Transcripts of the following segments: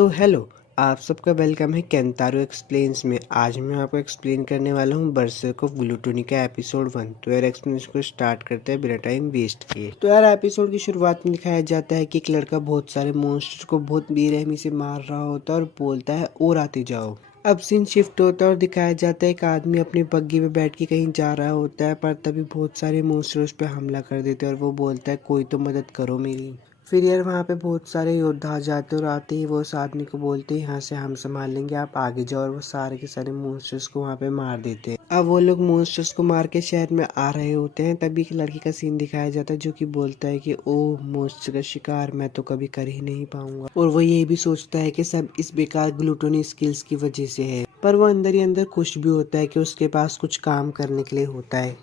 तो हेलो, आप सबका वेलकम है केंतारो एक्सप्लेन्स में। आज मैं आपको एक्सप्लेन करने वाला हूँ बरसर्क ऑफ ग्लूटोनी का एपिसोड 1। तो यार एक्सप्लेनेशन को स्टार्ट करते हैं बिना टाइम वेस्ट किए। तो यार एपिसोड की शुरुआत में दिखाया जाता है कि एक लड़का बहुत सारे मॉन्स्टर को बहुत बेरहमी से मार रहा होता है और बोलता है और आते जाओ। अब सीन शिफ्ट होता है और दिखाया जाता है एक आदमी अपनी बग्गी पे बैठ के कहीं जा रहा होता है, पर तभी बहुत सारे मॉन्स्टर उस पर हमला कर देते हैं और वो बोलता है कोई तो मदद करो मेरी। फिर यार वहाँ पे बहुत सारे योद्धा आ जाते हैं और आते ही वो उस आदमी को बोलते हैं यहाँ से हम संभाल लेंगे, आप आगे जाओ। और वो सारे के सारे मॉन्स्टर्स को वहाँ पे मार देते हैं। अब वो लोग मॉन्स्टर्स को मार के शहर में आ रहे होते हैं, तभी एक लड़की का सीन दिखाया जाता है जो कि बोलता है कि ओह मॉन्स्टर का शिकार मैं तो कभी कर ही नहीं पाऊंगा। और वो ये भी सोचता है कि सब इस बेकार ग्लूटोनी स्किल्स की वजह से है, पर वो अंदर ही अंदर खुश भी होता है कि उसके पास कुछ काम करने के लिए होता है।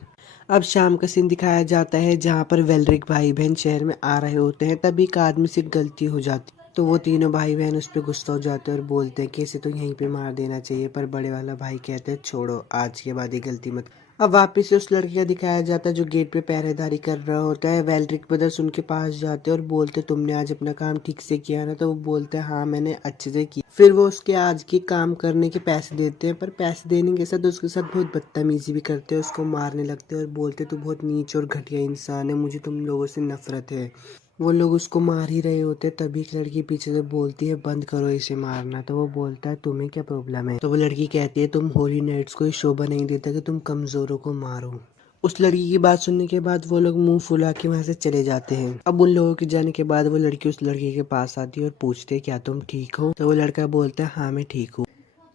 अब शाम का सीन दिखाया जाता है जहाँ पर वेलरिक भाई बहन शहर में आ रहे होते हैं, तभी एक आदमी से गलती हो जाती है। तो वो तीनों भाई बहन उस पर गुस्सा हो जाते हैं और बोलते हैं कि इसे तो यहीं पे मार देना चाहिए, पर बड़े वाला भाई कहते हैं छोड़ो, आज के बाद ये गलती मत। अब वापस से उस लड़के का दिखाया जाता है जो गेट पे पहरेदारी कर रहा होता है। वेलरिक ब्रदर्स उनके पास जाते हैं और बोलते तुमने आज अपना काम ठीक से किया ना? तो वो बोलते हैं हाँ मैंने अच्छे से किया। फिर वो उसके आज के काम करने के पैसे देते हैं, पर पैसे देने के साथ उसके साथ बहुत बदतमीजी भी करते हैं, उसको मारने लगते हैं और बोलते तू बहुत नीच और घटिया इंसान है, मुझे तुम लोगों से नफरत है। वो लोग उसको मार ही रहे होते तभी एक लड़की पीछे से बोलती है बंद करो इसे मारना। तो वो बोलता है तुम्हें क्या प्रॉब्लम है? तो वो लड़की कहती है तुम होली नाइट्स को शोभा नहीं देता कि तुम कमजोरों को मारो। उस लड़की की बात सुनने के बाद वो लोग मुंह फुला के वहां से चले जाते हैं। अब उन लोगों के जाने के बाद वो लड़की उस लड़के के पास आती है और पूछती है क्या तुम ठीक हो? तो वो लड़का बोलता है हाँ मैं ठीक हूँ।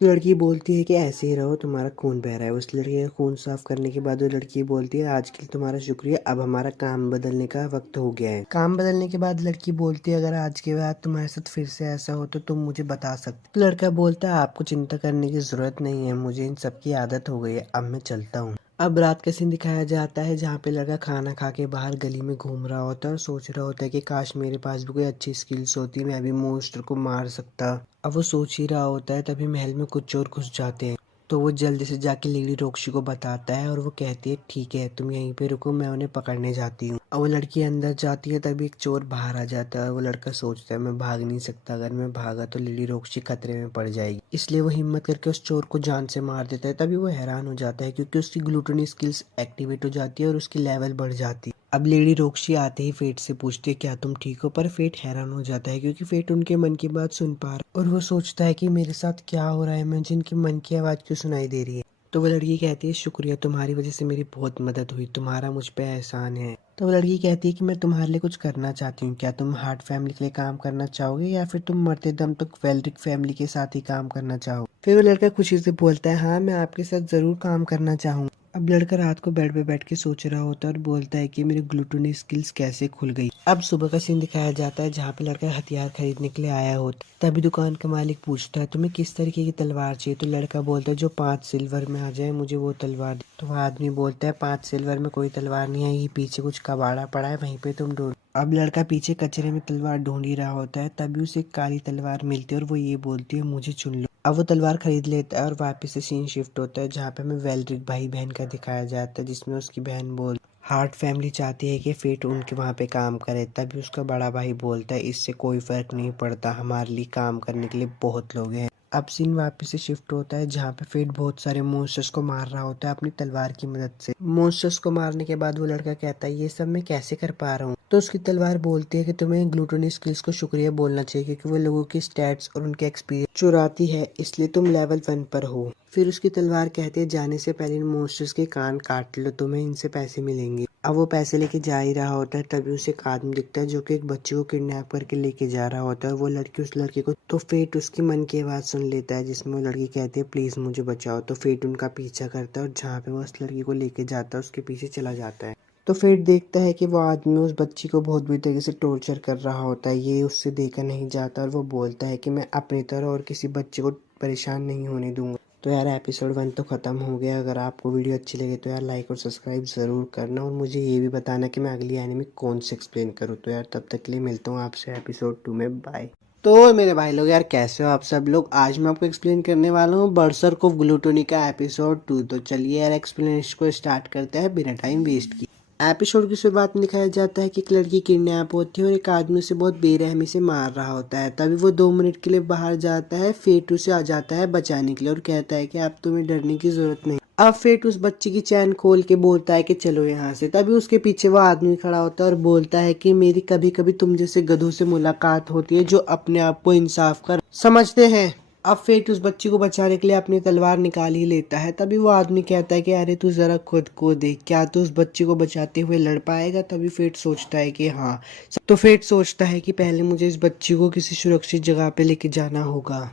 लड़की बोलती है कि ऐसे ही रहो, तुम्हारा खून बह रहा है। उस लड़के का खून साफ करने के बाद वो लड़की बोलती है आज के लिए तुम्हारा शुक्रिया, अब हमारा काम बदलने का वक्त हो गया है। काम बदलने के बाद लड़की बोलती है अगर आज के बाद तुम्हारे साथ फिर से ऐसा हो तो तुम मुझे बता सकते। तो लड़का बोलता है आपको चिंता करने की जरूरत नहीं है, मुझे इन सब की आदत हो गई है, अब मैं चलता हूँ। अब रात का सीन दिखाया जाता है जहाँ पे लड़का खाना खा के बाहर गली में घूम रहा होता है और सोच रहा होता है कि काश मेरे पास भी कोई अच्छी स्किल्स होती, मैं भी मॉन्स्टर को मार सकता। अब वो सोच ही रहा होता है तभी महल में कुछ चोर घुस जाते हैं। तो वो जल्दी से जाके लेडी रोक्शी को बताता है और वो कहती है ठीक है तुम यहीं पे रुको, मैं उन्हें पकड़ने जाती हूँ। और वो लड़की अंदर जाती है तभी एक चोर बाहर आ जाता है और वो लड़का सोचता है मैं भाग नहीं सकता, अगर मैं भागा तो लेडी रोक्शी खतरे में पड़ जाएगी, इसलिए वो हिम्मत करके उस चोर को जान से मार देता है। तभी वो हैरान हो जाता है क्योंकि उसकी ग्लूटनी स्किल्स एक्टिवेट हो जाती है और उसकी लेवल बढ़ जाती है। अब लेडी रोक्शी आते ही फेट से पूछती है क्या तुम ठीक हो? पर फेट हैरान हो जाता है क्योंकि फेट उनके मन की बात सुन पा रहा है और वो सोचता है कि मेरे साथ क्या हो रहा है, मुझे इनकी मन की आवाज क्यों सुनाई दे रही है। तो वो लड़की कहती है शुक्रिया, तुम्हारी वजह से मेरी बहुत मदद हुई, तुम्हारा मुझ पे एहसान है। तो वो लड़की कहती है कि मैं तुम्हारे लिए कुछ करना चाहती हूँ, क्या तुम हार्ट फैमिली के लिए काम करना चाहोगे या फिर तुम मरते दम तक वेलरिक फैमिली के साथ ही काम करना चाहो? फिर वो लड़का खुशी से बोलता है हाँ मैं आपके साथ जरूर काम करना चाहूँ। अब लड़का रात को बेड पे बैठ के सोच रहा होता है और बोलता है कि मेरी ग्लूटोनी स्किल्स कैसे खुल गई। अब सुबह का सीन दिखाया जाता है जहाँ पे लड़का हथियार खरीदने के लिए आया होता है। तभी दुकान का मालिक पूछता है तुम्हें किस तरीके की तलवार चाहिए? तो लड़का बोलता है जो 5 सिल्वर में आ जाए मुझे वो तलवार। तो वह आदमी बोलता है 5 सिल्वर में कोई तलवार नहीं है, ये पीछे कुछ कबाड़ा पड़ा है वहीं पे तुम ढूंढ। अब लड़का पीछे कचरे में तलवार ढूंढ ही रहा होता है तभी उसे एक काली तलवार मिलती है और वो ये बोलती है मुझे चुन लो। अब वो तलवार खरीद लेता है और वापस से सीन शिफ्ट होता है जहाँ पे हमें वेलरिक भाई बहन का दिखाया जाता है जिसमें उसकी बहन बोल हार्ट फैमिली चाहती है कि फेट उनके वहाँ पे काम करे। तभी उसका बड़ा भाई बोलता है इससे कोई फर्क नहीं पड़ता, हमारे लिए काम करने के लिए बहुत लोग हैं। अब सीन वापस से शिफ्ट होता है जहाँ पे फेट बहुत सारे मॉन्स्टर्स को मार रहा होता है अपनी तलवार की मदद से। मॉन्स्टर्स को मारने के बाद वो लड़का कहता है ये सब मैं कैसे कर पा रहा हूँ? तो उसकी तलवार बोलती है कि तुम्हें ग्लूटोनी स्किल्स को शुक्रिया बोलना चाहिए क्योंकि वो लोगों की स्टैट्स और उनके एक्सपीरियंस चुराती है, इसलिए तुम लेवल 1 पर हो। फिर उसकी तलवार कहती है जाने से पहले इन मॉन्स्टर्स के कान काट लो, तुम्हें इनसे पैसे मिलेंगे। अब वो पैसे लेके जा ही रहा होता है तभी उसे एक आदमी दिखता है जो कि एक बच्चे को किडनैप करके लेके जा रहा होता है। वो लड़की उस लड़के को तो फेट उसकी मन की आवाज सुन लेता है जिसमें वो लड़की कहती है प्लीज मुझे बचाओ। तो फेट उनका पीछा करता है और जहाँ पे वो उस लड़की को लेके जाता है उसके पीछे चला जाता है। तो फेट देखता है कि वो आदमी उस बच्ची को बहुत बुरी तरीके से टॉर्चर कर रहा होता है, ये उससे देखा नहीं जाता और वो बोलता है कि मैं अपनी तरह और किसी बच्चे को परेशान नहीं होने दूंगा। तो यार एपिसोड 1 तो ख़त्म हो गया। अगर आपको वीडियो अच्छी लगे तो यार लाइक और सब्सक्राइब ज़रूर करना और मुझे ये भी बताना कि मैं अगली एनिमे कौन से एक्सप्लेन करूँ। तो यार तब तक के लिए मिलता हूँ आपसे एपिसोड 2 में, बाय। तो मेरे भाई लोग यार कैसे हो आप सब लोग? आज मैं आपको एक्सप्लेन करने वाला हूँ बरसर्क ऑफ ग्लूटोनी का एपिसोड 2। तो चलिए यार एक्सप्लेनेशन को स्टार्ट करते हैं बिना टाइम वेस्ट किए। एपिसोड की शुरुआत में दिखाया जाता है कि एक लड़की किडनैप होती है और एक आदमी उसे बहुत बेरहमी से मार रहा होता है। तभी वो 2 मिनट के लिए बाहर जाता है। फेट उसे आ जाता है बचाने के लिए और कहता है कि अब तुम्हें डरने की जरूरत नहीं। अब फेट उस बच्ची की चैन खोल के बोलता है कि चलो यहाँ से। तभी उसके पीछे वो आदमी खड़ा होता है और बोलता है कि मेरी कभी कभी तुम जैसे गधों से मुलाकात होती है जो अपने आप को इंसाफ कर समझते हैं। अब फेट उस बच्ची को बचाने के लिए अपनी तलवार निकाल ही लेता है। तभी वो आदमी कहता है कि अरे तू जरा खुद को देख, क्या तू उस बच्ची को बचाते हुए लड़ पाएगा। तभी फेट सोचता है कि हाँ। तो फेट सोचता है कि पहले मुझे इस बच्ची को किसी सुरक्षित जगह पे लेके जाना होगा।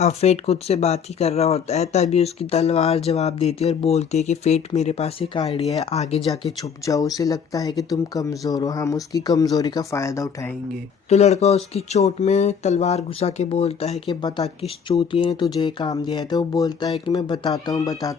अब फेट खुद से बात ही कर रहा होता है। तभी उसकी तलवार जवाब देती है और बोलती है कि फेट मेरे पास एक आइडिया है, आगे जाके छुप जाओ। उसे लगता है कि तुम कमजोर हो, हम उसकी कमजोरी का फायदा उठाएंगे। तो लड़का उसकी चोट में तलवार घुसा के बोलता है कि बता किस चूतिए ने तुझे ये काम दिया है। तो वो बोलता है कि मैं बताता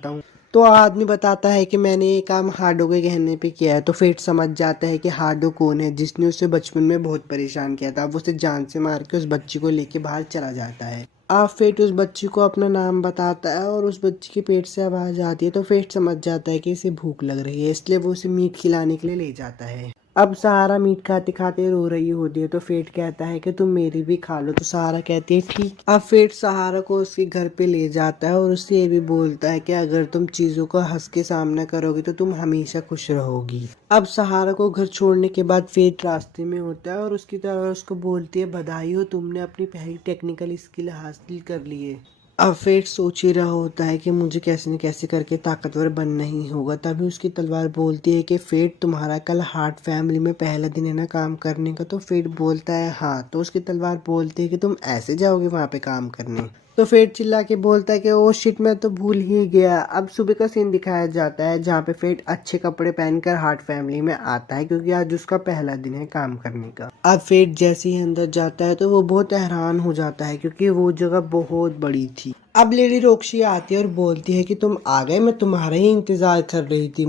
हूँ। तो आदमी बताता है कि मैंने ये काम हार्डो के कहने पे किया है। तो फेट समझ जाता है कि हार्डो कौन है, जिसने उसे बचपन में बहुत परेशान किया था। अब उसे जान से मार के उस बच्ची को लेके बाहर चला जाता है। अब फेट उस बच्ची को अपना नाम बताता है और उस बच्ची के पेट से आवाज आती है। तो फेट समझ जाता है कि इसे भूख लग रही है, इसलिए वो उसे मीट खिलाने के लिए ले जाता है। अब सहारा मीट खाते खाते रो रही होती है। तो फेट कहता है कि तुम मेरी भी खा लो। तो सहारा कहती है ठीक। अब फेट सहारा को उसके घर पे ले जाता है और उससे ये भी बोलता है कि अगर तुम चीजों का हंस के सामना करोगे तो तुम हमेशा खुश रहोगी। अब सहारा को घर छोड़ने के बाद फेट रास्ते में होता है और उसकी तरह उसको बोलती है बधाई हो, तुमने अपनी पहली टेक्निकल स्किल हासिल कर ली है। अब फेट सोच ही रहा होता है कि मुझे कैसे न कैसे करके ताकतवर बनना ही होगा। तभी उसकी तलवार बोलती है कि फेट तुम्हारा कल हार्ट फैमिली में पहला दिन है ना काम करने का। तो फेट बोलता है हाँ। तो उसकी तलवार बोलती है कि तुम ऐसे जाओगे वहां पे काम करने। तो फेट चिल्ला के बोलता है कि ओ शिट, मैं तो भूल ही गया। अब सुबह का सीन दिखाया जाता है जहाँ पे फेट अच्छे कपड़े पहनकर हार्ट फैमिली में आता है क्योंकि आज उसका पहला दिन है काम करने का। अब फेट जैसे ही अंदर जाता है तो वो बहुत हैरान हो जाता है क्योंकि वो जगह बहुत बड़ी थी। अब लेडी रोक्शी आती है और बोलती है कि तुम आ गए, मैं तुम्हारा ही इंतजार कर रही थी,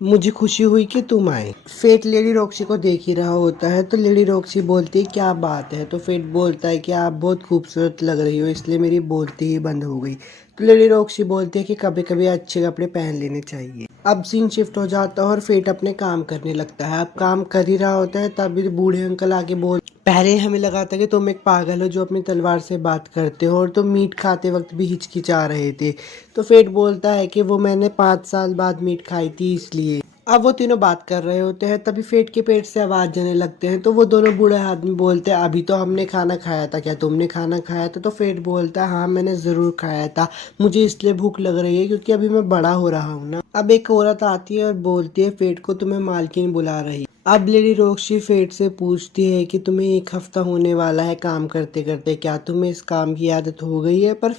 मुझे खुशी हुई कि तुम आए। फेट लेडी रॉक्सी को देख ही रहा होता है। तो लेडी रॉक्सी बोलती है क्या बात है। तो फेट बोलता है कि आप बहुत खूबसूरत लग रही हो, इसलिए मेरी बोलती ही बंद हो गई। तो लेडी रॉक्सी बोलती है कि कभी कभी अच्छे कपड़े पहन लेने चाहिए। अब सीन शिफ्ट हो जाता है और फेट अपने काम करने लगता है। अब काम कर ही रहा होता है तभी बूढ़े अंकल आगे बोल पहले हमें लगा था कि तुम एक पागल हो जो अपनी तलवार से बात करते हो और तुम मीट खाते वक्त भी हिचकिचा रहे थे। तो फेट बोलता है कि वो मैंने 5 साल बाद मीट खाई थी इसलिए। अब वो तीनों बात कर रहे होते हैं तभी फेट के पेट से आवाज जाने लगते हैं। तो वो दोनों बूढ़े आदमी बोलते हैं अभी तो हमने खाना खाया था, क्या तुमने खाना खाया था। तो फेट बोलता है हाँ मैंने जरूर खाया था, मुझे इसलिए भूख लग रही है क्योंकि अभी मैं बड़ा हो रहा हूँ ना। अब एक औरत आती है और बोलती है फेट को तुम्हें मालकिन बुला रही। अब लेडी रोक्सी फेट से पूछती है कि तुम्हें 1 हफ्ता होने वाला है काम करते करते, क्या तुम्हें इस काम की आदत हो गई है। पर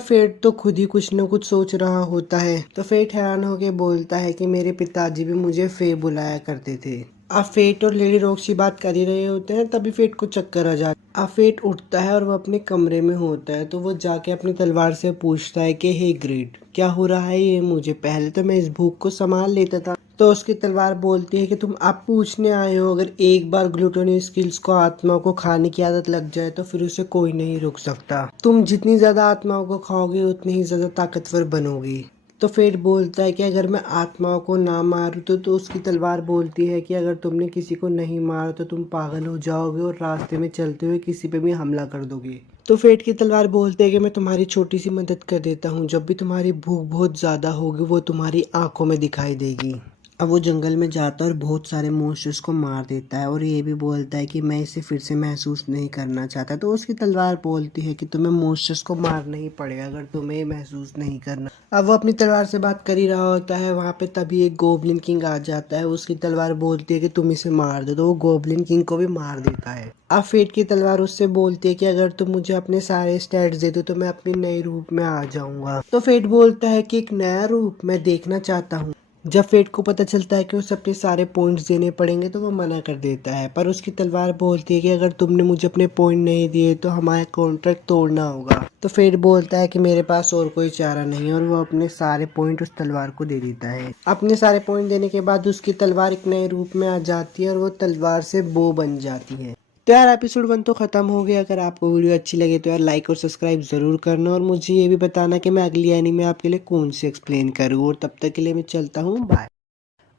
फेट तो खुद ही कुछ न कुछ सोच रहा होता है। तो फेट हैरान होकर बोलता है कि मेरे पिताजी भी मुझे फे बुलाया करते थे। अब फेट और लेडी रोक्सी बात कर ही रहे होते हैं तभी फेट को चक्कर आ जाता है। अब फेट उठता है और वो अपने कमरे में होता है। तो वो जाके अपनी तलवार से पूछता है कि हे ग्रेट, क्या हो रहा है ये मुझे, पहले तो मैं इस भूख को संभाल लेता था। तो उसकी तलवार बोलती है कि तुम अब पूछने आए हो, अगर एक बार ग्लूटोनी स्किल्स को आत्मा को खाने की आदत लग जाए तो फिर उसे कोई नहीं रोक सकता। तुम जितनी ज्यादा आत्माओं को खाओगे उतनी ही ज्यादा ताकतवर बनोगी। तो फेट बोलता है कि अगर मैं आत्माओं को ना मारूं तो उसकी तलवार बोलती है कि अगर तुमने किसी को नहीं मारा तो तुम पागल हो जाओगे और रास्ते में चलते हुए किसी पे भी हमला कर दोगे। तो फेट की तलवार बोलते है कि मैं तुम्हारी छोटी सी मदद कर देता हूँ, जब भी तुम्हारी भूख बहुत ज्यादा होगी वो तुम्हारी आंखों में दिखाई देगी। अब वो जंगल में जाता है और बहुत सारे मॉन्स्टर्स को मार देता है और ये भी बोलता है कि मैं इसे फिर से महसूस नहीं करना चाहता। तो उसकी तलवार बोलती है कि तुम्हें मॉन्स्टर्स को मारना ही पड़ेगा अगर तुम्हें महसूस नहीं करना। अब वो अपनी तलवार से बात कर ही रहा होता है वहां पे तभी एक गोबलिन किंग आ जाता है। उसकी तलवार बोलती है कि तुम इसे मार दो। तो वो गोबलिन किंग को भी मार देता है। अब फेट की तलवार उससे बोलती है कि अगर तुम मुझे अपने सारे स्टैट्स दे दो तो मैं अपने नए रूप में आ जाऊंगा। तो फेट बोलता है कि एक नया रूप मैं देखना चाहता हूँ। जब फेट को पता चलता है कि उसे अपने सारे पॉइंट्स देने पड़ेंगे तो वो मना कर देता है। पर उसकी तलवार बोलती है कि अगर तुमने मुझे अपने पॉइंट नहीं दिए तो हमारा कॉन्ट्रैक्ट तोड़ना होगा। तो फेट बोलता है कि मेरे पास और कोई चारा नहीं और वो अपने सारे पॉइंट उस तलवार को दे देता है। अपने सारे पॉइंट देने के बाद उसकी तलवार एक नए रूप में आ जाती है और वो तलवार से बो बन जाती है। तो यार एपिसोड 1 तो खत्म हो गया। अगर आपको वीडियो अच्छी लगे तो यार लाइक और सब्सक्राइब जरूर करना और मुझे ये भी बताना कि मैं अगली एनीमे आपके लिए कौन सी एक्सप्लेन करूँ। और तब तक के लिए मैं चलता हूँ, बाय।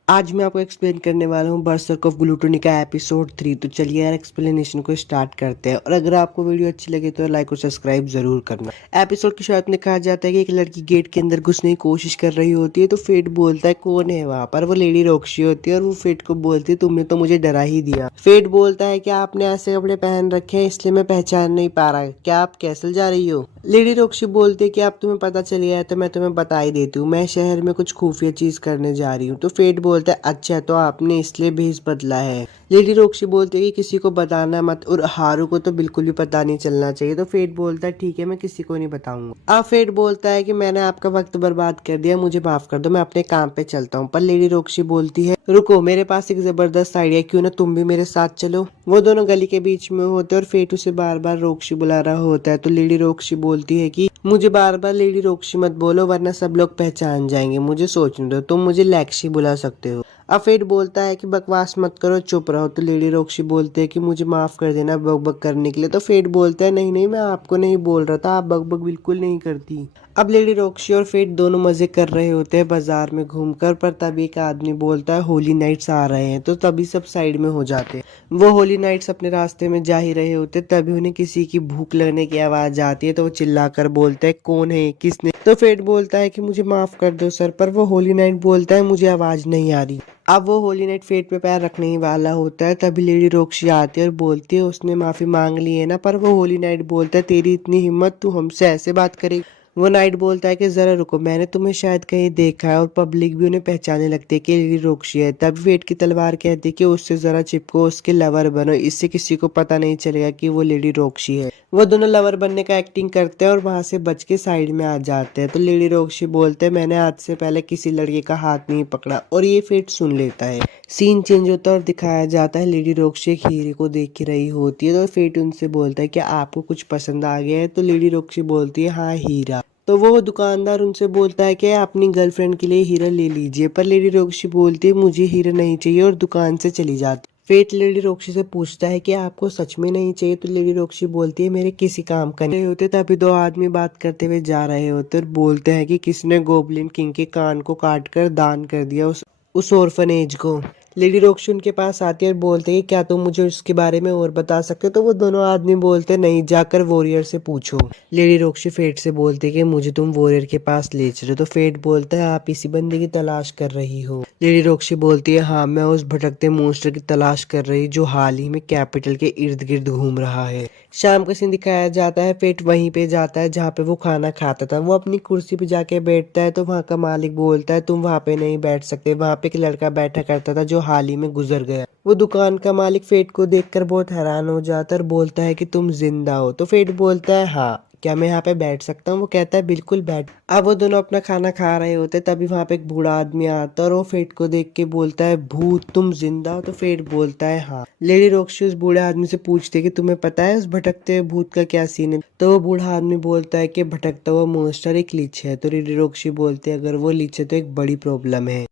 आज मैं आपको एक्सप्लेन करने वाला हूँ बर्सर्क ऑफ ग्लूटोनी का एपिसोड 3। तो चलिए यार एक्सप्लेनेशन को स्टार्ट करते हैं। और अगर आपको वीडियो अच्छी लगे तो लाइक और सब्सक्राइब जरूर करना। एपिसोड की शुरुआत में कहा जाता है कि एक लड़की गेट के अंदर घुसने की कोशिश कर रही होती है, तो फेट बोलता है कौन है वहाँ पर। वो लेडी रॉक्सी होती है और वो फेट को बोलती है तुमने तो मुझे डरा ही दिया। फेट बोलता है कि आपने ऐसे कपड़े पहन रखे हैं इसलिए मैं पहचान नहीं पा रहा, क्या आप कैसल जा रही हो। लेडी रॉक्सी बोलती है कि अब तुम्हें पता चल गया है तो मैं तुम्हें बता ही देती हूँ, मैं शहर में कुछ खुफिया चीज करने जा रही हूँ। तो फेट बोलता है अच्छा तो आपने इसलिए भेष बदला है। लेडी रॉक्सी बोलती है कि किसी को बताना मत, और हारू को तो बिल्कुल भी पता नहीं चलना चाहिए। तो फेट बोलता है ठीक है मैं किसी को नहीं बताऊंगा। अब फेट बोलता है कि मैंने आपका वक्त बर्बाद कर दिया, मुझे माफ कर दो, मैं अपने काम पे चलता हूँ। पर लेडी रॉक्सी बोलती है रुको, मेरे पास एक जबरदस्त आइडिया, क्यों ना तुम भी मेरे साथ चलो। वो दोनों गली के बीच में होते और फेट उसे बार बार रॉक्सी बुला रहा होता है। तो लेडी रॉक्सी बोलती है कि मुझे बार बार लेडी रॉक्सी मत बोलो वरना सब लोग पहचान जाएंगे, मुझे सोचने दो, तुम मुझे लेक्सी बुला सकते हो। अब फेट बोलता है कि बकवास मत करो, चुप रहो। तो लेडी रॉक्सी बोलते है कि मुझे माफ कर देना बक बक करने के लिए। तो फेट बोलता है नहीं नहीं मैं आपको नहीं बोल रहा था, आप बक बक बिल्कुल नहीं करती। अब लेडी रॉक्सी और फेट दोनों मजे कर रहे होते हैं बाजार में घूमकर, पर तभी एक आदमी बोलता है होली नाइट्स आ रहे हैं। तो तभी सब साइड में हो जाते हैं। वो होली नाइट्स अपने रास्ते में जा ही रहे होते, तभी उन्हें किसी की भूख लगने की आवाज आती है। तो वो चिल्लाकर बोलते है कौन है किसने। तो फेट बोलता है कि मुझे माफ कर दो सर, पर वो होली नाइट बोलता है मुझे आवाज नहीं आ रही। अब वो होली नाइट फेट पे पैर रखने ही वाला होता है, तभी लेडी रॉक्सी आती है और बोलती है उसने माफी मांग ली है ना। पर वो होली नाइट बोलता है तेरी इतनी हिम्मत, तू हमसे ऐसे बात करेगी। वो नाइट बोलता है कि जरा रुको, मैंने तुम्हें शायद कहीं देखा है, और पब्लिक भी उन्हें पहचानने लगती है कि लेडी रॉक्सी है। तब फेट की तलवार कहती है कि उससे जरा चिपको, उसके लवर बनो, इससे किसी को पता नहीं चलेगा कि वो लेडी रॉक्सी है। वो दोनों लवर बनने का एक्टिंग करते हैं और वहां से बच के साइड में आ जाते हैं। तो लेडी रॉक्सी बोलते हैं मैंने आज से पहले किसी लड़के का हाथ नहीं पकड़ा, और ये फेट सुन लेता है। सीन चेंज होता है और दिखाया जाता है लेडी रॉक्सी एक हीरे को देख रही होती है। तो फेट उनसे बोलता है कि आपको कुछ पसंद आ गया है। तो लेडी रॉक्सी बोलती है हाँ हीरा। तो वो दुकानदार उनसे बोलता है कि अपनी गर्लफ्रेंड के लिए हीरा ले लीजिए। पर लेडी रॉक्सी बोलती है मुझे हीरा नहीं चाहिए और दुकान से चली जाती। फेट लेडी रॉक्सी से पूछता है कि आपको सच में नहीं चाहिए। तो लेडी रॉक्सी बोलती है मेरे किसी काम का नहीं होते। तभी दो आदमी बात करते हुए जा रहे होते और बोलते हैं कि किसने गोबलिन किंग के कान को काट कर दान कर दिया उस ऑर्फनेज को। लेडी रॉक्सी उनके पास आती है और बोलते हैं क्या तुम मुझे उसके बारे में और बता सकते हो। तो वो दोनों आदमी बोलते नहीं, जाकर वॉरियर से पूछो। लेडी रॉक्सी फेट से बोलते हैं कि मुझे तुम वॉरियर के पास ले चलो। तो फेट बोलता है आप इसी बंदे की तलाश कर रही हो। लेडी रॉक्सी बोलती है हाँ मैं उस भटकते मॉन्स्टर की तलाश कर रही जो हाल ही में कैपिटल के इर्द गिर्द घूम रहा है। शाम का सीन दिखाया जाता है। फेट वहीं पे जाता है जहाँ पे वो खाना खाता था। वो अपनी कुर्सी पे जाके बैठता है तो वहाँ का मालिक बोलता है तुम वहाँ पे नहीं बैठ सकते, वहाँ पे एक लड़का बैठा करता था जो हाल ही में गुजर गया। वो दुकान का मालिक फेट को देखकर बहुत हैरान हो जाता है और बोलता है कि तुम जिंदा हो। तो फेट बोलता है हाँ, क्या मैं यहाँ पे बैठ सकता हूँ। वो कहता है बिल्कुल बैठ। अब वो दोनों अपना खाना खा रहे होते तभी वहाँ पे एक बूढ़ा आदमी आता है और वो फेट को देख के बोलता है भूत तुम जिंदा हो। तो फेट बोलता है हाँ। लेडी रॉक्सी उस बूढ़े आदमी से पूछती है कि तुम्हें पता है उस भटकते हुए भूत का क्या सीन है। तो वो बूढ़ा आदमी बोलता है कि भटकता हुआ मॉन्स्टर एक लीच है। तो लेडी रॉक्सी बोलती है अगर वो लीच है तो एक बड़ी प्रॉब्लम है।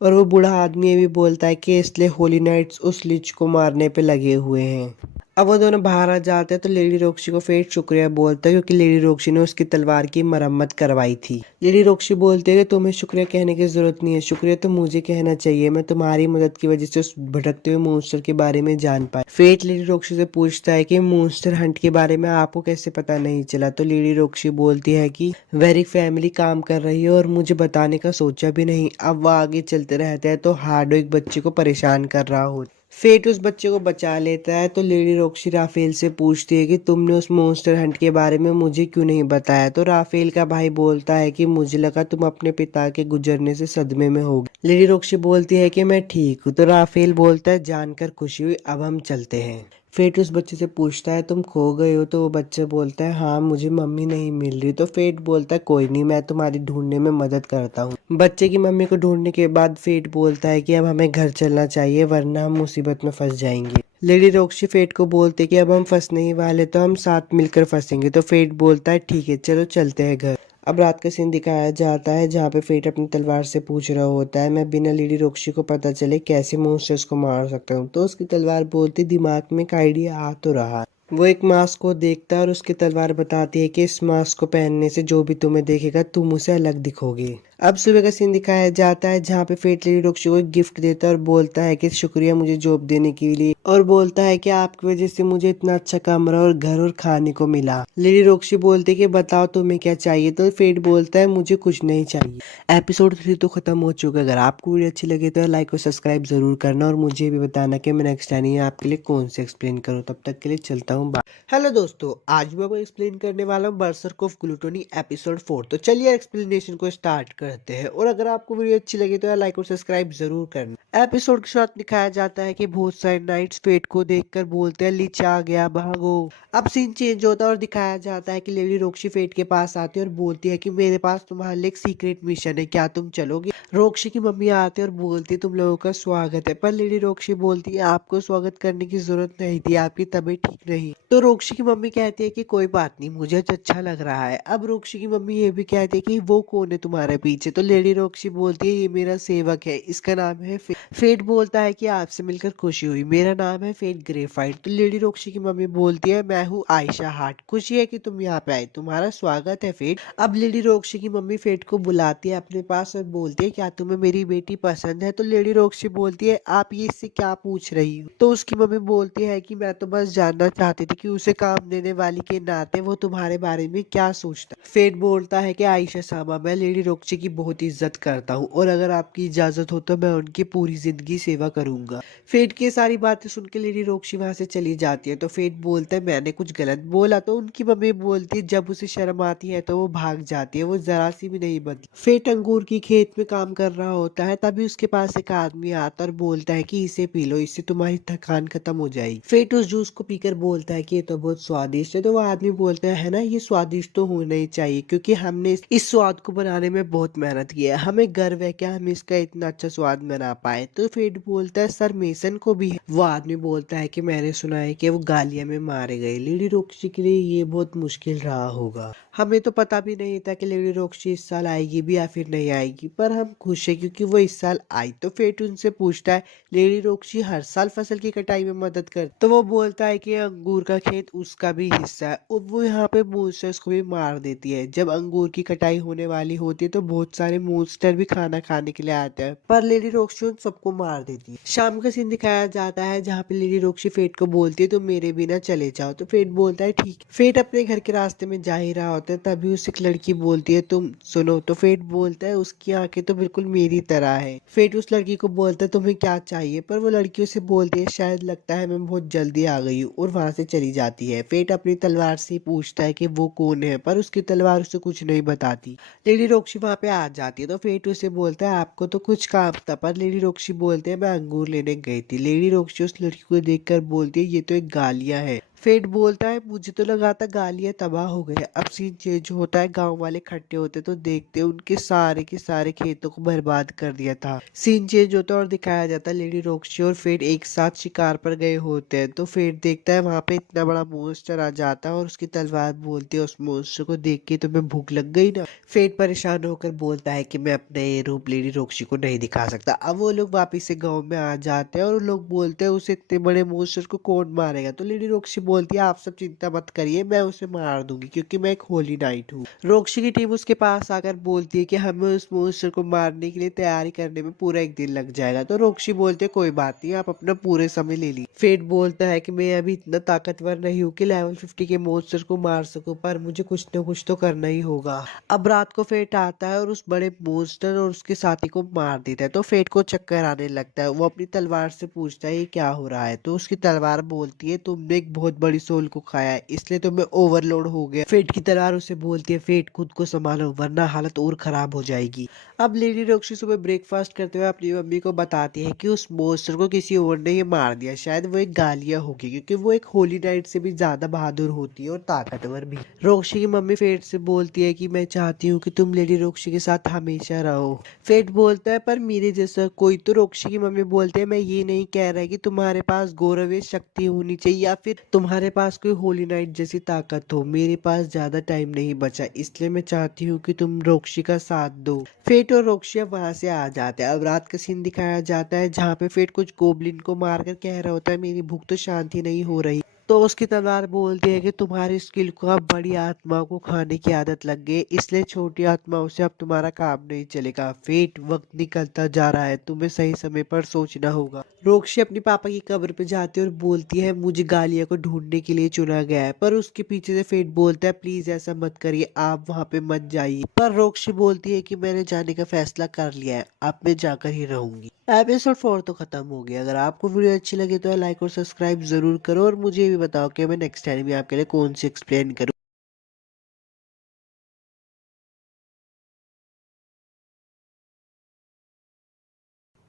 और वो बूढ़ा आदमी ये भी बोलता है कि इसलिए होली नाइट्स उस लीच को मारने पे लगे हुए हैं। अब वो दोनों बाहर आ जाते हैं तो लेडी रॉक्सी को फेट शुक्रिया बोलता है क्योंकि लेडी रॉक्सी ने उसकी तलवार की मरम्मत करवाई थी। लेडी रॉक्सी बोलते है कि तुम्हें शुक्रिया कहने की जरूरत नहीं है, शुक्रिया तो मुझे कहना चाहिए, मैं तुम्हारी मदद की वजह से उस भटकते हुए मॉन्स्टर के बारे में जान पाई। फेट लेडी रॉक्सी से पूछता है कि मॉन्स्टर हंट के बारे में आपको कैसे पता नहीं चला। तो लेडी रॉक्सी बोलती है कि वेरी फैमिली काम कर रही है और मुझे बताने का सोचा भी नहीं। अब वो आगे चलते रहते हैं तो हार्डो एक बच्चे को परेशान कर रहा हो। फेट उस बच्चे को बचा लेता है। तो लेडी रॉक्सी राफेल से पूछती है कि तुमने उस मॉन्स्टर हंट के बारे में मुझे क्यों नहीं बताया। तो राफेल का भाई बोलता है कि मुझे लगा तुम अपने पिता के गुजरने से सदमे में होगी। लेडी रॉक्सी बोलती है कि मैं ठीक हूँ। तो राफेल बोलता है जानकर खुशी हुई, अब हम चलते हैं। फेट उस बच्चे से पूछता है तुम खो गए हो। तो वो बच्चा बोलता है हाँ मुझे मम्मी नहीं मिल रही। तो फेट बोलता है कोई नहीं, मैं तुम्हारी ढूंढने में मदद करता हूँ। बच्चे की मम्मी को ढूंढने के बाद फेट बोलता है कि अब हमें घर चलना चाहिए वरना हम मुसीबत में फंस जाएंगे। लेडी रॉक्सी फेट को बोलते कि अब हम फंसने ही वाले तो हम साथ मिलकर फंसेंगे। तो फेट बोलता है ठीक है चलो चलते हैं घर। अब रात का सीन दिखाया जाता है जहाँ पे फेट अपनी तलवार से पूछ रहा होता है मैं बिना लेडी रॉक्सी को पता चले कैसे मॉन्स्टर्स को मार सकता हूँ। तो उसकी तलवार बोलती दिमाग में एक आइडिया आ तो रहा। वो एक मास्क को देखता है और उसकी तलवार बताती है कि इस मास्क को पहनने से जो भी तुम्हें देखेगा तुम उसे अलग दिखोगे। अब सुबह का सीन दिखाया जाता है जहाँ पे फेट लेडी रॉक्सी को एक गिफ्ट देता है और बोलता है कि शुक्रिया मुझे जॉब देने के लिए, और बोलता है कि आपकी वजह से मुझे इतना अच्छा कमरा और घर और खाने को मिला। लेडी रॉक्सी बोलती है कि बताओ तुम्हें क्या चाहिए, तो फेट बोलता है मुझे कुछ नहीं चाहिए। एपिसोड 3 तो खत्म हो चुका है। अगर आपको वीडियो अच्छी लगे तो लाइक और सब्सक्राइब जरूर करना और मुझे भी बताना कि मैं नेक्स्ट टाइम आपके लिए कौन से एक्सप्लेन करूँ। तब तक के लिए चलता हूँ। हेलो दोस्तों, आज मैं आपको एक्सप्लेन करने वाला हूँ बर्सर्क ऑफ ग्लूटोनी एपिसोड 4। तो चलिए एक्सप्लेनेशन को स्टार्ट करते हैं। और अगर आपको वीडियो अच्छी लगी तो लाइक और सब्सक्राइब जरूर करना। एपिसोड के साथ दिखाया जाता है कि बहुत सारे नाइट्स फेट को देखकर बोलते हैं लीच आ गया भागो। अब सीन चेंज होता है और दिखाया जाता है कि लेडी रॉक्सी फेट के पास आती है और बोलती है कि मेरे पास तुम्हारे लिए एक सीक्रेट मिशन है, क्या तुम चलोगे। रॉक्सी की मम्मी आती है और बोलती है तुम लोगों का स्वागत है, पर लेडी रॉक्सी बोलती है आपको स्वागत करने की जरूरत नहीं थी, आपकी तबीयत ठीक नहीं। तो रॉक्सी की मम्मी कहती है कि कोई बात नहीं, मुझे अच्छा लग रहा है। अब रॉक्सी की मम्मी ये भी कहती है कि वो कौन है तुम्हारे पीछे। तो लेडी रॉक्सी बोलती है ये मेरा सेवक है, इसका नाम है फेट बोलता है कि आपसे मिलकर खुशी हुई, मेरा नाम है फेट ग्रेफाइट। तो लेडी रॉक्सी की मम्मी बोलती है मैं हूँ आयशा हार्ट, खुशी है कि तुम यहाँ पे आए, तुम्हारा स्वागत है फेट। अब लेडी रॉक्सी की मम्मी फेट को बुलाती है अपने पास और बोलती है क्या तुम्हें मेरी बेटी पसंद है। तो लेडी रॉक्सी बोलती है आप ये इससे क्या पूछ रही हो। तो उसकी मम्मी बोलती है कि मैं तो बस जानना चाहती थी कि उसे काम देने वाली के नाते वो तुम्हारे बारे में क्या सोचता। फेट बोलता है कि आयशा सामा, मैं लेडी रॉक्सी की बहुत इज्जत करता हूँ और अगर आपकी इजाजत हो तो मैं उनकी पूरी जिंदगी सेवा करूंगा। फेट की सारी बातें सुन के लेडी रॉक्सी वहां से चली जाती है। तो फेट बोलता है मैंने कुछ गलत बोला। तो उनकी मम्मी बोलती है जब उसे शर्म आती है तो वो भाग जाती है, वो जरा सी भी नहीं बदली। फेट अंगूर की खेत में काम कर रहा होता है, तभी उसके पास एक आदमी आता और बोलता है कि इसे पी लो, इससे तुम्हारी थकान खत्म हो जाएगी। फेट उस जूस को पीकर बोलता है कि ये तो बहुत स्वादिष्ट है। तो वो आदमी बोलता है ना, ये स्वादिष्ट तो होना ही चाहिए क्योंकि हमने इस स्वाद को बनाने में बहुत मेहनत की है, हमें गर्व है कि हम इसका इतना अच्छा स्वाद बना पाए। तो फेट बोलता है सर मेसन को भी है। वो आदमी बोलता है कि मैंने सुना है कि वो गालिया में मारे गए, लेडी रॉक्सी के लिए ये बहुत मुश्किल रहा होगा। हमें तो पता भी नहीं था कि लेडी रॉक्सी इस साल आएगी भी या फिर नहीं आएगी, पर हम खुश है क्योंकि वो इस साल आई। तो फेट उनसे पूछता है लेडी रॉक्सी हर साल फसल की कटाई में मदद कर। तो वो बोलता है कि अंगूर का खेत उसका भी हिस्सा है। और वो यहाँ पे मॉन्स्टर्स को भी मार देती है। जब अंगूर की कटाई होने वाली होती है तो बहुत सारे मॉन्स्टर भी खाना खाने के लिए आते हैं, पर लेडी रॉक्सी उन सबको मार देती है। शाम का सीन दिखाया जाता है जहाँ पे लेडी रॉक्सी फेट को बोलती है तो मेरे बिना चले जाओ। तो फेट बोलता है ठीक। फेट अपने घर के रास्ते में जा ही रहा होता है, तभी उसे एक लड़की बोलती है तुम सुनो। तो फेट बोलता है उसकी आंखें तो बिल्कुल मेरी तरह है। फेट उस लड़की को बोलता है तुम्हें क्या चाहिए, पर वो लड़की उसे बोलती है शायद लगता है मैं बहुत जल्दी आ गई हूँ, और वहां से चली जाती है। फेट अपनी तलवार से पूछता है कि वो कौन है, पर उसकी तलवार उसे कुछ नहीं बताती। लेडी रॉक्सी वहां पे आ जाती है। तो फेट उसे बोलता है आपको तो कुछ काम था, पर लेडी रॉक्सी बोलते हैं मैं अंगूर लेने गई थी। लेडी रॉक्सी उस लड़की को देखकर बोलती है ये तो एक गालिया है। फेट बोलता है मुझे तो लगा था गालियां तबाह हो गए। अब सीन चेंज होता है, गांव वाले इकट्ठे होते तो देखते उनके सारे के सारे खेतों को बर्बाद कर दिया था। सीन चेंज होता है और दिखाया जाता है लेडी रॉक्सी और फेट एक साथ शिकार पर गए होते हैं। तो फेट देखता है वहां पे इतना बड़ा मॉन्स्टर आ जाता है और उसकी तलवार बोलती है उस मॉन्स्टर को देख के तुम्हें भूख लग गई ना। फेट परेशान होकर बोलता है कि मैं अपना ये रूप लेडी रॉक्सी को नहीं दिखा सकता। अब वो लोग वापिस से गाँव में आ जाते हैं और लोग बोलते हैं उसे इतने बड़े मॉन्स्टर को कौन मारेगा। तो लेडी रॉक्सी बोलती है आप सब चिंता मत करिए, मैं उसे मार दूंगी क्योंकि मैं एक होली नाइट हूँ। रॉक्सी की टीम उसके पास आकर बोलती है कि हमें उस मॉन्स्टर को मारने के लिए तैयारी करने में पूरा एक दिन लग जाएगा। तो रॉक्सी बोलते है कोई बात नहीं, आप अपना पूरे समय ले ली। फेट बोलता है कि मैं अभी इतना ताकतवर नहीं हूँ कि लेवल 50 के मॉन्स्टर को मार सकूं, पर मुझे कुछ न कुछ तो करना ही होगा। अब रात को फेट आता है और उस बड़े मॉन्स्टर और उसके साथी को मार देता है। तो फेट को चक्कर आने लगता है। वो अपनी तलवार से पूछता है ये क्या हो रहा है। तो उसकी तलवार बोलती है तुमने एक बहुत बड़ी सोल को खाया है, इसलिए तुम्हें ओवरलोड हो गया। फेट की तलवार उसे बोलती है फेट खुद को संभालो वरना हालत और खराब हो जाएगी। अब लेडी रॉक्सी सुबह ब्रेकफास्ट करते हुए अपनी मम्मी को बताती है कि उस मॉन्स्टर को किसी और ने ही मार दिया, शायद वो एक गालिया होगी क्योंकि वो एक होली नाइट से भी ज्यादा बहादुर होती है और ताकतवर भी। रॉक्सी की मम्मी फेट से बोलती है कि मैं चाहती हूँ कि तुम लेडी रॉक्सी के साथ हमेशा रहो। फेट बोलता है पर मेरे जैसा कोई। तो रॉक्सी की मम्मी बोलते हैं मैं ये नहीं कह रहा कि तुम्हारे पास गौरवी शक्ति होनी चाहिए या फिर तुम्हारे पास कोई होली नाइट जैसी ताकत हो, मेरे पास ज्यादा टाइम नहीं बचा, इसलिए मैं चाहती हूँ कि तुम रॉक्सी का साथ दो। फेट और रॉक्सी अब वहां से आ जाते हैं। अब रात का सीन दिखाया जाता है जहाँ पे फेट कुछ गोबलिन को मारकर कह रहा होता है मेरी भूख तो शांति नहीं हो रही। तो उसकी तलवार बोलती है कि तुम्हारी स्किल को अब बड़ी आत्माओं को खाने की आदत लग गई, इसलिए छोटी आत्माओं से अब तुम्हारा काम नहीं चलेगा। फेट, वक्त निकलता जा रहा है, तुम्हें सही समय पर सोचना होगा। रोक्शी अपनी पापा की कब्र पे जाती है और बोलती है मुझे गालिया को ढूंढने के लिए चुना गया है, पर उसके पीछे से फेट बोलता है प्लीज ऐसा मत करिए, आप वहाँ पे मत जाइए। पर रोक्शी बोलती है कि मैंने जाने का फैसला कर लिया है, अब मैं जाकर ही रहूंगी। एपिसोड 4 तो खत्म हो गया। अगर आपको वीडियो अच्छी लगे तो लाइक और सब्सक्राइब जरूर करो और मुझे ये भी बताओ कि मैं नेक्स्ट टाइम भी आपके लिए कौन सी एक्सप्लेन करूँ।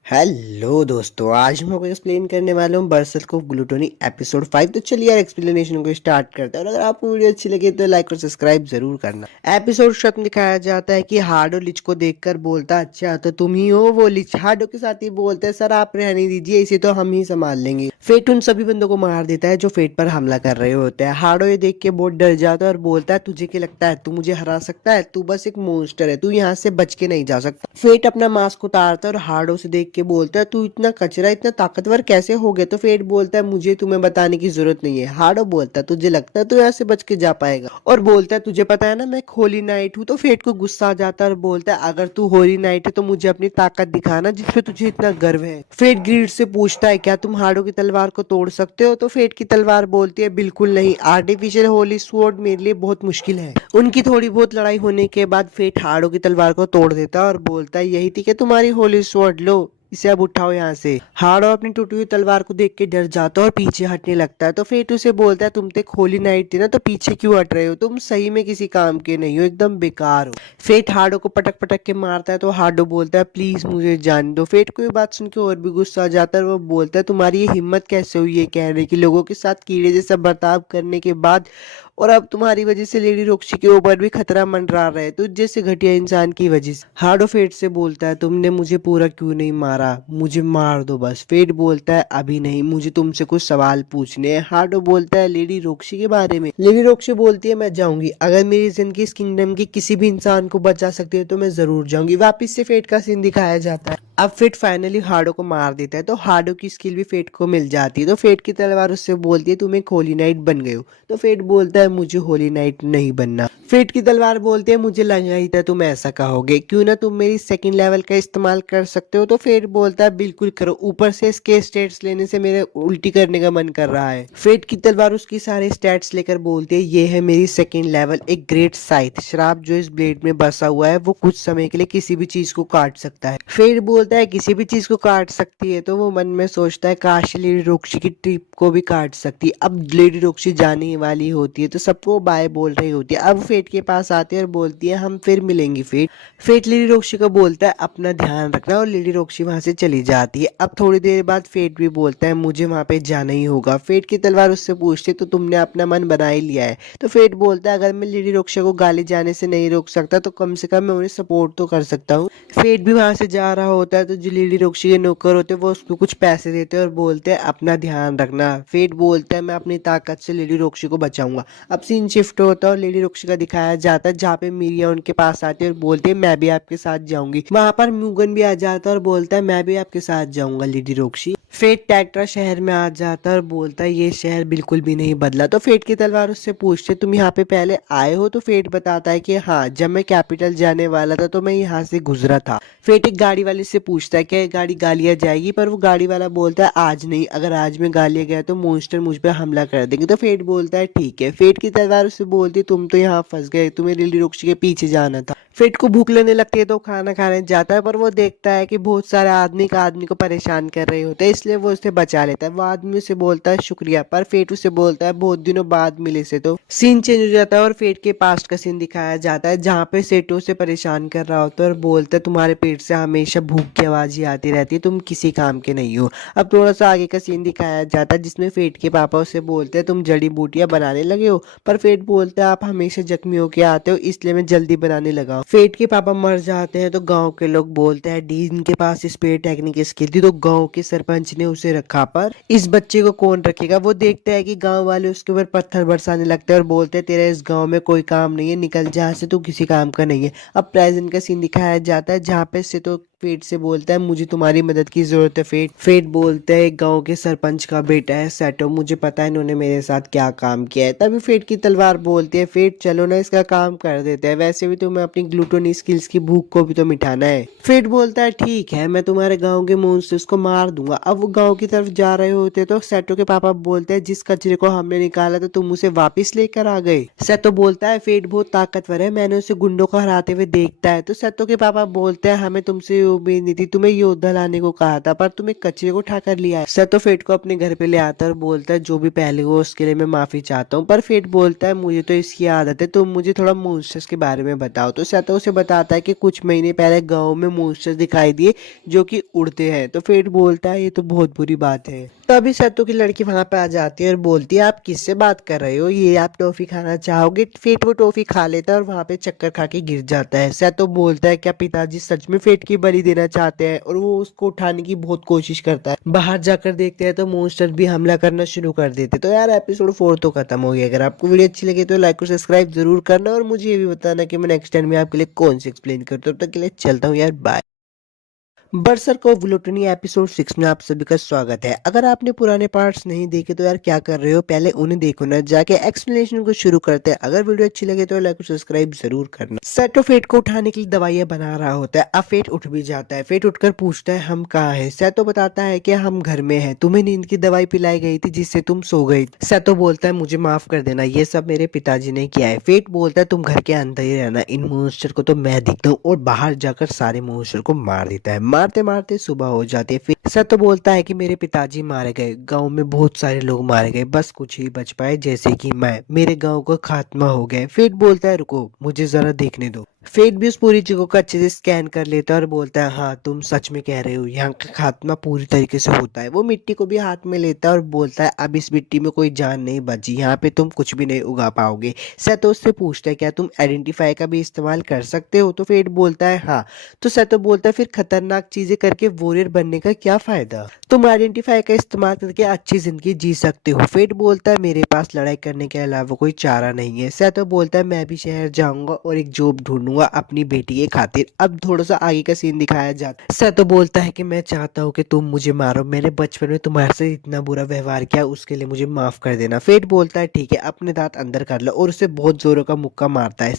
हेलो दोस्तों, आज मैं आपको एक्सप्लेन करने वाला हूँ बरसत ऑफ ग्लूटोनी एपिसोड 5। तो चलिए यार एक्सप्लेनेशन को स्टार्ट करते हैं और अगर आपको वीडियो अच्छी लगे तो लाइक और सब्सक्राइब जरूर करना। एपिसोड शुरू में दिखाया जाता है कि हार्डो लिच को देखकर बोलता है अच्छा तो तुम ही हो वो लिच। हार्डो के साथ ही बोलते हैं सर आप रहने दीजिए, इसे तो हम ही संभाल लेंगे। फेट उन सभी बंदों को मार देता है जो फेट पर हमला कर रहे होते हैं। हार्डो ये देख के बहुत डर जाता है और बोलता है तुझे क्या लगता है तू मुझे हरा सकता है? तू बस एक मॉन्स्टर है, तू यहाँ से बच के नहीं जा सकता। फेट अपना मास्क उतारता है और हार्डो से देख के बोलता है तू इतना कचरा इतना ताकतवर कैसे हो गया? तो फेट बोलता है मुझे तुम्हें बताने की जरूरत नहीं है। हार्डो बोलता है तुझे लगता है तू यहाँ से बच के जा पाएगा? और बोलता है तुझे पता है ना मैं होली नाइट हूँ। तो फेट को गुस्सा आ जाता है और बोलता है अगर तू होली नाइट है तो मुझे अपनी ताकत दिखाना जिसपे तुझे इतना गर्व है। फेट ग्रीड से पूछता है क्या तुम हार्डो की तलवार को तोड़ सकते हो? तो फेट की तलवार बोलती है बिल्कुल नहीं, आर्टिफिशियल होली स्वॉर्ड मेरे लिए बहुत मुश्किल है। उनकी थोड़ी बहुत लड़ाई होने के बाद फेट हार्डो की तलवार को तोड़ देता है और बोलता है यही थी कि तुम्हारी होली स्वॉर्ड, लो इसे अब उठाओ यहाँ से। हार्डो अपनी टूटी हुई तलवार को देख के डर जाता है और पीछे हटने लगता है। तो फेट उसे बोलता है तुम तो एक होली नाइट थी ना, तो पीछे क्यों हट रहे हो? तुम सही में किसी काम के नहीं हो, एकदम बेकार हो। फेट हार्डो को पटक पटक के मारता है तो हार्डो बोलता है प्लीज मुझे जाने दो। फेट को ये बात सुन के और भी गुस्सा आ जाता है और वो बोलता है तुम्हारी ये हिम्मत कैसे हुई है कहने की लोगों के साथ कीड़े जैसा बर्ताव करने के बाद, और अब तुम्हारी वजह से लेडी रोक्सी के ऊपर भी खतरा मंडरा रहा है, तो जैसे घटिया इंसान की वजह से। हार्डो फेट से बोलता है तुमने मुझे पूरा क्यों नहीं मारा, मुझे मार दो बस। फेट बोलता है अभी नहीं, मुझे तुमसे कुछ सवाल पूछने हैं। हार्डो बोलता है लेडी रोक्सी के बारे में। लेडी रोक्सी बोलती है मैं जाऊंगी, अगर मेरी जिंदगी इस किंगडम के किसी भी इंसान को बचा सकती है तो मैं जरूर जाऊंगी। वापिस से फेट का सीन दिखाया जाता है। अब फेट फाइनली हार्डो को मार देता है तो हार्डो की स्किल भी फेट को मिल जाती है। तो फेट की तलवार उससे बोलती है तुम एक होली नाइट बन गए हो। तो फेट बोलता है मुझे होली नाइट नहीं बनना। फेट की तलवार बोलती है मुझे लगा ही था तुम ऐसा कहोगे, क्यों ना तुम मेरी सेकंड लेवल का इस्तेमाल कर सकते हो। तो फेट बोलता है बिल्कुल करो, ऊपर से इसके स्टेट्स लेने से मेरे उल्टी करने का मन कर रहा है। फेट की तलवार उसकी सारे स्टेट्स लेकर बोलती है ये है मेरी सेकंड लेवल एक ग्रेट साइथ श्राप जो इस ब्लेड में बसा हुआ है, वो कुछ समय के लिए किसी भी चीज को काट सकता है। फेट बोलता है किसी भी चीज को काट सकती है, तो वो मन में सोचता है काश लेडी रोक्सी की ट्रिप को भी काट सकती है। अब लेडी रोक्सी जाने वाली होती है तो सबको बाय बोल रही होती है। अब फेट के पास आती है और बोलती है हम फिर मिलेंगी फेट। फेट लेडी रोक्सी को बोलता है अपना ध्यान रखना और लेडी रोक्सी वहां से चली जाती है। अब थोड़ी देर बाद फेट भी बोलता है मुझे वहां पे जाना ही होगा। फेट की तलवार उससे पूछती है तो तुमने अपना मन बना ही लिया है? तो फेट बोलता है अगर मैं लेडी रोक्सी को गाली जाने से नहीं रोक सकता तो कम से कम मैं उन्हें सपोर्ट तो कर सकता हूँ। फेट भी वहां से जा रहा होता है तो जो लेडी रोक्सी के नौकर होते हैं वो उसको कुछ पैसे देते हैं और बोलते हैं अपना ध्यान रखना। फेट बोलता है मैं अपनी ताकत से लेडी रोक्सी को बचाऊंगा। अब सीन शिफ्ट होता है और लेडी रोक्सी का दिखाया जाता है जहाँ पे मिरिया उनके पास आती है और बोलती है मैं भी आपके साथ जाऊंगी। वहां पर म्यूगन भी आ जाता है और बोलता है मैं भी आपके साथ जाऊंगा लेडी रोक्सी। फेट टैक्ट्रा शहर में आ जाता है और बोलता है ये शहर बिल्कुल भी नहीं बदला। तो फेट की तलवार उससे पूछते तुम यहाँ पे पहले आए हो? तो फेट बताता है कि हाँ, जब मैं कैपिटल जाने वाला था तो मैं यहाँ से गुजरा था। फेट एक गाड़ी वाले से पूछता है कि गाड़ी गालिया जाएगी, पर वो गाड़ी वाला बोलता है आज नहीं, अगर आज में गालिया गया तो मॉन्स्टर मुझ पे हमला कर देंगे। तो फेट बोलता है ठीक है। फेट की तलवार उससे बोलती तुम तो यहाँ फंस गए, तुम्हें लिली रोक्सी के पीछे जाना था। फेट को भूख लगने लगती है तो खाना खाने जाता है, पर वो देखता है कि बहुत सारे आदमी का आदमी को परेशान कर रहे होते हैं, इसलिए वो उसे बचा लेता है। वो आदमी उसे बोलता है शुक्रिया, पर फेट उसे बोलता है बहुत दिनों बाद मिले से। तो सीन चेंज हो जाता है और फेट के पास्ट का सीन दिखाया जाता है जहाँ पे सेटो उसे परेशान कर रहा होता है और बोलता है तुम्हारे पेट से हमेशा भूख की आवाज ही आती रहती है, तुम किसी काम के नहीं हो। अब थोड़ा सा आगे का सीन दिखाया जाता है जिसमें फेट के पापा उसे बोलते हैं तुम जड़ी बूटियां बनाने लगे हो, पर फेट बोलता है आप हमेशा जख्मी होके आते हो इसलिए मैं जल्दी बनाने लगा हूं। फेट के पापा मर जाते हैं तो गांव के लोग बोलते हैं डीन के पास स्पेयर टेक्निक स्किल थी तो गांव के सरपंच ने उसे रखा, पर इस बच्चे को कौन रखेगा? वो देखता है कि गांव वाले उसके ऊपर पत्थर बरसाने लगते हैं और बोलते हैं तेरा इस गांव में कोई काम नहीं है, निकल जहाँ से, तू किसी काम का नहीं है। अब प्रेजेंट का सीन दिखाया जाता है जहाँ पे से तो फेट से बोलता है मुझे तुम्हारी मदद की जरूरत है फेट। फेट बोलता है गांव के सरपंच का बेटा है सेटो, मुझे पता है इन्होंने मेरे साथ क्या काम किया है। तभी फेट की तलवार बोलती है फेट चलो ना इसका काम कर देते हैं, वैसे भी तुम्हें अपनी ग्लूटोनी स्किल्स की भूख को भी तो मिटाना है। फेट बोलता है ठीक है मैं तुम्हारे गाँव के मॉन्स्टर्स को मार दूंगा। अब वो गाँव की तरफ जा रहे होते तो सेटो के पापा बोलते हैं जिस कचरे को हमने निकाला था तुम उसे वापिस लेकर आ गए। सेटो बोलता है फेट बहुत ताकतवर है, मैंने उसे गुंडों को हराते हुए देखता है। तो सेटो के पापा बोलते हैं हमें तुमसे ये उम्मीद नहीं थी, तुम्हें योद्धा लाने को कहा था पर तुम एक कचरे को उठा कर लिया है। सेटो फेट को अपने घर पे ले आता है और बोलता है जो भी पहले हो उसके लिए मैं माफी चाहता हूँ। पर फेट बोलता है मुझे तो इसकी आदत है, तुम मुझे थोड़ा मॉन्स्टर्स के बारे में बताओ। तो सेटो उसे बताता है कि कुछ महीने पहले गाँव में मॉन्स्टर्स दिखाई दिए जो कि उड़ते हैं। तो फेट बोलता है ये तो बहुत बुरी बात है। तभी सेटो की लड़की वहां पे आ जाती है और बोलती है आप किससे बात कर रहे हो, ये आप टॉफी खाना चाहोगे। फेट वो टॉफी खा लेता है और वहां पे चक्कर खा के गिर जाता है। सेटो बोलता है क्या पिताजी सच में फेट की बलि देना चाहते हैं, और वो उसको उठाने की बहुत कोशिश करता है। बाहर जाकर देखते हैं तो मॉन्स्टर भी हमला करना शुरू कर देते। तो यार एपिसोड 4 तो खत्म हो गया। अगर आपको वीडियो अच्छी लगी तो लाइक और सब्सक्राइब जरूर करना, और मुझे ये भी बताना कि मैं नेक्स्ट टाइम में आपके लिए कौन सी एक्सप्लेन करता हूँ। तब तक के लिए चलता हूँ यार, बाय। बरसर्क ऑफ ग्लूटनी एपिसोड 6 में आप सभी का स्वागत है। अगर आपने पुराने पार्ट्स नहीं देखे तो यार क्या कर रहे हो, पहले उन्हें देखो ना। जाके एक्सप्लेनेशन को शुरू करते हैं। अगर वीडियो अच्छी लगे तो लाइक और सब्सक्राइब जरूर करना। सेटो फेट को उठाने के लिए दवाइयां बना रहा होता है। अब फेट उठ भी जाता है। फेट उठकर पूछता है हम कहाँ हैं। सेटो बताता है कि हम घर में हैं, तुम्हें नींद की दवाई पिलाई गई थी जिससे तुम सो गई। सेटो बोलता है मुझे माफ कर देना, ये सब मेरे पिताजी ने किया है। फेट बोलता है तुम घर के अंदर ही रहना, इन मॉन्स्टर को तो मैं दिखता हूँ, और बाहर जाकर सारे मॉन्स्टर को मार देता है। मारते मारते सुबह हो जाती है। फिर सत्य बोलता है कि मेरे पिताजी मारे गए, गांव में बहुत सारे लोग मारे गए, बस कुछ ही बच पाए जैसे कि मैं, मेरे गांव का खात्मा हो गया। फेट बोलता है रुको मुझे जरा देखने दो। फेट भी उस पूरी जगह को अच्छे से स्कैन कर लेता है और बोलता है हाँ तुम सच में कह रहे हो, यहाँ का खात्मा पूरी तरीके से होता है। वो मिट्टी को भी हाथ में लेता है और बोलता है अब इस मिट्टी में कोई जान नहीं बची, यहाँ पे तुम कुछ भी नहीं उगा पाओगे। सतो उससे पूछता है क्या तुम आइडेंटिफाई का भी इस्तेमाल कर सकते हो। तो फेट बोलता है हाँ। तो सतो बोलता है फिर खतरनाक चीजें करके वॉरियर बनने का क्या फायदा, तुम आइडेंटिफाई का इस्तेमाल करके अच्छी जिंदगी जी सकते हो। फेट बोलता है मेरे पास लड़ाई करने के अलावा कोई चारा नहीं है। सतो बोलता है मैं भी शहर जाऊंगा और एक जॉब ढूंढूंगा अपनी बेटी के खातिर। अब थोड़ा सा आगे का सीन दिखाया जाता है। सतो बोलता है कि मैं चाहता हूँ कि तुम मुझे मारो, मैंने बचपन में तुम्हारे से इतना बुरा व्यवहार किया उसके लिए मुझे माफ कर देना। फेट बोलता है ठीक है, अपने दांत अंदर कर लो, और उसे बहुत जोरों का मुक्का मारता है।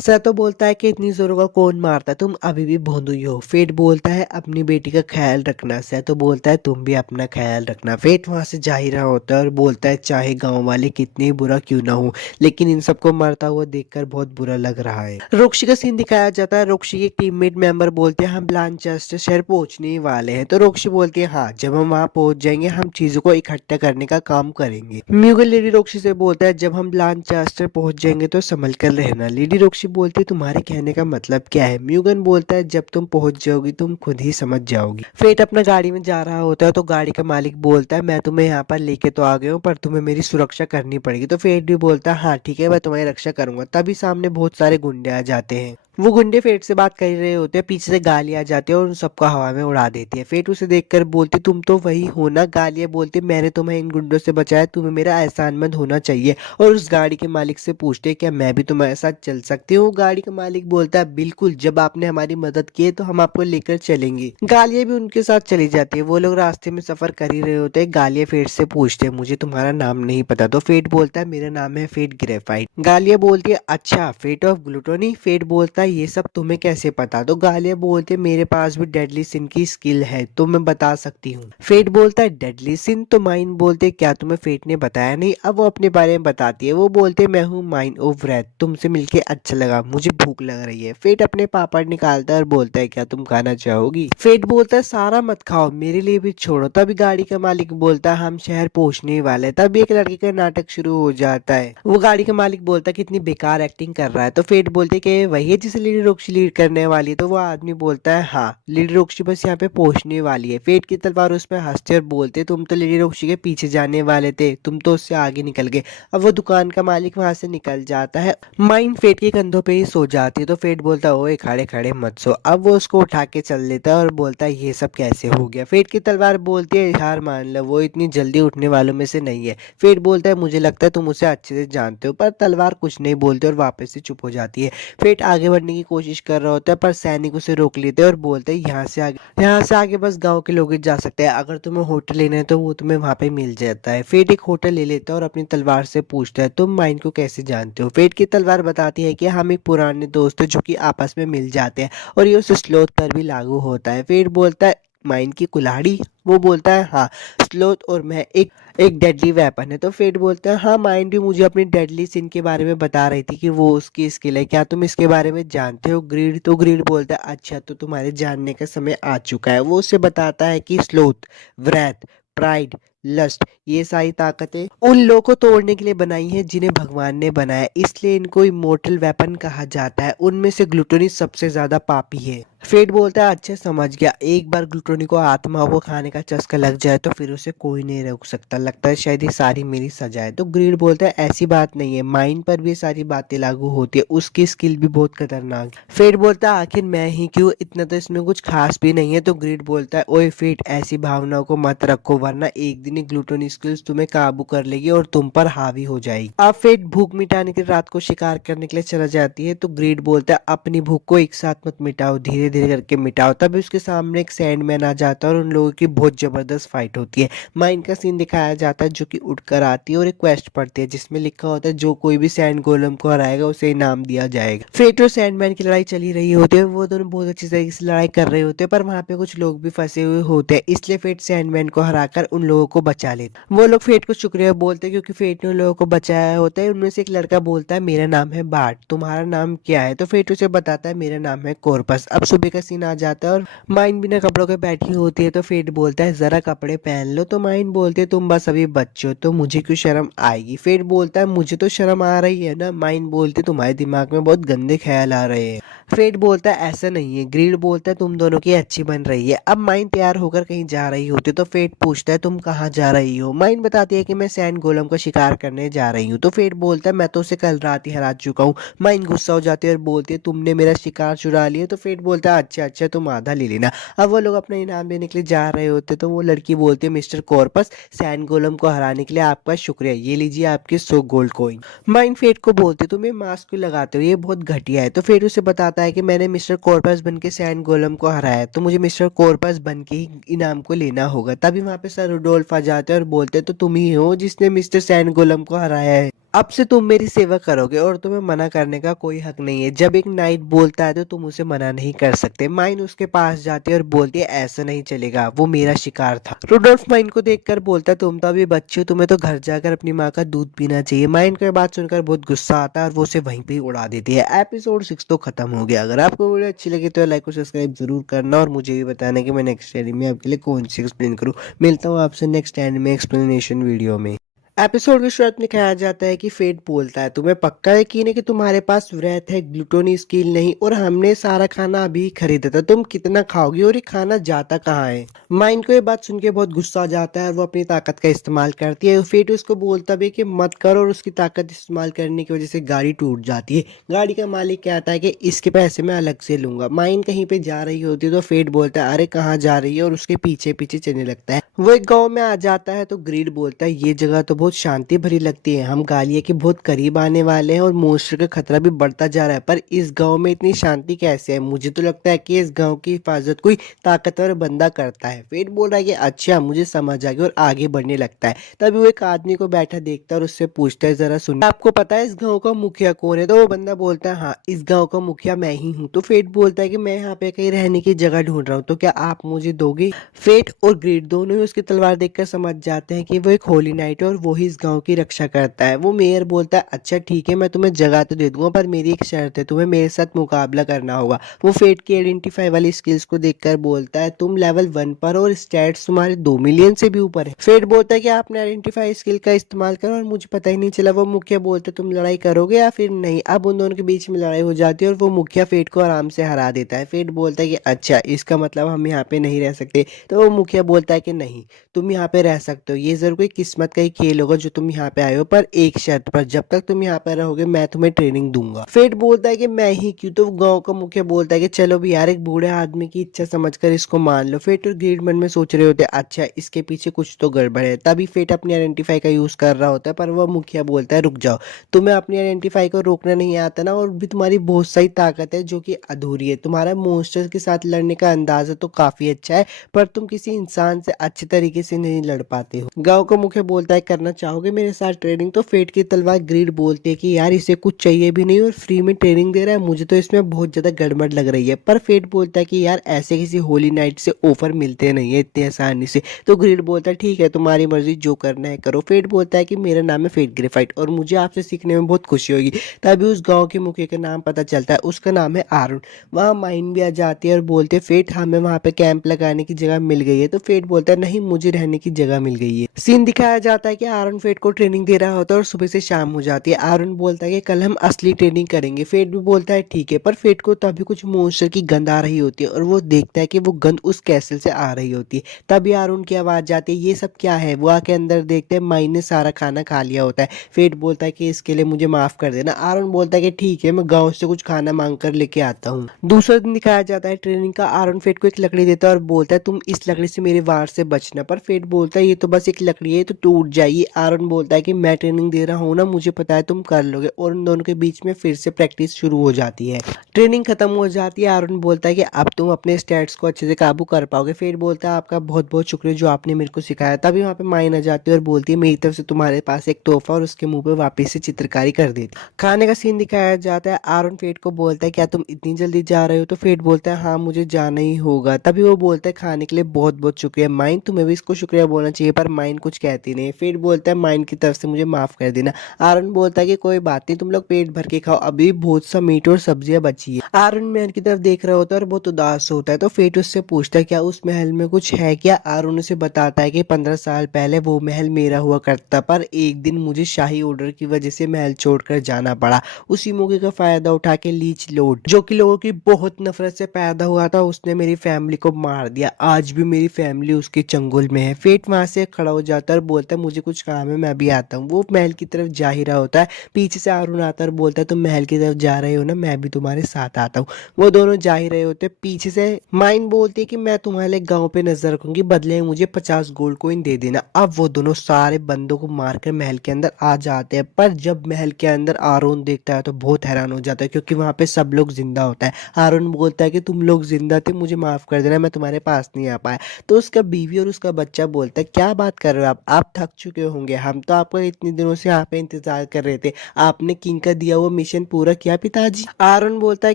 सतो बोलता है कि इतनी जोरों का कौन मारता है, तुम अभी भी भोंदू ही हो। फेट बोलता है अपनी बेटी का ख्याल रखना। सतो बोलता है तुम भी अपना ख्याल रखना। फेट वहां से जा ही रहा होता है और बोलता है चाहे गांव वाले कितने बुरा क्यों ना हो, लेकिन इन सबको मरता हुआ देखकर बहुत बुरा लग रहा है। रोक्शी का सीन दिखाया जाता है। रोक्शी के टीममेट मेंबर बोलते हैं हम ब्लानचेस्टर शहर पहुंचने ही वाले हैं। तो रोक्शी बोलती है हाँ जब हम वहां पहुंच जाएंगे हम चीजों को इकट्ठा करने का काम करेंगे। म्यूगन लेडी रोक्शी से बोलता है जब हम ब्लानचेस्टर पहुंच जाएंगे तो संभल कर रहना। लेडी रोक्शी बोलती है तुम्हारे कहने का मतलब क्या है। म्यूगन बोलता है जब तुम पहुंच जाओगी तुम खुद ही समझ जाओगी। फेट अपना गाड़ी में जा रहा होता है तो गाड़ी का मालिक बोलता है मैं तुम्हें यहाँ पर लेके तो आ गया हूँ पर तुम्हें मेरी सुरक्षा करनी पड़ेगी। तो फेट भी बोलता है हाँ ठीक है मैं तुम्हारी रक्षा करूंगा। तभी सामने बहुत सारे गुंडे आ जाते हैं। वो गुंडे फेट से बात कर रहे होते हैं, पीछे से गालियां आ जाती है और उन सबको हवा में उड़ा देती है। फेट उसे देखकर बोलती तुम तो वही हो ना। गालियां बोलती मैंने तुम्हें इन गुंडों से बचाया, तुम्हें मेरा एहसानमंद होना चाहिए। और उस गाड़ी के मालिक से पूछते क्या मैं भी तुम्हारे साथ चल सकती हूँ। गाड़ी का मालिक बोलता है बिल्कुल, जब आपने हमारी मदद की है तो हम आपको लेकर चलेंगे। गालियां भी उनके साथ चली जाती है। वो लोग रास्ते में सफर कर ही रहे होते हैं। गालियां फेट से पूछते मुझे तुम्हारा नाम नहीं पता। तो फेट बोलता है मेरा नाम है फेट ग्रेफाइट। गालियां बोलती है अच्छा फेट ऑफ ग्लूटोनी। फेट बोलता है ये सब तुम्हें कैसे पता। तो गालियां बोलते मेरे पास भी डेडली सिन की स्किल है तो मैं बता सकती हूँ। फेट बोलता है डेडली सिन। तो माइन बोलते क्या तुम्हें फेट ने बताया नहीं। अब वो अपने बारे में बताती है। वो बोलते मैं हूँ माइन ऑफ रेथ, तुमसे मिलके अच्छा लगा, मुझे भूख लग रही है। फेट अपने पापड़ निकालता है और बोलता है क्या तुम खाना चाहोगी। फेट बोलता है सारा मत खाओ मेरे लिए भी छोड़ो। तभी गाड़ी का मालिक बोलता है हम शहर पहुंचने वाले। तब एक लड़के का नाटक शुरू हो जाता है। वो गाड़ी का मालिक बोलता है कितनी बेकार एक्टिंग कर रहा है। तो फेट बोलते कि वही है जिसे लेडी रोक्शी लीड करने वाली है। तो वो आदमी बोलता है हाँ लेडी रोक्शी बस यहाँ पे पहुंचने वाली है। फेट की तलवार उस पर हंसते और बोलते तुम तो लेडी रोक्शी के पीछे जाने वाले थे, तुम तो उससे आगे निकल गए। अब वो दुकान का मालिक वहां से निकल जाता है। माइन फेट के कंधों पे ही सो जाती है। तो फेट बोलता है ओए खड़े खड़े मत सो। अब वो उसको उठा के चल लेता है और बोलता है ये सब कैसे हो गया। फेट की तलवार बोलती है हार मान लो, वो इतनी जल्दी उठने वालों में से नहीं है। फेट बोलता है मुझे लगता है तुम उसे अच्छे से जानते हो। पर तलवार कुछ नहीं बोलती और वापस से चुप हो जाती है। फेट आगे बढ़ने की कोशिश कर रहा होता है, पर सैनिक उसे रोक लेते हैं और बोलते हैं यहाँ से आगे बस गांव के लोग ही जा सकते हैं। अगर तुम्हें होटल लेना है तो वो तुम्हें वहां पे मिल जाता है। फेट एक होटल ले लेता है और अपनी तलवार से पूछता है तुम माइन को कैसे जानते हो। फेट की तलवार बताती है कि हम एक पुराने दोस्त हैं जो कि आपस में मिल जाते हैं, और ये उस स्लोथ पर भी लागू होता है। फेट बोलता है माइन की कुल्हाड़ी। वो बोलता है हाँ, स्लोथ और मैं एक एक डेडली वेपन है। तो फेट बोलता है हाँ, माइंड भी मुझे अपनी डेडली सिन के बारे में बता रही थी कि वो उसकी स्किल है, क्या तुम इसके बारे में जानते हो ग्रीड। तो ग्रीड बोलता है अच्छा, तो तुम्हारे जानने का समय आ चुका है। वो उसे बताता है कि स्लोथ, व्रैथ, प्राइड, लस्ट, ये सारी ताकतें उन लोगों को तोड़ने के लिए बनाई हैं जिन्हें भगवान ने बनाया, इसलिए इनको इमोर्टल वेपन कहा जाता है। उनमें से ग्लूटोनी सबसे ज्यादा पापी है। फेट बोलता है अच्छा समझ गया, एक बार ग्लूटोनी को आत्मा को खाने का चस्का लग जाए तो फिर उसे कोई नहीं रोक सकता, लगता है शायद ये सारी मेरी सजा है। तो ग्रीड बोलता है ऐसी बात नहीं है, माइंड पर भी ये सारी बातें लागू होती है, उसकी स्किल भी बहुत खतरनाक। फेट बोलता है आखिर मैं ही क्यों, इतना तो इसमें कुछ खास भी नहीं है। तो ग्रीड बोलता है ओए फेट, ऐसी भावनाओं को मत रखो वरना एक दिन ग्लूटोनी स्किल्स तुम्हें काबू कर लेगी और तुम पर हावी हो जाएगी। अब फेट भूख मिटाने के लिए रात को शिकार करने के लिए चला जाती है। तो ग्रीड बोलता है अपनी भूख को एक साथ मत मिटाओ, धीरे धीरे करके मिटाओ। तभी उसके सामने एक सैंडमैन आ जाता है और उन लोगों की बहुत जबरदस्त फाइट होती है। माइन का सीन दिखाया जाता है जो कि उठकर आती है और एक क्वेस्ट पढ़ती है जिसमें लिखा होता है जो कोई भी सैंड गोलम को हराएगा उसे इनाम दिया जाएगा। फेट और सैंडमैन की लड़ाई चली रही होती है, वो दोनों बहुत अच्छी तरीके से लड़ाई कर रहे होते हैं, पर वहां पे कुछ लोग भी फंसे हुए होते हैं, इसलिए फेट सैंडमैन को हराकर उन लोगों को बचा लेता है। वो लोग फेट को शुक्रिया बोलते हैं क्योंकि फेट ने उन लोगों को बचाया होता है। उनमें से एक लड़का बोलता है मेरा नाम है बार्ट, तुम्हारा नाम क्या है। तो फेट उसे बताता है मेरा नाम है कॉर्पस। अब सुबह का सीन आ जाता है और माइन बिना कपड़ों के बैठी होती है। तो फेट बोलता है जरा कपड़े पहन लो। तो माइन बोलते है तुम बस अभी बच्चे हो तो मुझे क्यों शर्म आएगी। फेट बोलता है मुझे तो शर्म आ रही है ना। माइन बोलते तुम्हारे दिमाग में बहुत गंदे ख्याल आ रहे हैं। फेट बोलता है ऐसा नहीं है। ग्रीड बोलता है तुम दोनों की अच्छी बन रही है। अब माइन तैयार होकर कहीं जा रही होती है तो फेट पूछता है तुम कहाँ जा रही हो। माइन बताती है कि मैं सैंड गोलम का शिकार करने जा रही हूँ। तो फेट बोलता है मैं तो उसे कल रात ही हरा चुका हूँ। माइन गुस्सा हो जाती है और बोलती है तुमने मेरा शिकार चुरा लिया। तो फेट बोलता है अच्छा अच्छा, तुम आधा ले लेना। अब वो लोग अपना इनाम लेने के लिए जा रहे होते तो वो लड़की बोलती है मिस्टर कॉर्पस, सैंड गोलम को हराने के लिए आपका शुक्रिया, ये लीजिए आपके 100 गोल्ड कॉइन। माइन फेट को बोलते तुम ये मास्क क्यों लगाते हो, ये बहुत घटिया है। तो फेट उसे बताता है कि मैंने मिस्टर कॉर्पस बन के सैंड गोलम को हराया है, तो मुझे मिस्टर कॉर्पस बन के ही इनाम को लेना होगा। तभी वहां पे सर रुडोल्फ आ जाते हैं और बोलते हैं तो तुम ही हो जिसने मिस्टर सैंड गोलम को हराया है, अब से तुम मेरी सेवा करोगे और तुम्हें मना करने का कोई हक नहीं है। जब एक नाइट बोलता है तो तुम उसे मना नहीं कर सकते। माइन उसके पास जाती है और बोलती है ऐसा नहीं चलेगा, वो मेरा शिकार था। रुडोल्फ माइन को देखकर बोलता है तुम तो अभी बच्चे हो, तुम्हें तो घर जाकर अपनी माँ का दूध पीना चाहिए। माइन को ये बात सुनकर बहुत गुस्सा आता है और वो उसे वहीं पे ही उड़ा देती है। एपिसोड 6 तो खत्म हो गया। अगर आपको वीडियो अच्छी लगी तो लाइक और सब्सक्राइब जरूर करना और मुझे भी बताना कि मैं नेक्स्ट एंड में आपके लिए कौन सी एक्सप्लेन करूँ। मिलता हूँ आपसे नेक्स्ट एंड में एक्सप्लेनेशन वीडियो में। एपिसोड की शुरुआत में कहा जाता है कि फेट बोलता है तुम्हें पक्का यकीन है कि तुम्हारे पास व्रत है, ग्लूटोनी स्किल नहीं, और हमने सारा खाना अभी खरीदा था, तुम कितना खाओगे और ये खाना जाता कहाँ है। माइन को ये बात सुन के बहुत गुस्सा आ जाता है और वो अपनी ताकत का इस्तेमाल करती है। फेट उसको बोलता भी कि मत करो और उसकी ताकत इस्तेमाल करने की वजह से गाड़ी टूट जाती है। गाड़ी का मालिक कहता है कि इसके पैसे मैं अलग से लूंगा। माइन कहीं पे जा रही होती है तो फेट बोलता है अरे कहाँ जा रही है, और उसके पीछे पीछे चलने लगता है। वो एक गाँव में आ जाता है तो ग्रीड बोलता है ये जगह तो बहुत शांति भरी लगती है, हम गालिया के बहुत करीब आने वाले हैं और मॉन्स्टर का खतरा भी बढ़ता जा रहा है, पर इस गांव में इतनी शांति कैसे है। मुझे तो लगता है कि इस गांव की हिफाजत कोई ताकतवर बंदा करता है। फेट बोल रहा है कि अच्छा मुझे समझ आ गया और आगे बढ़ने लगता है। तभी वो एक आदमी को बैठा देखता है और उससे पूछता है जरा सुन आपको पता है इस गाँव का मुखिया कौन है। तो वो बंदा बोलता है हाँ, इस गाँव का मुखिया मैं ही हूँ। तो फेट बोलता है कि मैं यहाँ पे कहीं रहने की जगह ढूंढ रहा हूँ, तो क्या आप मुझे दोगे। फेट और ग्रीड दोनों ही उसकी तलवार देखकर समझ जाते हैं कि वो एक होली नाइट है और वो ही इस गांव की रक्षा करता है। वो मेयर बोलता है अच्छा ठीक है, मैं तुम्हें जगह तो दे दूंगा पर मेरी एक शर्त है, तुम्हें मेरे साथ मुकाबला करना होगा। वो फेट की आइडेंटिफाई वाली स्किल्स को देखकर बोलता है तुम लेवल 1 पर और स्टैट्स तुम्हारे 2 मिलियन से भी ऊपर है। फेट बोलता है कि आपने आइडेंटिफाई स्किल का इस्तेमाल करा और मुझे पता ही नहीं चला। वो मुखिया बोलते तुम लड़ाई करोगे या फिर नहीं। अब उन दोनों के बीच में लड़ाई हो जाती है और वो मुखिया फेट को आराम से हरा देता है। फेट बोलता है कि अच्छा इसका मतलब हम यहाँ पे नहीं रह सकते। तो वो मुखिया बोलता है कि नहीं, तुम यहाँ पे रह सकते हो, ये जरूर कोई किस्मत का ही खेल होगा। होगा जो तुम यहाँ पे आए हो, पर एक शर्त पर, जब तक तुम यहाँ पे रहोगे मैं तुम्हें ट्रेनिंग दूंगा। फेट बोलता है कि मैं ही क्यों, तो गांव का मुखिया बोलता है कि चलो भी यार, एक बूढ़े आदमी की इच्छा समझकर इसको मान लो। फेट और ग्रीड मन में सोच रहे होते हैं अच्छा इसके पीछे कुछ तो गड़बड़ है। तभी फेट अपनी आइडेंटिफाई का यूज कर रहा होता है, पर वह मुखिया बोलता है रुक जाओ, तुम्हें अपनी आइडेंटिफाई को रोकना नहीं आता ना, और भी तुम्हारी बहुत सारी ताकत है जो कि अधूरी है। तुम्हारा मॉन्स्टर्स के साथ लड़ने का अंदाजा तो काफी अच्छा है, पर तुम किसी इंसान से अच्छे तरीके से नहीं लड़ पाते हो। गांव का मुखिया बोलता है करना चाहोगे मेरे साथ ट्रेनिंग, तो फेट की तलवार ग्रीड बोलती है कि यार इसे कुछ चाहिए भी नहीं और फ्री में ट्रेनिंग दे रहा है, मुझे तो इसमें बहुत ज्यादा गड़बड़ लग रही है। पर फेट बोलता है कि यार ऐसे किसी होली नाइट से ऑफर मिलते नहीं है इतनी आसानी से। तो ग्रीड बोलता है ठीक है तुम्हारी मर्जी, जो करना है करो। फेट बोलता है कि मेरा नाम है फेट ग्रेफाइट और मुझे आपसे सीखने में बहुत खुशी होगी। तभी उस गांव के मुखिया का नाम पता चलता है, उसका नाम है आरुण। वहाँ माइन भी आ जाती है और बोलते फेट हमें वहाँ पे कैंप लगाने की जगह मिल गई है। तो फेट बोलता है नहीं, मुझे रहने की जगह मिल गई है। सीन दिखाया जाता है कि आरुण फेट को ट्रेनिंग दे रहा होता है और सुबह से शाम हो जाती है। आरुण बोलता है कि कल हम असली ट्रेनिंग करेंगे। फेट भी बोलता है ठीक है, पर फेट को तभी कुछ मॉन्स्टर की गंध आ रही होती है और वो देखता है कि वो गंध उस कैसल से आ रही होती है। तभी आरुण की आवाज जाती है ये सब क्या है। वो आके अंदर देखते हैं माइन ने सारा खाना खा लिया होता है। फेट बोलता है कि इसके लिए मुझे माफ कर देना। आरुण बोलता है कि ठीक है, मैं गांव से कुछ खाना मांग कर लेके आता हूँ। दूसरा दिन दिखाया जाता है ट्रेनिंग का। आरुण फेट को एक लकड़ी देता है और बोलता है तुम इस लकड़ी से मेरे वार से बचना। पर फेट बोलता है ये तो बस एक लकड़ी है, तो टूट जाएगी। आरुण बोलता है कि मैं ट्रेनिंग दे रहा हूँ ना, मुझे पता है तुम कर लोगे, और उन दोनों के बीच में फिर से प्रैक्टिस शुरू हो जाती है। ट्रेनिंग खत्म हो जाती है। आरुण बोलता है कि अब तुम अपने स्टैट्स को अच्छे से काबू कर पाओगे। फेट बोलता है आपका बहुत बहुत शुक्रिया जो आपने मेरे को सिखाया। तभी वहाँ पे माइन आ जाती है और बोलती है मेरी तरफ से तुम्हारे पास एक तोहफा, और उसके मुंह पे वापस से चित्रकारी कर देती। खाने का सीन दिखाया जाता है। आरुण फेट को बोलता है क्या तुम इतनी जल्दी जा रहे हो, तो फेट बोलता है हाँ मुझे जाना ही होगा। तभी वो बोलता है खाने के लिए बहुत बहुत शुक्रिया माइन, तुम्हें भी इसको शुक्रिया बोलना चाहिए। पर माइन कुछ कहती नहीं। फेट बोलता है माइन की तरफ से मुझे माफ कर देना। आरुण बोलता है कि कोई बात नहीं, तुम लोग पेट भर के खाओ, अभी बहुत सा मीट और सब्जियां बची है। आरुण महल की तरफ देख रहा होता है और बहुत उदास होता है। तो फेट उससे पूछता है क्या उस महल में कुछ है क्या। आरुण उसे बताता है कि 15 साल पहले वो महल मेरा हुआ करता, पर एक दिन मुझे शाही ऑर्डर की वजह से महल छोड़कर जाना पड़ा। उसी मौके का फायदा उठा के लीच लॉर्ड, जो कि लोगों की बहुत नफरत से पैदा हुआ था, उसने मेरी फैमिली को मार दिया। आज भी मेरी फैमिली उसके चंगुल में है। फेट वहां से खड़ा हो जाता है और बोलता है मुझे कुछ काम है, मैं भी आता हूँ। वो महल की तरफ जा ही रहा होता है, पीछे से आरुण आता है और बोलता है तुम महल की तरफ जा रहे हो ना, मैं भी तुम्हारे साथ आता हूँ। वो दोनों जा ही रहे होते। पीछे से माइन बोलती है कि मैं तुम्हारे गांव पे नजर रखूंगी, बदले में मुझे 50 गोल्ड कॉइन दे देना। अब वो दोनों सारे बंदों को मारकर महल के अंदर आ जाते हैं। पर जब महल के अंदर आरुण देखता है तो बहुत हैरान हो जाता है, क्योंकि वहां पे सब लोग जिंदा होता है। आरुण बोलता है कि तुम लोग जिंदा थे, मुझे माफ कर देना, मैं तुम्हारे पास नहीं आ पाया। तो उसका बीवी और उसका बच्चा बोलता है क्या बात कर रहे हो आप थक चुके होंगे, हम तो आपका इतने दिनों से यहाँ पे इंतजार कर रहे थे। आपने किंग का दिया हुआ मिशन पूरा किया पिताजी। आरुण बोलता है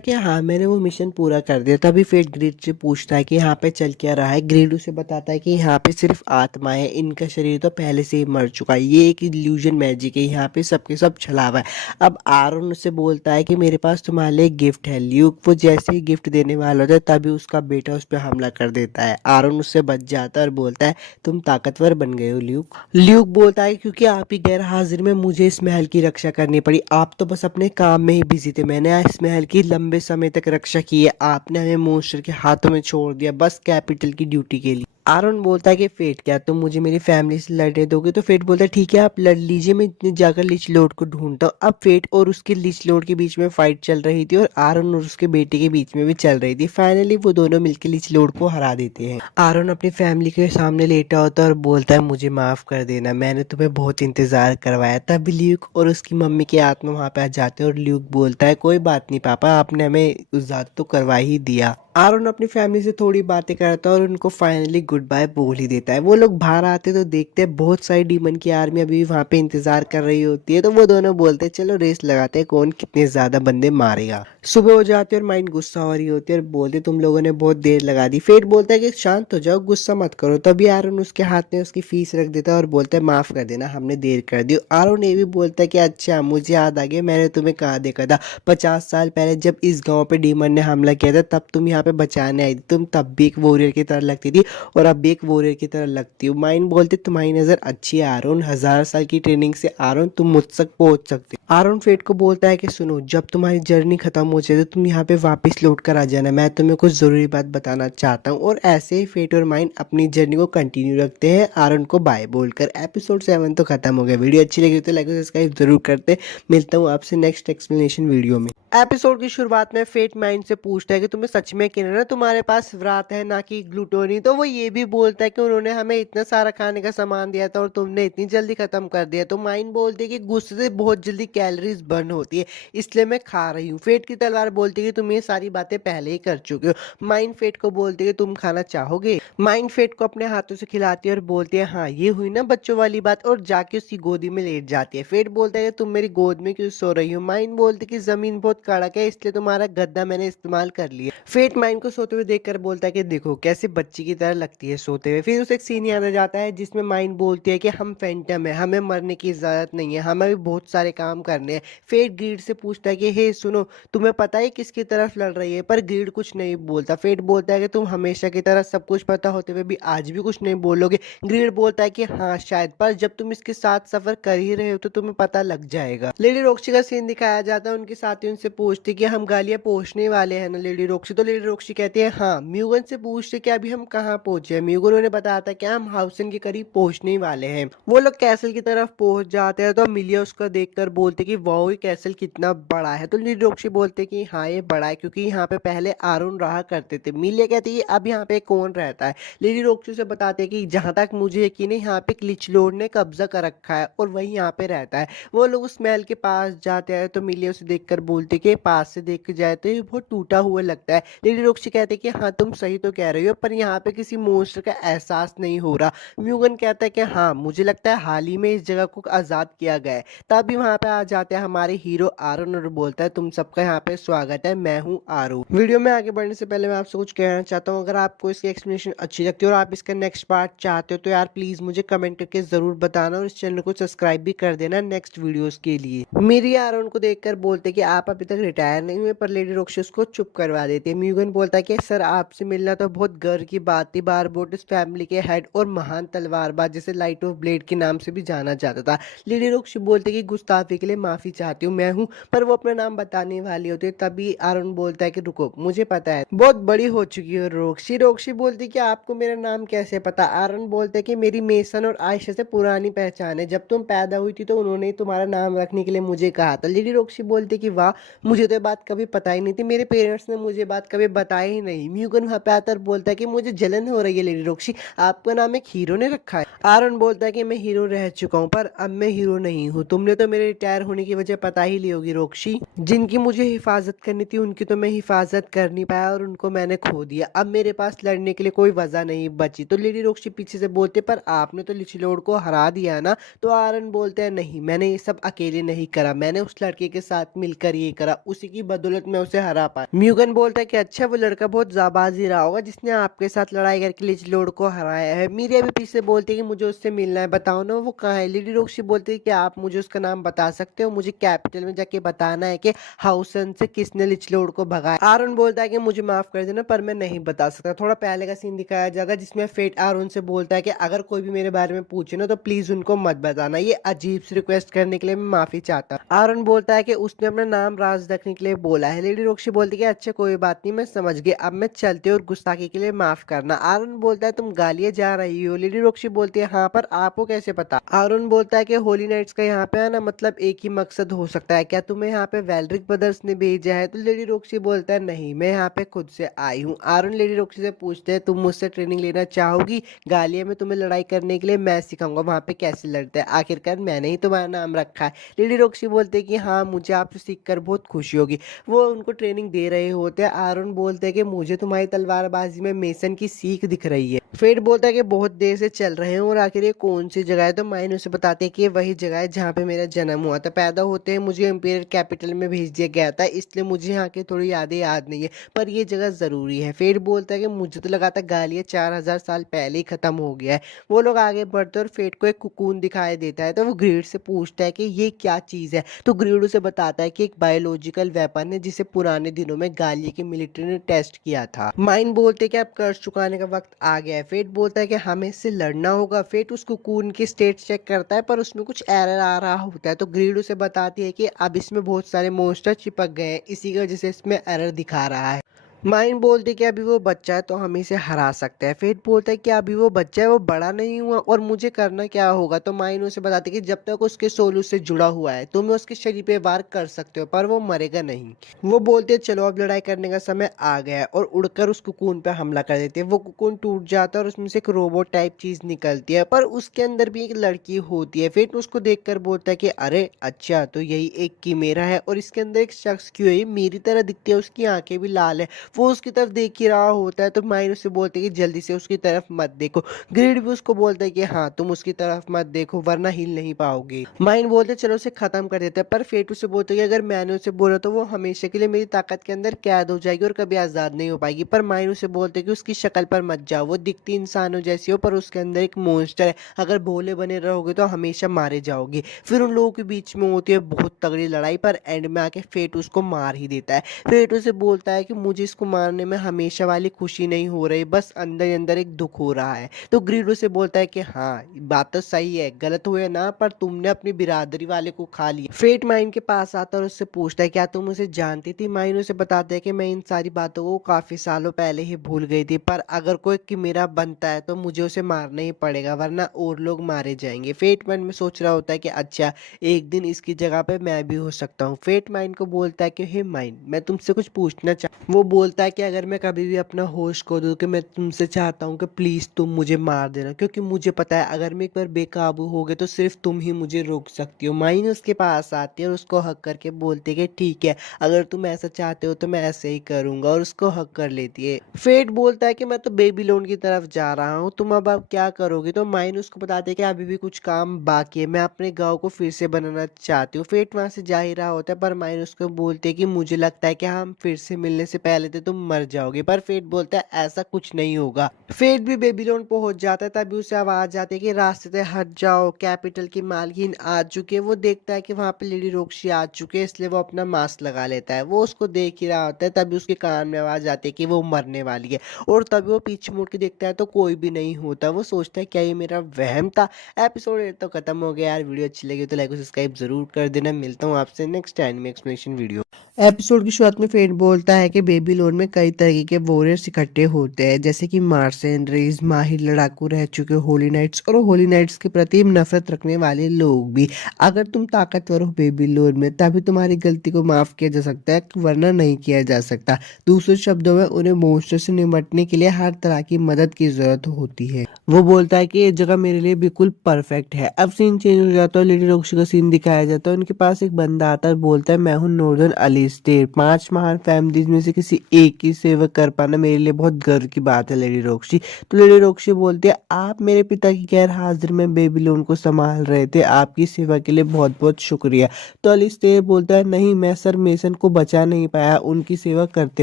कि हाँ मैंने वो मिशन पूरा कर दिया। तभी फेट ग्रीड से पूछता है कि यहाँ पे चल क्या रहा है। ग्रीड उसे बताता है कि यहाँ पे सिर्फ आत्मा है, इनका शरीर तो पहले से ही मर चुका है, ये एक इल्यूजन मैजिक है, यहाँ पे सबके सब छलावा है। अब आरुण उससे बोलता है कि मेरे पास तुम्हारे लिए गिफ्ट है। ल्यूक वो जैसे ही गिफ्ट देने वाला होता है तभी उसका बेटा उस पर हमला कर देता है। आरुण उससे बच जाता है और बोलता है तुम ताकतवर बन गए हो ल्यूक। ल्यूक बोलता है क्योंकि आप ही गैर हाजिर में मुझे इस महल की रक्षा करनी पड़ी, आप तो बस अपने काम में ही बिजी थे, मैंने इस महल की लंबे समय तक रक्षा की है, आपने हमें मॉन्स्टर के हाथों में छोड़ दिया बस कैपिटल की ड्यूटी के लिए। आरुण बोलता है कि फेट क्या तुम मुझे मेरी फैमिली से लड़ने दोगे। तो फेट बोलता है ठीक है आप लड़ लीजिए, मैं इतने जाकर लीच लॉर्ड को ढूंढता हूँ। अब फेट और उसके लीच लॉर्ड के बीच में फाइट चल रही थी और आरुण और उसके बेटे के बीच में भी चल रही थी। फाइनली वो दोनों मिलकर लीच लॉर्ड को हरा देते हैं। आरुण अपनी फैमिली के सामने लेटा होता है और बोलता है मुझे माफ कर देना, मैंने तुम्हें बहुत इंतजार करवाया। तब ल्यूक और उसकी मम्मी की आत्मा वहां पे आ जाते हैं और ल्यूक बोलता है कोई बात नहीं पापा, आपने हमें उजाद तो करवा ही दिया। आरुण अपनी फैमिली से थोड़ी बातें करता है और उनको फाइनली गुड बाय बोल ही देता है। वो लोग बाहर आते तो देखते हैं बहुत सारी डीमन की आर्मी अभी भी वहां पे इंतजार कर रही होती है। तो वो दोनों बोलते हैं चलो रेस लगाते हैं कौन कितने ज्यादा बंदे मारेगा। सुबह हो जाती है और माइंड गुस्सा हो रही होती है और बोलते तुम लोगों ने बहुत देर लगा दी। फेट बोलता है कि शांत हो जाओ, गुस्सा मत करो। तभी आरुण उसके हाथ में उसकी फीस रख देता है और बोलता है माफ कर देना, हमने देर कर दी। आरुण ये भी बोलता है कि अच्छा मुझे याद आ गया, मैंने तुम्हें कहा देखा था 50 साल पहले जब इस गाँव पे डीमन ने हमला किया था, तब तुम यहाँ यहाँ पे बचाने आई थी, तुम तब भी एक वॉरियर की तरह लगती थी और अब भी एक वॉरियर की तरह लगती हो। माइन बोलते तुम्हारी नज़र अच्छी है आरोन, 1000 साल की ट्रेनिंग से आरोन तुम मुझ तक पहुंच सकते हो। आरोन फेट को बोलता है कि सुनो, जब तुम्हारी जर्नी खत्म हो जाए तो तुम यहाँ पे वापस लौट कर आ जाना, मैं तुम्हें कुछ ज़रूरी बात बताना चाहता हूँ। और ऐसे ही फेट और माइन अपनी जर्नी को कंटिन्यू रखते हैं आरोन को बाय बोलकर। एपिसोड 7 तो खत्म हो गया। वीडियो अच्छी लगी तो लाइक और सब्सक्राइब जरूर करते। मिलता हूँ आपसे नेक्स्ट एक्सप्लेनेशन वीडियो में। एपिसोड की शुरुआत में फेट माइंड से पूछता है कि तुम्हें सच में कहना ना तुम्हारे पास व्रात है ना कि ग्लूटोनी, तो वो ये भी बोलता है कि उन्होंने हमें इतना सारा खाने का सामान दिया था और तुमने इतनी जल्दी खत्म कर दिया। तो माइंड बोलती है कि गुस्से से बहुत जल्दी कैलोरीज बर्न होती है, इसलिए मैं खा रही हूँ। फेट की तलवार बोलती है कि तुम ये सारी बातें पहले ही कर चुके हो। माइंड फेट को बोलती है कि तुम खाना चाहोगे। माइंड फेट को अपने हाथों से खिलाती है और बोलती है हाँ ये हुई ना बच्चों वाली बात, और जाके उसकी गोदी में लेट जाती है। फेट बोलता है कि तुम मेरी गोद में क्यों सो रही हो। माइंड बोलती है कि जमीन बहुत कड़क है इसलिए तुम्हारा गद्दा मैंने इस्तेमाल कर लिया। फेट माइंड को सोते हुए देखकर बोलता है कि देखो कैसे बच्ची की तरह लगती है सोते हुए। फिर उसे एक सीन याद आ जाता है जिसमें माइंड बोलती है कि हम फैंटम है, हमें मरने की इजाजत नहीं है, हमें भी बहुत सारे काम करने हैं। फेट ग्रीड से पूछता है कि हे सुनो, तुम्हें पता है किसकी तरफ लड़ रही है, पर ग्रीड कुछ नहीं बोलता। फेट बोलता है कि तुम हमेशा की तरह सब कुछ पता होते हुए भी आज भी कुछ नहीं बोलोगे। ग्रीड बोलता है कि हाँ शायद, पर जब तुम इसके साथ सफर कर ही रहे हो तो तुम्हें पता लग जाएगा। लेडी रोक्सी का सीन दिखाया जाता है, उनके साथी उनसे पूछते कि हम गालियां पहुंचने वाले हैं ना लेडी रोक्सी। तो लेडी रोक्सी कहती है हाँ। म्यूगन से पूछते कि अभी हम कहाँ पहुंचे हैं। म्यूगन उन्हें बताता कि हम हाउसन के करीब पहुंचने वाले हैं। वो लोग कैसल की तरफ पहुंच जाते हैं तो मिलिया उसको देखकर बोलते कि वाओ ये कैसल कितना बड़ा है। तो लेडी रोक्सी बोलते कि हाँ ये बड़ा है क्योंकि यहाँ पे पहले आरुण रहा करते थे। मिलिया कहती है अब यहाँ पे कौन रहता है। लेडी रोक्सी से बताते कि जहाँ तक मुझे यकीन है यहाँ पे क्लिच लॉर्ड ने कब्जा कर रखा है और वही यहाँ पे रहता है। वो लोग उस महल के पास जाते हैं तो मिलिया उसे देखकर बोलती कि पास से देख के जाए तो ये बहुत टूटा हुआ लगता है। लेडी रोक्सी कहते कि हाँ तुम सही तो कह रही हो, पर यहाँ पे किसी मॉन्स्टर का एहसास नहीं हो रहा। म्यूगन कहता है कि हाँ मुझे लगता है हाल ही में इस जगह को आजाद किया गया है। तभी वहाँ पे आ जाते हैं हमारे हीरो आरुण और बोलता है तुम सबका यहाँ पे स्वागत है, मैं हूँ आरुण। वीडियो में आगे बढ़ने से पहले मैं आपसे कुछ कहना चाहता हूँ, अगर आपको इसकी एक्सप्लेनेशन अच्छी लगती है और आप इसका नेक्स्ट पार्ट चाहते हो तो यार प्लीज मुझे कमेंट करके जरूर बताना और इस चैनल को सब्सक्राइब भी कर देना नेक्स्ट वीडियोस के लिए। मेरी आरोन को देखकर बोलते कि आप अभी तक रिटायर नहीं हुए, पर लेडी रोक्सी उसको चुप करवा देती है। म्यूगन बोलता है कि सर आपसे मिलना तो बहुत गर्व की बात थी, बारबोटिस फैमिली के हेड और महान तलवारबाज जिसे लाइट ऑफ ब्लेड के नाम से भी जाना जाता था। लेडी रोक्सी बोलते कि गुस्ताफी के लिए माफी चाहती हूँ मैं हूँ, पर वो अपना नाम बताने वाली होती है। तभी आरोन बोलता है कि रुको मुझे पता है, बहुत बड़ी हो चुकी है रोक्सी। रोक्सी बोलती कि आपको मेरा नाम कैसे पता। आरोन बोलते कि मेरी मेसन और आयशा से पुरानी पहचान है, जब तुम पैदा हुई थी तो उन्होंने ही तुम्हारा नाम रखने के लिए मुझे कहा था। लेडी रोक्सी बोलती कि वाह मुझे तो ये बात कभी पता ही नहीं थी, मेरे पेरेंट्स ने मुझे बात कभी बताई ही नहीं। म्यूगन वहां पे आकर बोलता है कि मुझे जलन हो रही है लेडी रोक्सी, आपका नाम एक हीरो ने रखा है। आरोन बोलता है कि मैं हीरो रह चुका हूँ पर अब मैं हीरो नहीं हूँ, तुमने तो मेरे रिटायर होने की वजह पता ही ली होगी रोक्सी। जिनकी मुझे हिफाजत करनी थी उनकी तो मैं हिफाजत कर नहीं पाया और उनको मैंने खो दिया, अब मेरे पास लड़ने के लिए कोई वजह नहीं बची। तो लेडी रोक्सी पीछे से बोलते पर आपने तो लिचलॉर्ड को हरा दिया ना। तो आरन बोलते हैं नहीं मैंने ये सब अकेले नहीं करा, मैंने उस लड़के के साथ मिलकर ये करा, उसी की बदौलत मैं उसे हरा पाया। म्यूगन बोलता है कि अच्छा वो लड़का बहुत जाबाज ही रहा होगा जिसने आपके साथ लड़ाई करके लिचलॉर्ड को हराया है। मीरिया भी पीछे बोलती है कि मुझे उससे मिलना है, बताओ ना वो कहाँ है। लेडी रोक्सी बोलती है कि आप मुझे उसका नाम बता सकते हो, मुझे कैपिटल में जाके बताना है कि हाउसन से किसने लिचलॉर्ड को भगाया। आरन बोलता है कि मुझे माफ कर देना पर मैं नहीं बता सकता। थोड़ा पहले का सीन दिखाया जाएगा जिसमें फेट आरन से बोलता है कि अगर कोई भी मेरे बारे में पूछे ना तो प्लीज उनको मत बताना, ये अजीब सी रिक्वेस्ट करने के लिए मैं माफी चाहता हूँ। आरन बोलता है कि उसने अपना नाम राज रखने के लिए बोला है। लेडी रोक्सी बोलती है अच्छा कोई बात नहीं मैं समझ गई, अब मैं चलती हूँ और गुस्ताखी के लिए माफ करना। आरन बोलता है तुम गालियां जा रही हो। लेडी रोक्सी बोलती है हाँ पर आपको कैसे पता। आरन बोलता है कि होली नाइट्स का यहाँ पे आना मतलब एक ही मकसद हो सकता है, क्या तुम्हें यहाँ पे वेलरिक ब्रदर्स ने भेजा है। तो लेडी रोक्सी बोलता है नहीं मैं यहाँ पे खुद से आई हूँ। आरन लेडी रोक्सी से पूछते हैं तुम मुझसे ट्रेनिंग लेना चाहोगी, गालिया में तुम्हें लड़ाई करने के लिए मैं सिखाऊंगा वहाँ पे कैसे लड़ते हैं, आखिरकार मैंने ही तुम्हारा नाम रखा है। लेडी रोक्सी बोलते हैं कि हाँ मुझे आपसे सीखकर बहुत खुशी होगी। वो उनको ट्रेनिंग दे रहे होते हैं। आरन बोलते हैं कि मुझे तुम्हारी तलवारबाजी में मेसन की सीख दिख रही है। फेट बोलता है कि बहुत देर से चल रहे हैं और आखिर ये कौन सी जगह है। तो माइन उसे बताते हैं कि ये वही जगह है जहाँ पे मेरा जन्म हुआ था। पैदा होते हैं मुझे इंपीरियल कैपिटल में भेज दिया गया था, इसलिए मुझे यहाँ की थोड़ी यादें याद नहीं है, पर ये जगह जरूरी है। फेट बोलता है कि मुझे तो लगा था गालिया 4000 साल पहले ही खत्म हो गया है। वो लोग आगे बढ़ते और फेट को एक कुकून दिखाई देता है तो वो ग्रीड से पूछता है कि ये क्या चीज है। तो ग्रीड उसे बताता है कि एक बायोलॉजी बायोलॉजिकल वेपन है जिसे पुराने दिनों में गालिया की मिलिट्री ने टेस्ट किया था। माइन बोलते कि अब कर्ज चुकाने का वक्त आ गया है। फेट बोलता है कि हमें इससे लड़ना होगा। फेट उसको कून की स्टेट चेक करता है पर उसमें कुछ एरर आ रहा होता है, तो ग्रीड उसे बताती है कि अब इसमें बहुत सारे मॉन्स्टर चिपक गए हैं, इसी की वजह से इसमें एरर दिखा रहा है। माइन बोलते कि अभी वो बच्चा है तो हम इसे हरा सकते हैं। फेट बोलता है कि अभी वो बच्चा है, वो बड़ा नहीं हुआ और मुझे करना क्या होगा, तो माइन उसे बताती है कि जब तक उसके सोल उससे जुड़ा हुआ है तुम उसके शरीर पे वार कर सकते हो पर वो मरेगा नहीं। वो बोलते हैं चलो अब लड़ाई करने का समय आ गया है और उड़कर उस कुकून पे हमला कर देते हैं। वो कुकून टूट जाता है और उसमें से एक रोबोट टाइप चीज निकलती है पर उसके अंदर भी एक लड़की होती है। फेट उसको देखकर बोलता है कि अरे अच्छा, तो यही एक कीमेरा है और इसके अंदर एक शख्स क्यों है, ये मेरी तरह दिखती है, उसकी आंखें भी लाल है। वो उसकी तरफ देख ही रहा होता है तो माइन उससे बोलते हैं कि जल्दी से उसकी तरफ मत देखो। ग्रिड भी उसको बोलता है कि हाँ तुम उसकी तरफ मत देखो वरना हिल नहीं पाओगे। माइन बोलते चलो उसे खत्म कर देते हैं पर फेट उसे बोलते कि अगर मैंने उसे बोला तो वो हमेशा के लिए मेरी ताकत के अंदर कैद हो जाएगी और कभी आजाद नहीं हो पाएगी। पर माइन उसे बोलते कि उसकी शक्ल पर मत जाओ, वो दिखती इंसानों जैसी हो पर उसके अंदर एक मॉन्स्टर है, अगर भोले बने रहोगे तो हमेशा मारे जाओगे। फिर उन लोगों के बीच में होती है बहुत तगड़ी लड़ाई पर एंड में आके फेट उसको मार ही देता है। फेट उसे बोलता है कि मुझे इसको मारने में हमेशा वाली खुशी नहीं हो रही, बस अंदर ही अंदर एक दुख हो रहा है। तो ग्रीडो से बोलता है कि हाँ बात तो सही है, गलत हुए ना पर तुमने अपनी बिरादरी वाले को खा लिया। फेट माइन के पास आता है और उससे पूछता है क्या तुम उसे जानती थी। माइन उसे बताता है कि मैं इन सारी बातों को काफी सालों पहले ही भूल गई थी पर अगर कोई किमेरा बनता है तो मुझे उसे मारना ही पड़ेगा वरना और लोग मारे जाएंगे। फेट माइन में सोच रहा होता है कि अच्छा एक दिन इसकी जगह पे मैं भी हो सकता हूँ। फेट माइन को बोलता है कि हे माइन मैं तुमसे कुछ पूछना वो बोलता है कि अगर मैं कभी भी अपना होश खो दूं कि मैं तुमसे चाहता हूं कि प्लीज तुम मुझे मार देना, क्योंकि मुझे पता है अगर मैं एक बार बेकाबू हो गए तो सिर्फ तुम ही मुझे रोक सकती हो। माइन उसके पास आती है और उसको हक करके बोलती है कि ठीक है अगर तुम ऐसा चाहते हो तो मैं ऐसे ही करूंगा और उसको हक कर लेती है। फेट बोलता है कि मैं तो बेबीलोन की तरफ जा रहा हूँ, तुम अब क्या करोगे, तो माइन उसको बताते हैं कि अभी भी कुछ काम बाकी है, मैं अपने गाँव को फिर से बनाना चाहती हूँ। फेट वहां से जा ही रहा होता है पर माइन उसको बोलते है कि मुझे लगता है कि हम फिर से मिलने से पहले तो तुम मर जाओगे, पर फेट बोलता है ऐसा कुछ नहीं होगा। फेट भी बेबीलोन पहुंच जाता है तभी उसे आवाज आती है कि रास्ते से हट जाओ, कैपिटल की मालकिन आ चुकी है। वो देखता है कि वहां पे लेडी रोक्सी आ चुके हैं इसलिए वो अपना मास्क लगा लेता है। वो उसको देख ही रहा होता है तभी उसके कान में आवाज आती है कि वो मरने वाली है और तभी वो पीछे मुड़ के देखता है तो कोई भी नहीं होता। वो सोचता है क्या ये मेरा वहम था। एपिसोड 8 तो खत्म हो गया यार। वीडियो अच्छी लगी तो लाइक और सब्सक्राइब जरूर कर देना। मिलता हूँ आपसे नेक्स्ट टाइम में एक्सप्लेनेशन वीडियो। एपिसोड की शुरुआत में फेट बोलता है कि बेबीलोन में कई तरह के वॉरियर्स इकट्ठे होते हैं जैसे कि मार्सेनरीज, माहिर लड़ाकू रह चुके होली नाइट्स और होली नाइट्स के प्रति नफरत रखने वाले लोग भी। अगर तुम ताकतवर हो बेबीलोन में तभी तुम्हारी गलती को माफ किया जा सकता है वरना नहीं किया जा सकता। दूसरे शब्दों में उन्हें मॉन्स्टर से निपटने के लिए हर तरह की मदद की जरूरत होती है। वो बोलता है कि ये जगह मेरे लिए बिल्कुल परफेक्ट है। अब सीन चेंज हो जाता है, लेडी रोक्सी का सीन दिखाया जाता है। उनके पास एक बंदा आता है, बोलता है मैं हूँ नॉर्दर्न अलिस्टेयर, 5 महान फैमिलीज में से किसी एक की सेवा कर पाना मेरे लिए बहुत गर्व की बात है लेडी रोक्सी। तो लेडी रोक्सी बोलती है आप मेरे पिता की गैर हाजिर में बेबीलोन को संभाल रहे थे, आपकी सेवा के लिए बहुत बहुत शुक्रिया। तो अलिस्टेयर बोलता है नहीं, मैं सर मेसन को बचा नहीं पाया, उनकी सेवा करते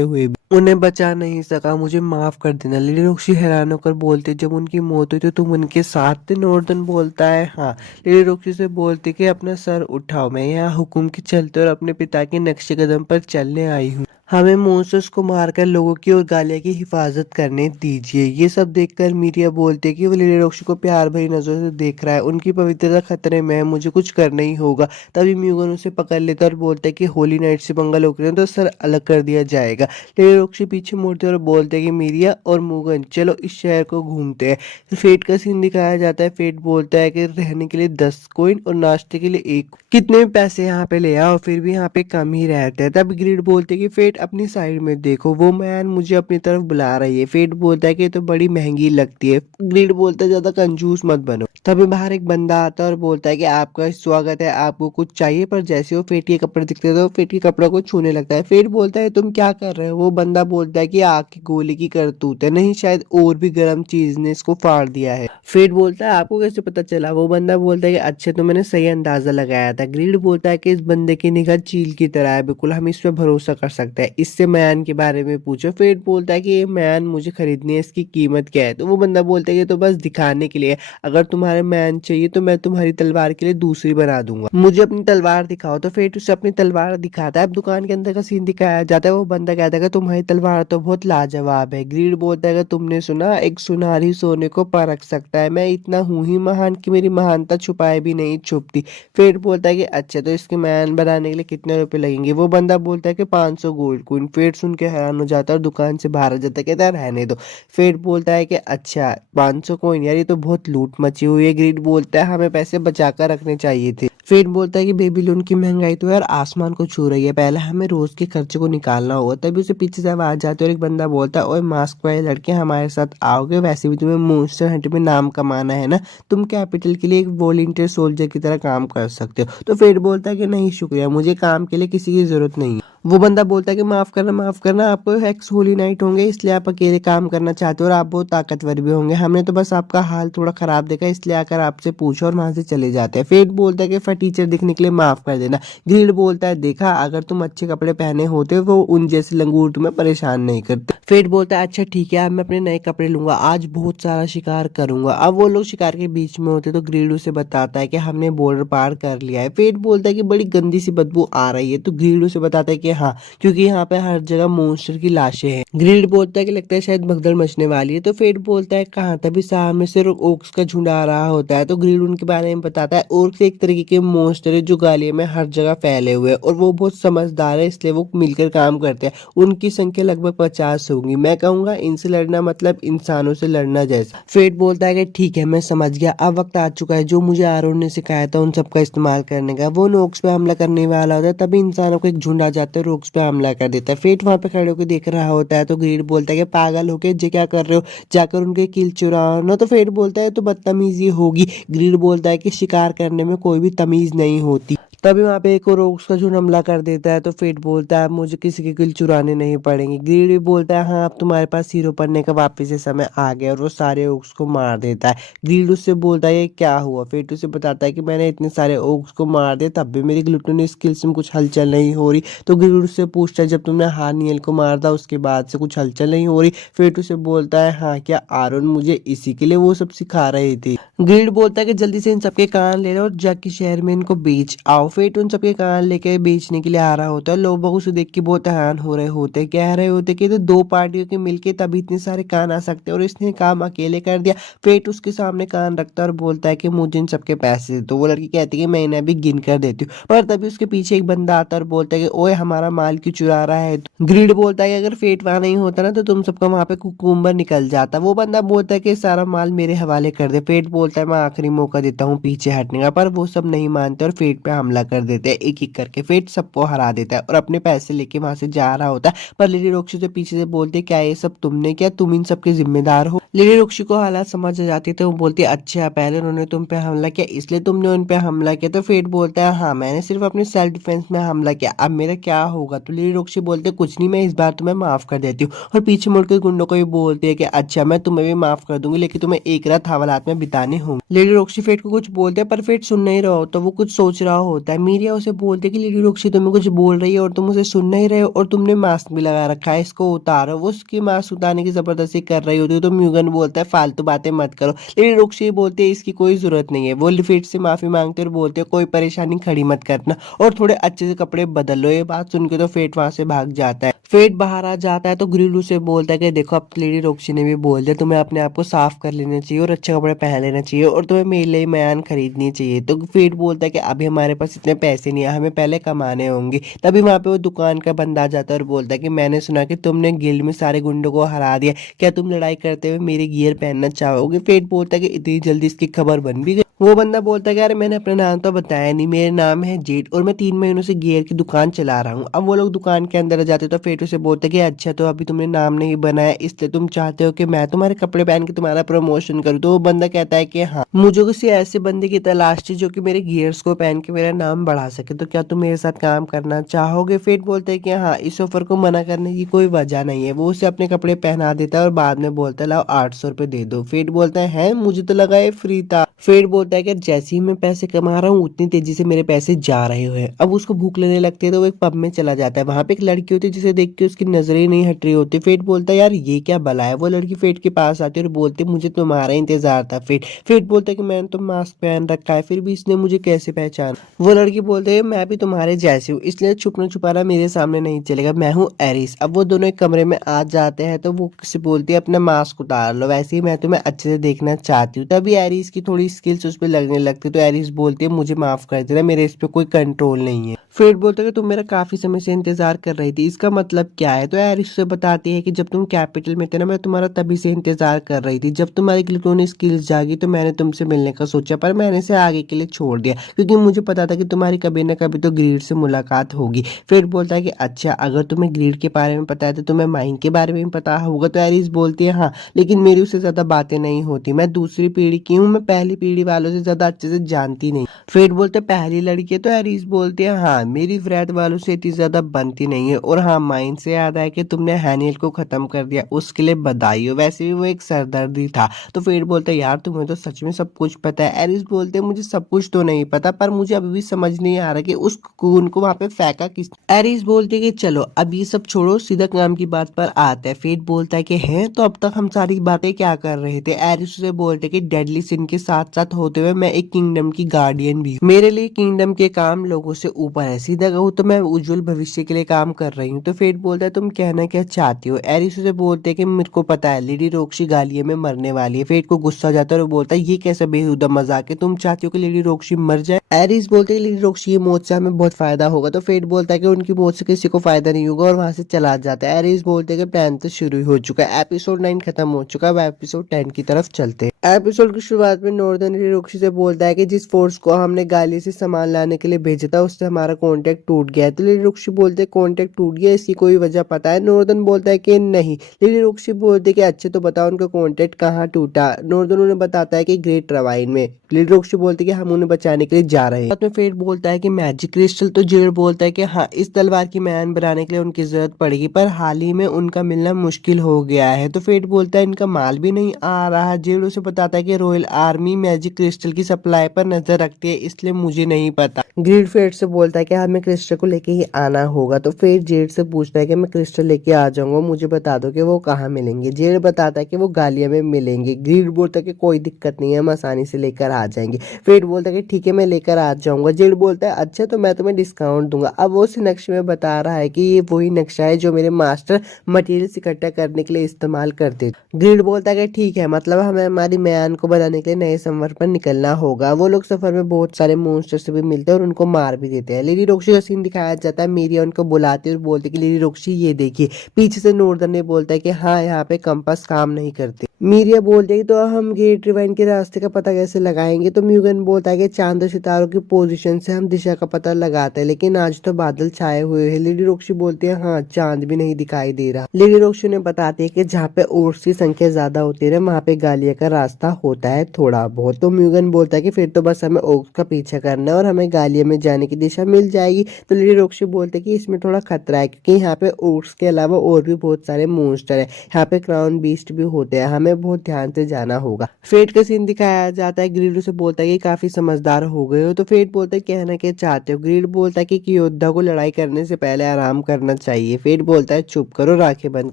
हुए भी उन्हें बचा नहीं सका, मुझे माफ कर देना। लेडी रोक्सी हैरान होकर बोलते जब उनकी मौत हुई तो तुम उनके साथ थे। नॉर्दर्न बोलता है हाँ। लेडी रोक्सी से बोलते कि अपना सर उठाओ, मैं यहाँ हुक्म के चलते और अपने पिता के नक्शे कदम पर चलने आई हूँ, हमें मॉन्स्टर्स को मारकर लोगों की और गालिया की हिफाजत करने दीजिए। ये सब देखकर मीरिया बोलते कि वो लेडी रोक्सी को प्यार भरी नजरों से देख रहा है, उनकी पवित्रता खतरे में है, मुझे कुछ करना ही होगा। तभी म्यूगन उसे पकड़ लेता और बोलता है कि होली नाइट से पंगा लोग तो सर अलग कर दिया जाएगा। लेडी रोक्सी पीछे मुड़ते और बोलते कि मीरिया और म्यूगन चलो इस शहर को घूमते हैं। फेट का सीन दिखाया जाता है। फेट बोलता है कि रहने के लिए 10 कॉइन और नाश्ते के लिए 1, कितने भी पैसे यहाँ पे ले आओ फिर भी यहाँ पे कम ही रहते हैं। तब ग्रिड बोलते कि फेट अपनी साइड में देखो, वो मैन मुझे अपनी तरफ बुला रही है। फेट बोलता है कि तो बड़ी महंगी लगती है। ग्रिड बोलता है ज्यादा कंजूस मत बनो। तभी बाहर एक बंदा आता है और बोलता है कि आपका स्वागत है, आपको कुछ चाहिए, पर जैसे वो फेट के कपड़े दिखते हैं तो फेट के कपड़ों को छूने लगता है। फेट बोलता है तुम क्या कर रहे हो। वो बंदा बोलता है कि आग की गोली की करतूत है, नहीं शायद और भी गर्म चीज ने इसको फाड़ दिया है। फेट बोलता है आपको कैसे पता चला। वो बंदा बोलता है कि अच्छे तो मैंने सही अंदाजा लगाया था। ग्रिड बोलता है कि इस बंदे की निगाह चील की तरह है, बिल्कुल हम इस पे भरोसा कर सकते हैं, इससे मैन के बारे में पूछो। फेट बोलता है कि ये मैन मुझे खरीदनी है, इसकी कीमत क्या है। तो वो बंदा बोलता है कि तो बस दिखाने के लिए, अगर तुम्हारे तुम्हारे मैन चाहिए तो मैं तुम्हारी तलवार के लिए दूसरी बना दूंगा, मुझे अपनी तलवार दिखाओ। तो फेट उसे अपनी तलवार दिखाता है। अब दुकान के अंदर का सीन दिखाया जाता है। वो बंदा कहता है कि तुम्हारी तलवार तो बहुत लाजवाब है। ग्रीड बोलता है कि तुमने सुना, एक सुनारी सोने को परख सकता है, मैं इतना हूं ही महान कि मेरी महानता छुपाए भी नहीं छुपती। फेट बोलता है कि अच्छा, तो इसके मैन बनाने के लिए कितने रुपए लगेंगे। वो बंदा बोलता है कि 500 गोल्ड कॉइन। फेट सुन के हैरान हो जाता है और दुकान से बाहर आ जाता है, कहता है रहने दो। फेट बोलता है कि अच्छा 500 कॉइन, यार ये तो बहुत लूट मची हुई है। ग्रीड बोलता है हमें पैसे बचा कर रखने चाहिए थे। फेट बोलता है कि बेबीलोन की महंगाई तो यार आसमान को छू रही है, पहले हमें रोज के खर्चे को निकालना होगा। तभी उसे पीछे से आवाज आती है और एक बंदा बोलता है, ओए मास्क वाले लड़के हमारे साथ आओगे, वैसे भी तुम्हें मॉन्स्टर हंट में नाम कमाना है ना, तुम कैपिटल के लिए एक वॉलंटियर सोल्जर की तरह काम कर सकते हो। तो फेट बोलता है कि नहीं शुक्रिया, मुझे काम के लिए किसी की जरूरत नहीं है। वो बंदा बोलता है कि माफ करना, आपको एक्स होली नाइट होंगे इसलिए आप अकेले काम करना चाहते हो और आप बहुत ताकतवर भी होंगे, हमने तो बस आपका हाल थोड़ा खराब देखा इसलिए आकर आपसे पूछो और वहां से चले जाते हैं। फेट बोलता है कि फटीचर दिखने के लिए माफ कर देना। ग्रीड बोलता है देखा, अगर तुम अच्छे कपड़े पहने होते वो उन जैसे लंगूर तुम्हें परेशान नहीं करते। फेट बोलता है अच्छा ठीक है, अब मैं अपने नए कपड़े लूंगा, आज बहुत सारा शिकार करूंगा। अब वो लोग शिकार के बीच में होते तो ग्रीड उसे बताता है कि हमने बॉर्डर पार कर लिया है। फेट बोलता है कि बड़ी गंदी सी बदबू आ रही है। तो ग्रीड उसे बताता है कि हाँ, क्योंकि यहाँ पे हर जगह मॉन्स्टर की लाशें हैं। ग्रीड बोलता है कि लगता है शायद भगदड़ मचने वाली है। तो फेट बोलता है कहाँ, तभी सामने से ओक्स का झुंड आ रहा होता है। तो ग्रीड उनके बारे में बताता है, ओक्स एक तरीके के मॉन्स्टर है जो गालिया में हर जगह फैले हुए हैं और वो बहुत समझदार है, इसलिए वो मिलकर काम करते हैं। उनकी संख्या लगभग 50 होगी। मैं कहूंगा इनसे लड़ना मतलब इंसानों से लड़ना जैसा। फेट बोलता है कि ठीक है, मैं समझ गया, अब वक्त आ चुका है जो मुझे आरोन ने सिखाया था उन सबका इस्तेमाल करने का। वो ओक्स पे हमला करने वाला होता है, तभी इंसानों को एक झुंड आ जाता है और ओक्स पे हमला कर देता है। फेट वहां पे खड़े होकर देख रहा होता है। तो ग्रीड बोलता है कि पागल होके जे क्या कर रहे हो, जाकर उनके किल चुराओ ना। तो फेट बोलता है तो बदतमीजी होगी। ग्रीड बोलता है कि शिकार करने में कोई भी तमीज नहीं होती। तभी वहां पे एक और ओक्स का झुंड हमला कर देता है। तो फेट बोलता है मुझे किसी के किल चुराने नहीं पड़ेंगे। ग्रीड भी बोलता है हाँ, अब तुम्हारे पास हीरो बनने का वापस से समय आ गया, और वो सारे ओक्स को मार देता है। ग्रीड उससे बोलता है ये क्या हुआ। फेट उसे बताता है कि मैंने इतने सारे ओक्स को मार दिया तब भी मेरी ग्लूटोनी स्किल्स में कुछ हलचल नहीं हो रही। तो ग्रीड उससे पूछता है जब तुमने हानियल को मार था उसके बाद से कुछ हलचल नहीं हो रही। फेट उसे बोलता है हाँ, क्या आरोन मुझे इसी के लिए वो सब सिखा रही थी। ग्रीड बोलता है कि जल्दी से इन सबके कान ले लो और जाके शहर में इनको बेच आओ। फेट उन सबके कान लेके बेचने के लिए आ रहा होता है। लोग बाग उसे देख के बहुत हैरान हो रहे होते, कह रहे होते कि तो दो पार्टियों के मिलके तभी इतने सारे कान आ सकते हैं और इसने काम अकेले कर दिया। फेट उसके सामने कान रखता है और बोलता है कि मुझे इन सबके पैसे दे। तो वो लड़की कहती है कि मैं इन्हें अभी गिन कर देती हूँ, पर तभी उसके पीछे एक बंदा आता है और बोलता है कि ओए हमारा माल क्यों चुरा रहा है। ग्रीड बोलता है कि अगर फेट वहां नहीं होता ना तो तुम सबका वहां पे कुकुम्बर निकल जाता। वो बंदा बोलता है कि सारा माल मेरे हवाले कर दे। फेट बोलता है मैं आखिरी मौका देता हूँ पीछे हटने का, पर वो सब नहीं मानते और फेट पे हमला कर देते हैं। एक एक करके फेट सबको हरा देता है और अपने पैसे लेके वहां से जा रहा होता है। पर लेडी रोक्सी से पीछे से बोलते हैं क्या ये सब तुमने किया, तुम इन सब के जिम्मेदार हो। लेडी रोक्सी को हालात समझ आ जाती है तो वो बोलती है अच्छा, पहले उन्होंने तुम पे हमला किया इसलिए तुमने उन पे हमला किया। तो फेट बोलता है हाँ, मैंने सिर्फ अपने सेल्फ डिफेंस में हमला किया, अब मेरा क्या होगा। तो लेडी रोक्सी बोलते कुछ नहीं, मैं इस बार तुम्हें माफ कर देती हूँ। और पीछे मुड़कर गुंडों को भी बोलती है कि अच्छा, मैं तुम्हें भी माफ कर दूंगी लेकिन तुम्हें एक रात हवालात में बिताने होंगे। लेडी रोक्सी फेट को कुछ बोलते हैं पर फेट सुन नहीं रहा हो, तो वो कुछ सोच रहा होता है। मीरिया उसे बोलती है कि लेडी रोक्सी तुम्हें कुछ बोल रही है और तुम उसे सुन नहीं रहे हो और तुमने मास्क भी लगा रखा है, इसको उतारो। वो उसकी मास्क उतारने की जबरदस्ती कर रही होती है तो म्यूगन बोलता है फालतू बातें मत करो। लेडी रोक्सी बोलती है इसकी कोई जरूरत नहीं है। वो फेट से माफी मांगते और बोलते कोई परेशानी खड़ी मत करना और थोड़े अच्छे से कपड़े बदल लो। ये बात सुन के तो फेट वहां से भाग जाता है। फेट बाहर आ जाता है तो ग्रिल उसे बोलता है कि देखो अब लेडी रोक्सी ने भी बोल दिया, तुम्हें अपने आप को साफ कर लेना चाहिए और अच्छे कपड़े पहन लेना चाहिए और तुम्हें मेरे लिए म्यान खरीदनी चाहिए। तो फेट बोलता है कि अभी हमारे पास इतने पैसे नहीं है, हमें पहले कमाने होंगे। तभी वहां पे वो दुकान का बंदा आ जाता है और बोलता है कि मैंने सुना कि तुमने गिल्ड में सारे गुंडों को हरा दिया, क्या तुम लड़ाई करते हुए मेरी गियर पहनना चाहोगे। फेट बोलता है कि इतनी जल्दी इसकी खबर बन भी गई। वो बंदा बोलता है कि अरे मैंने अपना नाम तो बताया नहीं, मेरा नाम है जेड और मैं 3 महीनों से गियर की दुकान चला रहा हूँ। अब वो लोग दुकान के अंदर आ जाते तो फेट उसे बोलते कि अच्छा, तो अभी तुमने नाम नहीं बनाया इसलिए तुम चाहते हो कि मैं तुम्हारे कपड़े पहन के तुम्हारा प्रमोशन करूँ। तो वो बंदा कहता है कि हाँ, मुझे किसी ऐसे बंदे की तलाश थी जो कि मेरे गियर्स को पहन के मेरा नाम बढ़ा सके, तो क्या तुम मेरे साथ काम करना चाहोगे। फेट बोलते हैं कि हाँ, इस ऑफर को मना करने की कोई वजह नहीं है। वो उसे अपने कपड़े पहना देता है और बाद में बोलता है लाओ 800 रुपये दे दो। फेट बोलता है मुझे तो लगा ये फ्री था। फेड बोलता है कि जैसे ही मैं पैसे कमा रहा हूँ उतनी तेजी से मेरे पैसे जा रहे हैं। अब उसको भूख लगने लगती है तो वो एक पब में चला जाता है। वहां पे एक लड़की होती है जिसे देख के उसकी नजरें नहीं हट रही होती। फेड बोलता है यार ये क्या बला है। वो लड़की फेड के पास आती है और बोलती है मुझे तुम्हारा इंतजार था फेड। फेड बोलता है कि मैंने तो मास्क पहन रखा है फिर भी इसने मुझे कैसे पहचाना। वो लड़की बोलती है मैं भी तुम्हारे जैसी हूँ इसलिए छुपना छुपाना मेरे सामने नहीं चलेगा, मैं हूँ एरिस। अब वो दोनों एक कमरे में आ जाते हैं तो वो किसी बोलती है अपना मास्क उतार लो, वैसे ही मैं तुम्हें अच्छे से देखना चाहती हूँ। तभी एरिस की थोड़ी स्किल्स उस पर लगने लगती तो एरिस बोलती है मुझे माफ कर देना, मेरे इस पे कोई कंट्रोल नहीं है। फेड बोलता है कि तुम मेरा काफी समय से इंतजार कर रही थी, इसका मतलब क्या है। तो एरिस से बताती है कि जब तुम कैपिटल में थे ना मैं तुम्हारा तभी से इंतजार कर रही थी। जब तुम्हारी ग्लूटोनी स्किल्स जागी तो मैंने तुमसे मिलने का सोचा पर मैंने इसे आगे के लिए छोड़ दिया क्योंकि मुझे पता था कि तुम्हारी कभी ना कभी तो ग्रीड से मुलाकात होगी। फेड बोलता है कि अच्छा अगर तुम्हें ग्रीड के बारे में पता है तो तुम्हें माइन के बारे में भी पता होगा। तो एरिस बोलती है हाँ लेकिन मेरी उससे ज्यादा बातें नहीं होती, मैं दूसरी पीढ़ी की हूँ, मैं पहली पीढ़ी वालों से ज्यादा अच्छे से जानती नहीं। फेड बोलते हैं पहली लड़की है। तो एरिस बोलती है हाँ मेरी व्रैत वालों से इतनी ज्यादा बनती नहीं है। और हाँ माइन से याद आया कि तुमने हैनियल को खत्म कर दिया, उसके लिए बधाई हो, वैसे भी वो एक सरदर्दी था। तो फेड बोलते हैं यार तुम्हें तो सच में सब कुछ पता है। एरिस बोलते हैं मुझे सब कुछ तो नहीं पता पर मुझे अभी भी समझ नहीं आ रहा कि उस कोकून को वहां पे फेंका किस। एरिस बोलते है कि चलो अब ये सब छोड़ो सीधा काम की बात पर आते हैं। फेड बोलता है कि हैं तो अब तक हम सारी बातें क्या कर रहे थे। एरिस से बोलते कि डेडली सिन के साथ साथ होते हुए मैं एक किंगडम की गार्डियन भी हूँ, मेरे लिए किंगडम के काम लोगों से ऊपर है, सीधा कहूँ तो मैं उज्जवल भविष्य के लिए काम कर रही हूँ। तो फेड बोलता है तुम कहना क्या चाहती हो। एरिस से बोलते है कि मेरे को पता है लेडी रोक्सी गालिया में मरने वाली है। फेड को गुस्सा आ जाता है और बोलता है ये कैसा बेहुदा मजाक है, तुम चाहती हो कि लेडी रोक्सी मर जाए। एरिस बोलते हैं लेडी रोक्सी की मौत से हमें बहुत फायदा होगा। तो फेड बोलता है कि उनकी मौत से किसी को फायदा नहीं होगा और वहां से चला जाता है। एरिस बोलते हैं कि प्लान तो शुरू हो चुका है, एपिसोड 9 खत्म हो चुका है, अब एपिसोड 10 की तरफ चलते हैं। एपिसोड की शुरुआत में नॉर्दर्न रोक्सी से बोलता है कि जिस फोर्स को हमने गाली से सामान लाने के लिए भेजा था उससे हमारा कांटेक्ट टूट गया है। तो लिली रोक्सी बोलते हैं कांटेक्ट टूट गया, इसकी कोई वजह पता है। नॉर्दर्न बोलता है कि नहीं। लिली रोक्सी बोलते कि अच्छे तो बताओ उनका कांटेक्ट कहाँ टूटा। नॉर्दर्न उन्हें बताता है कि ग्रेट रवाइन में। लिली रोक्सी बोलती है कि हम उन्हें बचाने के लिए जा रहे हैं। बाद में फेड बोलता है कि मैजिक क्रिस्टल। तो जेड बोलता है कि हाँ इस तलवार की मैन बनाने के लिए उनकी जरूरत पड़ेगी पर हाल ही में उनका मिलना मुश्किल हो गया है। तो फेड बोलता है इनका माल भी नहीं आ रहा। जेड उसे बताता है कि रॉयल आर्मी मैजिक क्रिस्टल की सप्लाई पर नजर रखती है इसलिए मुझे नहीं पता। ग्रीड फेड से बोलता है कि हमें क्रिस्टल को लेके ही आना होगा। तो फेड जेड से पूछता है कि मैं क्रिस्टल लेके आ जाऊंगा, मुझे बता दो कि वो कहाँ मिलेंगे। जेड बताता है कि वो गालिया में मिलेंगे। ग्रीड बोलता है कि कोई दिक्कत नहीं है हम आसानी से लेकर आ जाएंगे। फेड बोलता है कि ठीक है मैं लेकर आ जाऊंगा। जेड बोलता है अच्छा तो मैं तुम्हें डिस्काउंट दूंगा। अब वो उस नक्शे में बता रहा है कि ये वही नक्शा है जो मेरे मास्टर मटेरियल इकट्ठा करने के लिए इस्तेमाल करते। ग्रीड बोलता है कि ठीक है मतलब हमें हमारी म्यान को बनाने के लिए नए संवर पर निकलना होगा। वो लोग सफर में बहुत सारे मॉन्स्टर से भी मिलते हैं और उनको मार भी देते हैं। लेडी रोक्सी का सीन दिखाया जाता है। मीरिया उनको बुलाती है और बोलती है कि लेडी रोक्सी ये देखिए। पीछे से नॉर्दर्न ने बोलता है कि हाँ यहाँ पे कंपास काम नहीं करते। मीरिया बोलती है तो हम ग्रेट रिवाइन के रास्ते का पता कैसे लगाएंगे। तो म्यूगन बोलता है कि चांद और सितारों की पोजीशन से हम दिशा का पता लगाते हैं लेकिन आज तो बादल छाए हुए हैं। लेडी रोक्सी बोलती है हाँ चांद भी नहीं दिखाई दे रहा। लेडी रोक्सी ने बताती है कि जहाँ पे ओट्स की संख्या ज्यादा होती है वहां पे गालिया का रास्ता होता है थोड़ा बहुत। तो म्यूगन बोलता है कि फिर तो बस हमें ओक्स का पीछा करना है और हमें गालिया में जाने की दिशा मिल जाएगी। तो लेडी रोक्सी बोलते हैं कि इसमें थोड़ा खतरा है क्योंकि यहाँ पे ओट्स के अलावा और भी बहुत सारे मॉन्स्टर है, यहाँ पे क्राउन बीस्ट भी होते हैं, हमें बहुत ध्यान से जाना होगा। फेट का सीन दिखाया जाता है। ग्रीड से बोलता है कि काफी समझदार हो गए हो। तो फेट बोलता है कहना क्या चाहते हो। ग्रीड बोलता है कि योद्धा को लड़ाई करने से पहले आराम करना चाहिए। फेट बोलता है चुप करो और आंखें बंद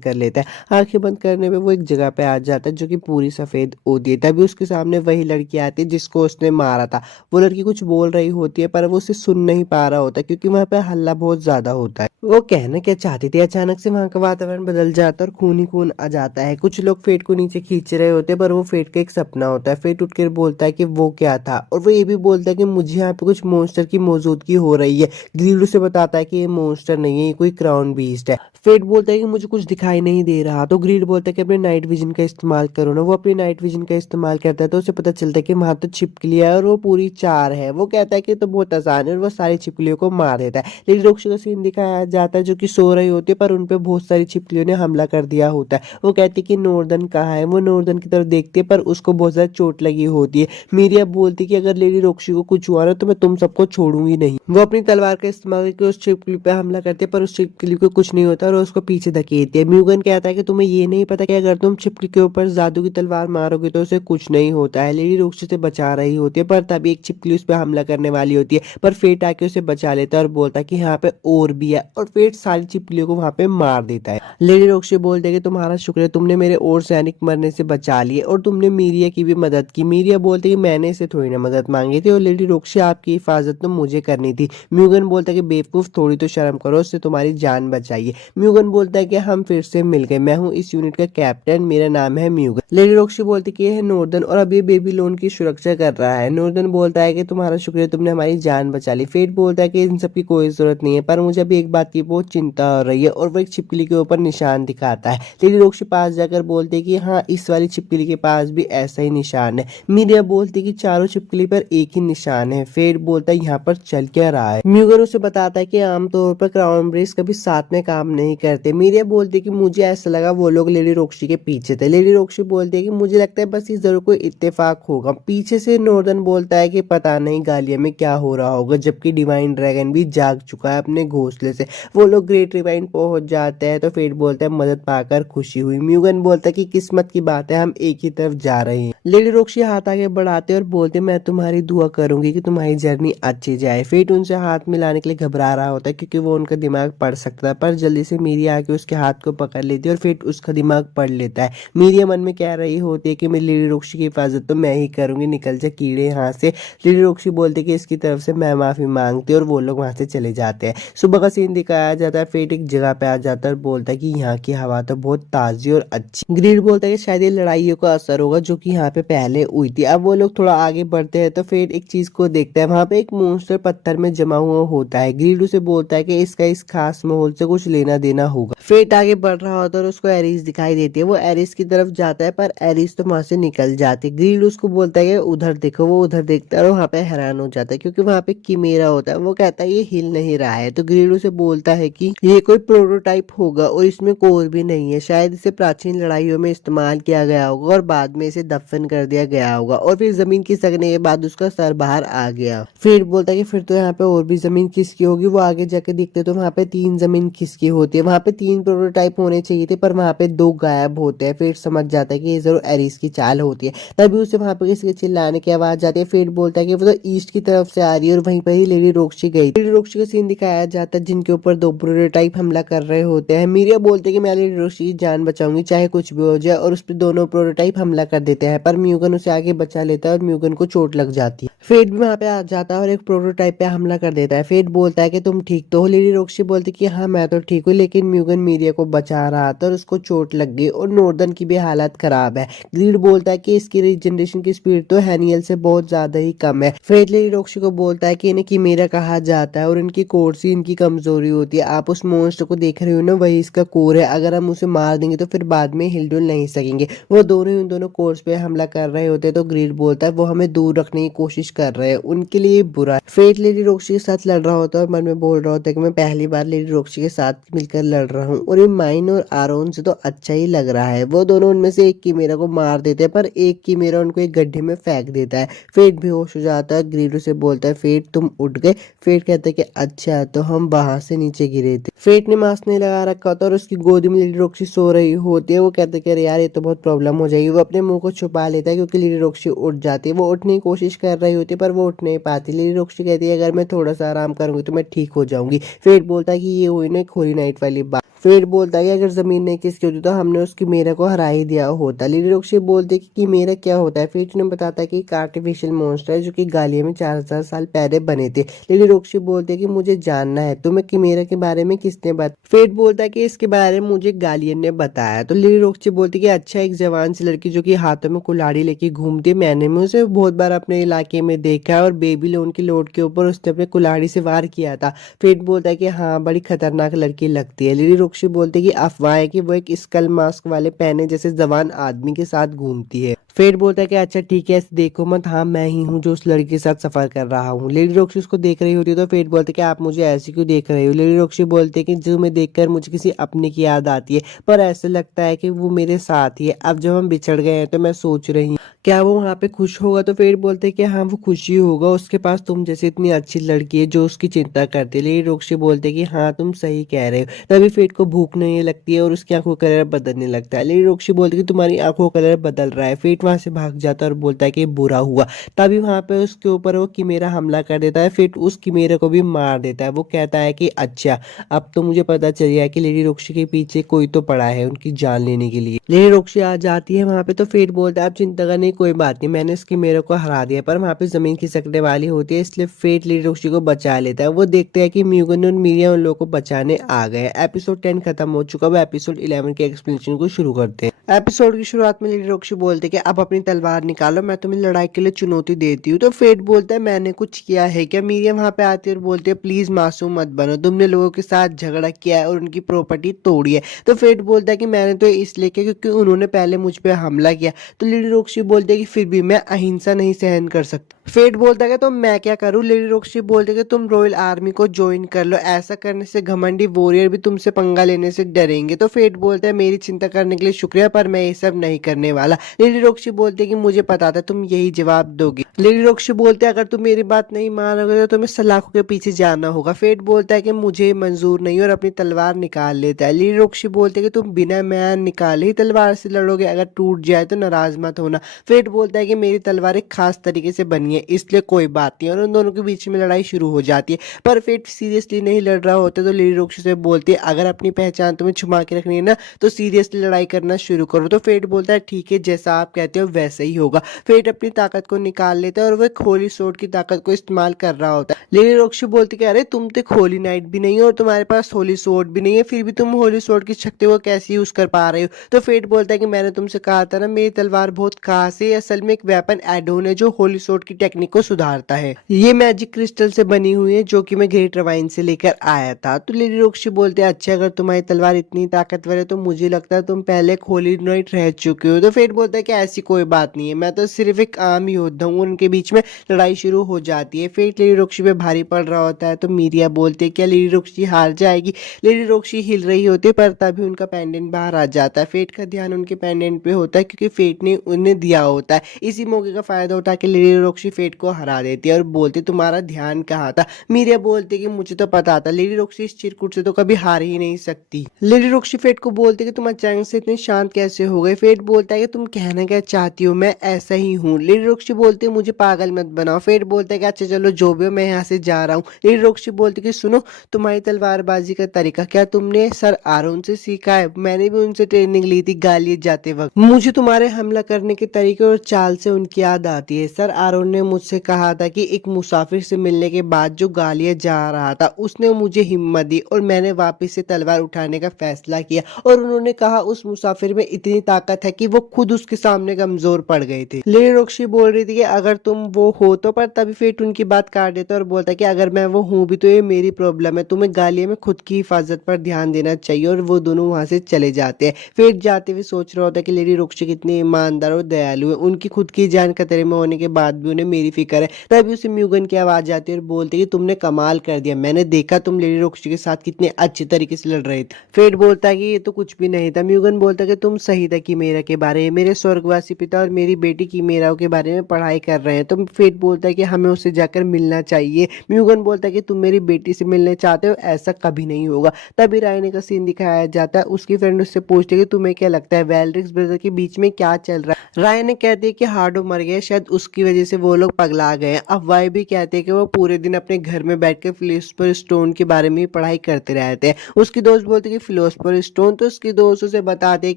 कर लेता है। आंखें बंद करने पे वो एक जगह पे आ जाता है जो कि पूरी सफेद होती है। तभी उसके सामने वही लड़की आती है जिसको उसने मारा था। वो लड़की कुछ बोल रही होती है पर वो उसे सुन नहीं पा रहा होता क्योंकि वहां पे हल्ला बहुत ज्यादा होता है। वो कहना क्या चाहती थी अचानक से वहां का वातावरण बदल जाता है और खून ही खून आ जाता है। कुछ लोग फेट को नीचे खींच रहे होते हैं पर वो फेट का एक सपना होता है। फेट उठकर बोलता है कि वो क्या था और वो ये भी बोलता है कि मुझे यहाँ पे कुछ मॉन्स्टर की मौजूदगी हो रही है। ग्रीड उसे बताता है कि ये मॉन्स्टर नहीं है, ये कोई क्राउन बीस्ट है। फेट बोलता है कि मुझे कुछ दिखाई नहीं दे रहा। तो ग्रीड बोलता है कि अपने नाइट विजन का इस्तेमाल करो ना। वो अपनी नाइट विजन का इस्तेमाल करता है तो उसे पता चलता है कि वहां तो छिपकलियां है और वो पूरी 4 है। वो कहता है कि तो बहुत आसान है और वो सारी छिपकलियों को मार देता है। लेकिन रोक्सी का सीन दिखाया जाता है जो कि सो रही होती है पर उनपे बहुत सारी छिपकलियों ने हमला कर दिया होता है। वो कहती है कि नॉर्दर्न कहाँ है। वो वो नॉर्दन की तरफ देखती है पर उसको बहुत ज्यादा चोट लगी होती है। मीरिया बोलती है कि अगर लेडी रॉक्सी को कुछ हुआ ना तो मैं तुम सबको छोड़ूंगी नहीं। वो अपनी तलवार का इस्तेमाल करके उस छिपकली पे हमला करती है पर उस छिपकली को कुछ नहीं होता और उसको पीछे धकेलती है। म्यूगन कहता है कि तुम्हें ये नहीं पता कि अगर तुम छिपकली के ऊपर जादू की तलवार मारोगे तो उसे कुछ नहीं होता है। लेडी रॉक्सी से बचा रही होती है पर तभी एक छिपकली उस पर हमला करने वाली होती है पर फेट आके उसे बचा लेता है और बोलता है कि यहाँ पे और भी है और फेट सारी छिपकलियों को वहां पे मार देता है। लेडी रॉक्सी बोलते हैं कि तुम्हारा शुक्र है, तुमने मेरे और सैनिक मरने से बचा लिए और तुमने मीरिया की भी मदद की। मीरिया बोलते कि मैंने इसे थोड़ी ना मदद मांगी थी और लेडी रॉक्सी आपकी हिफाजत तो मुझे करनी थी। म्यूगन बोलता है कि बेवकूफ थोड़ी तो शर्म करो, उससे तुम्हारी जान बचाइए। म्यूगन बोलता है कि हम फिर से मिल गए, मैं हूँ इस यूनिट का कैप्टन, मेरा नाम है म्यूगन। लेडी रॉक्सी बोलती है कि यह है नॉर्दन और अब ये बेबीलोन की सुरक्षा कर रहा है। नॉर्दन बोलता है कि तुम्हारा शुक्र है, तुमने हमारी जान बचा ली। फेट बोलता है कि इन सब की कोई जरूरत नहीं है पर मुझे अभी एक बात की बहुत चिंता हो रही है और वो एक छिपकली के ऊपर निशान दिखाता है। लेडी रॉक्सी पास जाकर बोलती है कि हाँ, इस वाली छिपकली के पास भी ऐसा ही निशान है। मीरिया बोलती है कि चारों छिपकली पर एक ही निशान है। फेट बोलता है यहाँ पर चल क्या रहा है। म्यूगन उसे बताता है कि आमतौर पर क्राउन ब्रेस कभी साथ में काम नहीं करते। मीरिया बोलती है कि मुझे ऐसा लगा वो लोग लेडी रॉक्सी के पीछे थे। लेडी रॉक्सी बोलती है कि मुझे लगता है बस ये जरूर कोई इत्तेफाक होगा। पीछे से नॉर्दन बोलता है कि पता नहीं गालिया में क्या हो रहा होगा, जबकि डिवाइन ड्रैगन भी जाग चुका है अपने घोंसले से। वो लोग ग्रेट रिवाइन पहुंच जाते हैं तो फेट बोलता है मदद पाकर खुशी हुई। म्यूगन बोलता है कि किस्मत की बात है, हम एक ही तरफ जा रहे हैं। लेडी रॉक्सी हाथ आगे बढ़ाते और बोलते मैं तुम्हारी दुआ करूंगी कि तुम्हारी जर्नी अच्छी जाए। फेट उनसे हाथ मिलाने के लिए घबरा रहा होता है क्योंकि वो उनका दिमाग पढ़ सकता है पर जल्दी से मीरिया आके उसके हाथ को पकड़ लेती है और फेट उसका दिमाग पढ़ लेता है। मीरिया मन में कह रही होती है कि मेरी लेडी रॉक्सी की हिफाजत तो मैं ही करूंगी, निकल जा कीड़े यहाँ से। लेडी रॉक्सी बोलती है कि इसकी तरफ से मैं माफी मांगती और वो लोग वहां से चले जाते हैं। सुबह का सीन दिखाया जाता है। फेट एक जगह पे आ जाता है और बोलता है कि यहाँ की हवा तो बहुत ताजी और अच्छी। ग्रीड बोलता है कि शायद ये लड़ाइयों का असर होगा जो कि यहाँ पे पहले हुई थी। अब वो लोग थोड़ा आगे बढ़ते हैं तो फेट एक चीज को देखता है, वहां पे एक मॉन्स्टर पत्थर में जमा हुआ होता है। ग्रीड उसे बोलता है कि इसका इस खास माहौल से कुछ लेना देना होगा। फेट आगे बढ़ रहा होता है और उसको एरिस दिखाई देती है। वो एरिस की तरफ जाता है पर एरिस तो वहां से निकल जाती है। ग्रीड उसको बोलता है कि उधर देखो। वो उधर देखता है और वहां पे हैरान हो जाता है क्योंकि वहां पे किमेरा होता है। वो कहता है ये हिल नहीं रहा है तो ग्रीड उसे बोलता है कि ये कोई प्रोटोटाइप होगा और इसमें कोर भी नहीं है, शायद इसे प्राचीन लड़ाइयों में इस्तेमाल किया गया होगा और बाद में इसे दफन कर दिया गया होगा और फिर जमीन खिसकने के बाद उसका सर बाहर आ गया। फिर बोलता है कि फिर तो यहाँ पे और भी जमीन खिसकी होगी। वो आगे जाके देखते तो वहाँ पे 3 जमीन खिसकी होती है। वहाँ पे 3 प्रोटोटाइप होने चाहिए थे पर वहाँ पे 2 गायब होते हैं। फिर समझ जाता है कि ये जरूर एरिस की चाल होती है। तभी उसे वहाँ पे किसी के चिल्लाने की आवाज आती है। फिर बोलता है कि वो तो ईस्ट की तरफ से आ रही है और वहीं पर ही लेडी रॉक्सी गई। लेडी रॉक्सी का सीन दिखाया जाता है जिनके ऊपर 2 प्रोटोटाइप हमला कर रहे होते हैं। मीरिया बोलते हैं कि मैं लेडी रॉक्सी की जान बचाऊंगी चाहे कुछ भी हो जाए और उस पर दोनों प्रोटोटाइप हमला कर देते हैं पर म्यूगन उसे आगे बचा लेता है और म्यूगन को चोट लग जाती है। फेट भी वहां पे आ जाता है और एक प्रोटोटाइप पे हमला कर देता है। फेट बोलता है कि तुम ठीक तो हो। लेडी रॉक्सी बोलती है कि हाँ मैं तो ठीक हूँ, लेकिन म्यूगन मीरिया को बचा रहा था और उसको चोट लग गई और नॉर्दन की भी हालत खराब है। ग्रीड बोलता है कि इसकी रीजनरेशन की स्पीड तो हैनियल से बहुत ज्यादा ही कम है। फेट लेडी रॉक्सी को बोलता है कि इन्हें कीमेरा कहा जाता है और इनकी कोर से इनकी कमजोरी होती है। आप उस मॉन्स्टर को देख रहे हो ना, वही इसका कोर है। अगर हम उसे मार देंगे तो फिर बाद में हिलडुल नहीं सकेंगे। वो दोनों ही उन दोनों कोर्स पे हमला कर रहे होते हैं तो ग्रीड बोलता है वो हमें दूर रखने की कोशिश कर रहे हैं, उनके लिए बुरा है। फेट लेडी रॉक्सी के साथ लड़ रहा होता है और मन में बोल रहा होता है कि मैं पहली बार लेडी रॉक्सी के साथ मिलकर लड़ रहा हूँ और ये माइन और आरोन से तो अच्छा ही लग रहा है। वो दोनों उनमें से एक कीमेरा को मार देते हैं पर एक कीमेरा उनको एक गड्ढे में फेंक देता है। फेट बेहोश हो जाता है। ग्रीड उसे बोलता है फेट तुम उठ गए। फेट कहता है कि अच्छा तो हम वहां से नीचे गिरे थे। फेट ने मास्क नहीं लगा रखा होता और उसकी गोदी में लेडी रॉक्सी सो रही होती है। वो कहता है कि अरे यार ये तो बहुत प्रॉब्लम हो जाएगी। वो अपने मुंह को छुपा लेता है क्योंकि लेडी रॉक्सी उठ जाती है। वो उठने की कोशिश कर रही होती है पर वो उठ नहीं पाती। लेडी रॉक्सी कहती है अगर मैं थोड़ा सा आराम करूंगी तो मैं ठीक हो जाऊंगी। फेट बोलता है कि ये हुई ना खोरी नाइट वाली बात। फेट बोलता है कि अगर जमीन नहीं किसकी होती तो हमने उसकी मेरा को हरा ही दिया होता। लेडी रॉक्सी बोलती है कि मेरा क्या होता है। फेट ने बताता है कि एक आर्टिफिशियल मॉन्स्टर है जो कि गालिया में 4000 साल पहले बने थे। लेडी रॉक्सी बोलती है कि मुझे जानना है तुम्हें कीमेरा के बारे में किसने बताया। फेट बोलता है कि इसके बारे में मुझे गालियन ने बताया। तो लेडी रॉक्सी बोलती है कि अच्छा एक जवान सी लड़की जो कि हाथों में कुल्हाड़ी लेके घूमती है, मैंने उसे बहुत बार अपने इलाके में देखा है और बेबीलोन की लोड के ऊपर उसने अपने कुल्हाड़ी से वार किया था। फेट बोलता है कि हाँ बड़ी खतरनाक लड़की लगती है। लेडी रॉक्सी बोलती है कि अफवाह है कि वो एक स्कल मास्क वाले पहने जैसे जवान आदमी के साथ घूमती है। फेट बोलता है कि अच्छा ठीक है, ऐसे देखो मत, हाँ मैं ही हूँ जो उस लड़की के साथ सफर कर रहा हूँ। लेडी रॉक्सी उसको देख रही होती है तो फेट बोलते कि आप मुझे ऐसे क्यों देख रहे हो। लेडी रॉक्सी बोलते कि जो मैं देखकर मुझे किसी अपने की याद आती है, पर ऐसे लगता है कि वो मेरे साथ ही है। अब जब हम बिछड़ गए हैं तो मैं सोच रही हूँ क्या वो वहाँ पे खुश होगा। तो फेट बोलते हैं कि हाँ वो खुश ही होगा, उसके पास तुम जैसे इतनी अच्छी लड़की है जो उसकी चिंता करती है। लेडी रॉक्सी बोलते कि हाँ तुम सही कह रहे हो। तभी फेट को भूख नहीं लगती है और उसकी आंखों का कलर बदलने लगता है। लेडी रॉक्सी बोलती है कि तुम्हारी आंखों का कलर बदल रहा है। फेट वहां से भाग जाता है और बोलता है कि बुरा हुआ। तभी वहां पे उसके ऊपर वो किमेरा हमला कर देता है। फेट उस किमेरा को भी मार देता है। वो कहता है कि अच्छा अब तो मुझे पता चल गया कि लेडी रॉक्सी के पीछे कोई तो पड़ा है उनकी जान लेने के लिए। लेडी रॉक्सी आ जाती है वहां पे तो फेट बोलता है आप चिंता करने की कोई बात नहीं, मैंने इस किमेरा को हरा दिया। पर वहां पे जमीन खिसकने वाली होती है, इसलिए फेट लेडी रॉक्सी को बचा लेता है। वो देखते हैं कि म्यूगन और मिरिया उन लोगों को बचाने आ गए। एपिसोड 10 खत्म हो चुका। वो एपिसोड 11 के एक्सप्लेनेशन को शुरू करते हैं। एपिसोड की शुरुआत में लेडी रॉक्सी बोलते हैं कि अब अपनी तलवार निकालो, मैं तुम्हें लड़ाई के लिए चुनौती देती हूँ। तो फेट बोलता है मैंने कुछ किया है क्या। मीरिया वहां पे आती है और बोलती है प्लीज मासूम मत बनो, तुमने लोगों के साथ झगड़ा किया है और उनकी प्रॉपर्टी तोड़ी है। तो फेट बोलता है कि मैंने तो इसलिए किया क्योंकि उन्होंने पहले मुझ पे हमला किया। तो लेडी रॉक्सी बोलती है कि फिर भी मैं अहिंसा नहीं सहन कर सकता। फेट बोलता है कि तो मैं क्या करूं। लेडी रॉक्सी बोलती है कि तुम रॉयल आर्मी को ज्वाइन कर लो, ऐसा करने से घमंडी वॉरियर भी तुमसे पंगा लेने से डरेंगे। तो फेट बोलता है मेरी चिंता करने के लिए शुक्रिया, पर मैं ये सब नहीं करने वाला। लेडी रॉक्सी बोलती है कि मुझे पता था तुम यही जवाब दोगी। लेडी रॉक्सी बोलते हैं अगर तुम मेरी बात नहीं मानोगे तो तुम्हें सलाखों के पीछे जाना होगा। फेट बोलता है कि मुझे मंजूर नहीं और अपनी तलवार निकाल लेता है। लेडी रॉक्सी बोलते है कि तुम बिना मैन निकाले ही तलवार से लड़ोगे, अगर टूट जाए तो नाराज मत होना। फेट बोलता है कि मेरी तलवार एक खास तरीके से बनी है इसलिए कोई बात नहीं, और उन दोनों के बीच में लड़ाई शुरू हो जाती है। पर फेट सीरियसली नहीं लड़ रहा होता तो लेडी रॉक्सी से बोलती है अगर अपनी पहचान तुम्हें छुपा के रखनी है ना तो सीरियसली लड़ाई करना शुरू करो। तो फेट बोलता है ठीक है, जैसा आप कहते हो वैसे ही होगा। फेट अपनी ताकत को निकाल लेता है और वह होली सोर्ड की ताकत को इस्तेमाल कर रहा होता है। लेडी रॉक्सी बोलती है अरे तुम तो होली नाइट भी नहीं हो और तुम्हारे पास होली सोर्ड भी नहीं है, फिर भी तुम होली सोर्ड की शक्ति को कैसे यूज कर पा रहे हो। तो फेट बोलता है कि मैंने तुमसे कहा था ना मेरी तलवार बहुत खास है, असल में एक वेपन एड ऑन है जो होली सोर्ड की टेक्निक को सुधारता है। ये मैजिक क्रिस्टल से बनी हुई है जो कि मैं ग्रेट रवाइन से लेकर आया था। तो लेडी रॉक्सी बोलते हैं अच्छा अगर तुम्हारी तलवार इतनी ताकतवर है तो मुझे लगता है तुम पहले एक होली नाइट रह चुके हो। तो फेट बोलता है कि ऐसी कोई बात नहीं है, मैं तो सिर्फ एक आम योद्धा हूँ। उनके बीच में लड़ाई शुरू हो जाती है। फेट लेडी रॉक्सी पे भारी पड़ रहा होता है तो मीरिया बोलती है क्या लेडी रॉक्सी हार जाएगी। लेडी रॉक्सी हिल रही होती है पर तभी उनका पेंडेंट बाहर आ जाता है। फेट का ध्यान उनके पेंडेंट पे होता है क्योंकि फेट ने उन्हें दिया होता है। इसी मौके का फायदा उठा के लेडी रॉक्सी फेट को हरा देती है और बोलती तुम्हारा ध्यान कहाँ था। मीरिया बोलती है कि मुझे तो पता था, लेडी रॉक्सी इस चिरकुट से तो कभी हार ही नहीं सकती। लेडी रॉक्सी फेट को बोलती है कि तुम अचानक से इतने शांत कैसे हो गए। फेट बोलता है कि तुम कहना क्या चाहती हो, मैं ऐसा ही हूँ। लेडी रॉक्सी बोलती है मुझे पागल मत बनाओ। फेट बोलता है कि अच्छा चलो जो भी हो मैं यहाँ से जा रहा हूँ। लेडी रॉक्सी बोलती है कि सुनो तुम्हारी तलवारबाजी का तरीका क्या तुमने सर आरोन से सीखा है, मैंने भी उनसे ट्रेनिंग ली थी गालियत जाते वक्त। मुझे तुम्हारे हमला करने के तरीके और चाल से उनकी याद आती है। सर आरोन ने मुझसे कहा था कि एक मुसाफिर से मिलने के बाद जो गालियत जा रहा था उसने मुझे हिम्मत दी और मैंने वापस से तलवार उठाने का फैसला किया, और उन्होंने कहा उस मुसाफिर में इतनी ताकत है कि वो खुद उसके सामने कमजोर पड़ गए थे। लेडी रॉक्सी बोल रही थी कि अगर तुम वो हो तो, पर तभी फेट उनकी बात काट देता और बोलता कि अगर मैं वो हूँ भी तो ये मेरी प्रॉब्लम है, तुम्हें गालिया में खुद की हिफाजत पर ध्यान देना चाहिए। और वो दोनों वहां से चले जाते हैं। फेट जाते हुए सोच रहा होता है कि लेडी रॉक्सी कितनी ईमानदार और दयालु है, उनकी खुद की जान खतरे में होने के बाद भी उन्हें मेरी फिक्र है। तभी उसे म्यूगन की आवाज आती है और बोलती है कि तुमने कमाल कर दिया, मैंने देखा तुम लेडी रॉक्सी के साथ कितने अच्छे तरीके से लड़ रहे थे। फेट बोलता है कि ये तो कुछ भी नहीं था। म्यूगन बोलता है कि तुम सही था किमेरा के बारे में, मेरे स्वर्गवासी पिता और मेरी बेटी किमेरा के बारे में पढ़ाई कर रहे हैं। तो फेट बोलता है कि हमें उससे जाकर मिलना चाहिए। म्यूगन बोलता है कि तुम मेरी बेटी से मिलने चाहते हो, ऐसा कभी नहीं होगा। तभी रायने का सीन दिखाया जाता है। उसकी फ्रेंड उससे पूछती है कि तुम्हें क्या लगता है वेलरिक्स ब्रदर के बीच में क्या चल रहा है। रायने कहती है कि हार्डो मर गया, शायद उसकी वजह से वो लोग पगला गए हैं। अफवाह भी कहते हैं कि वो पूरे दिन अपने घर में बैठकर फिलोसफर स्टोन के बारे में पढ़ाई करते रहते हैं। उसकी दोस्त बोलती है कि फिलोसफर स्टोन, तो उसकी दोस्त उसे बताते हैं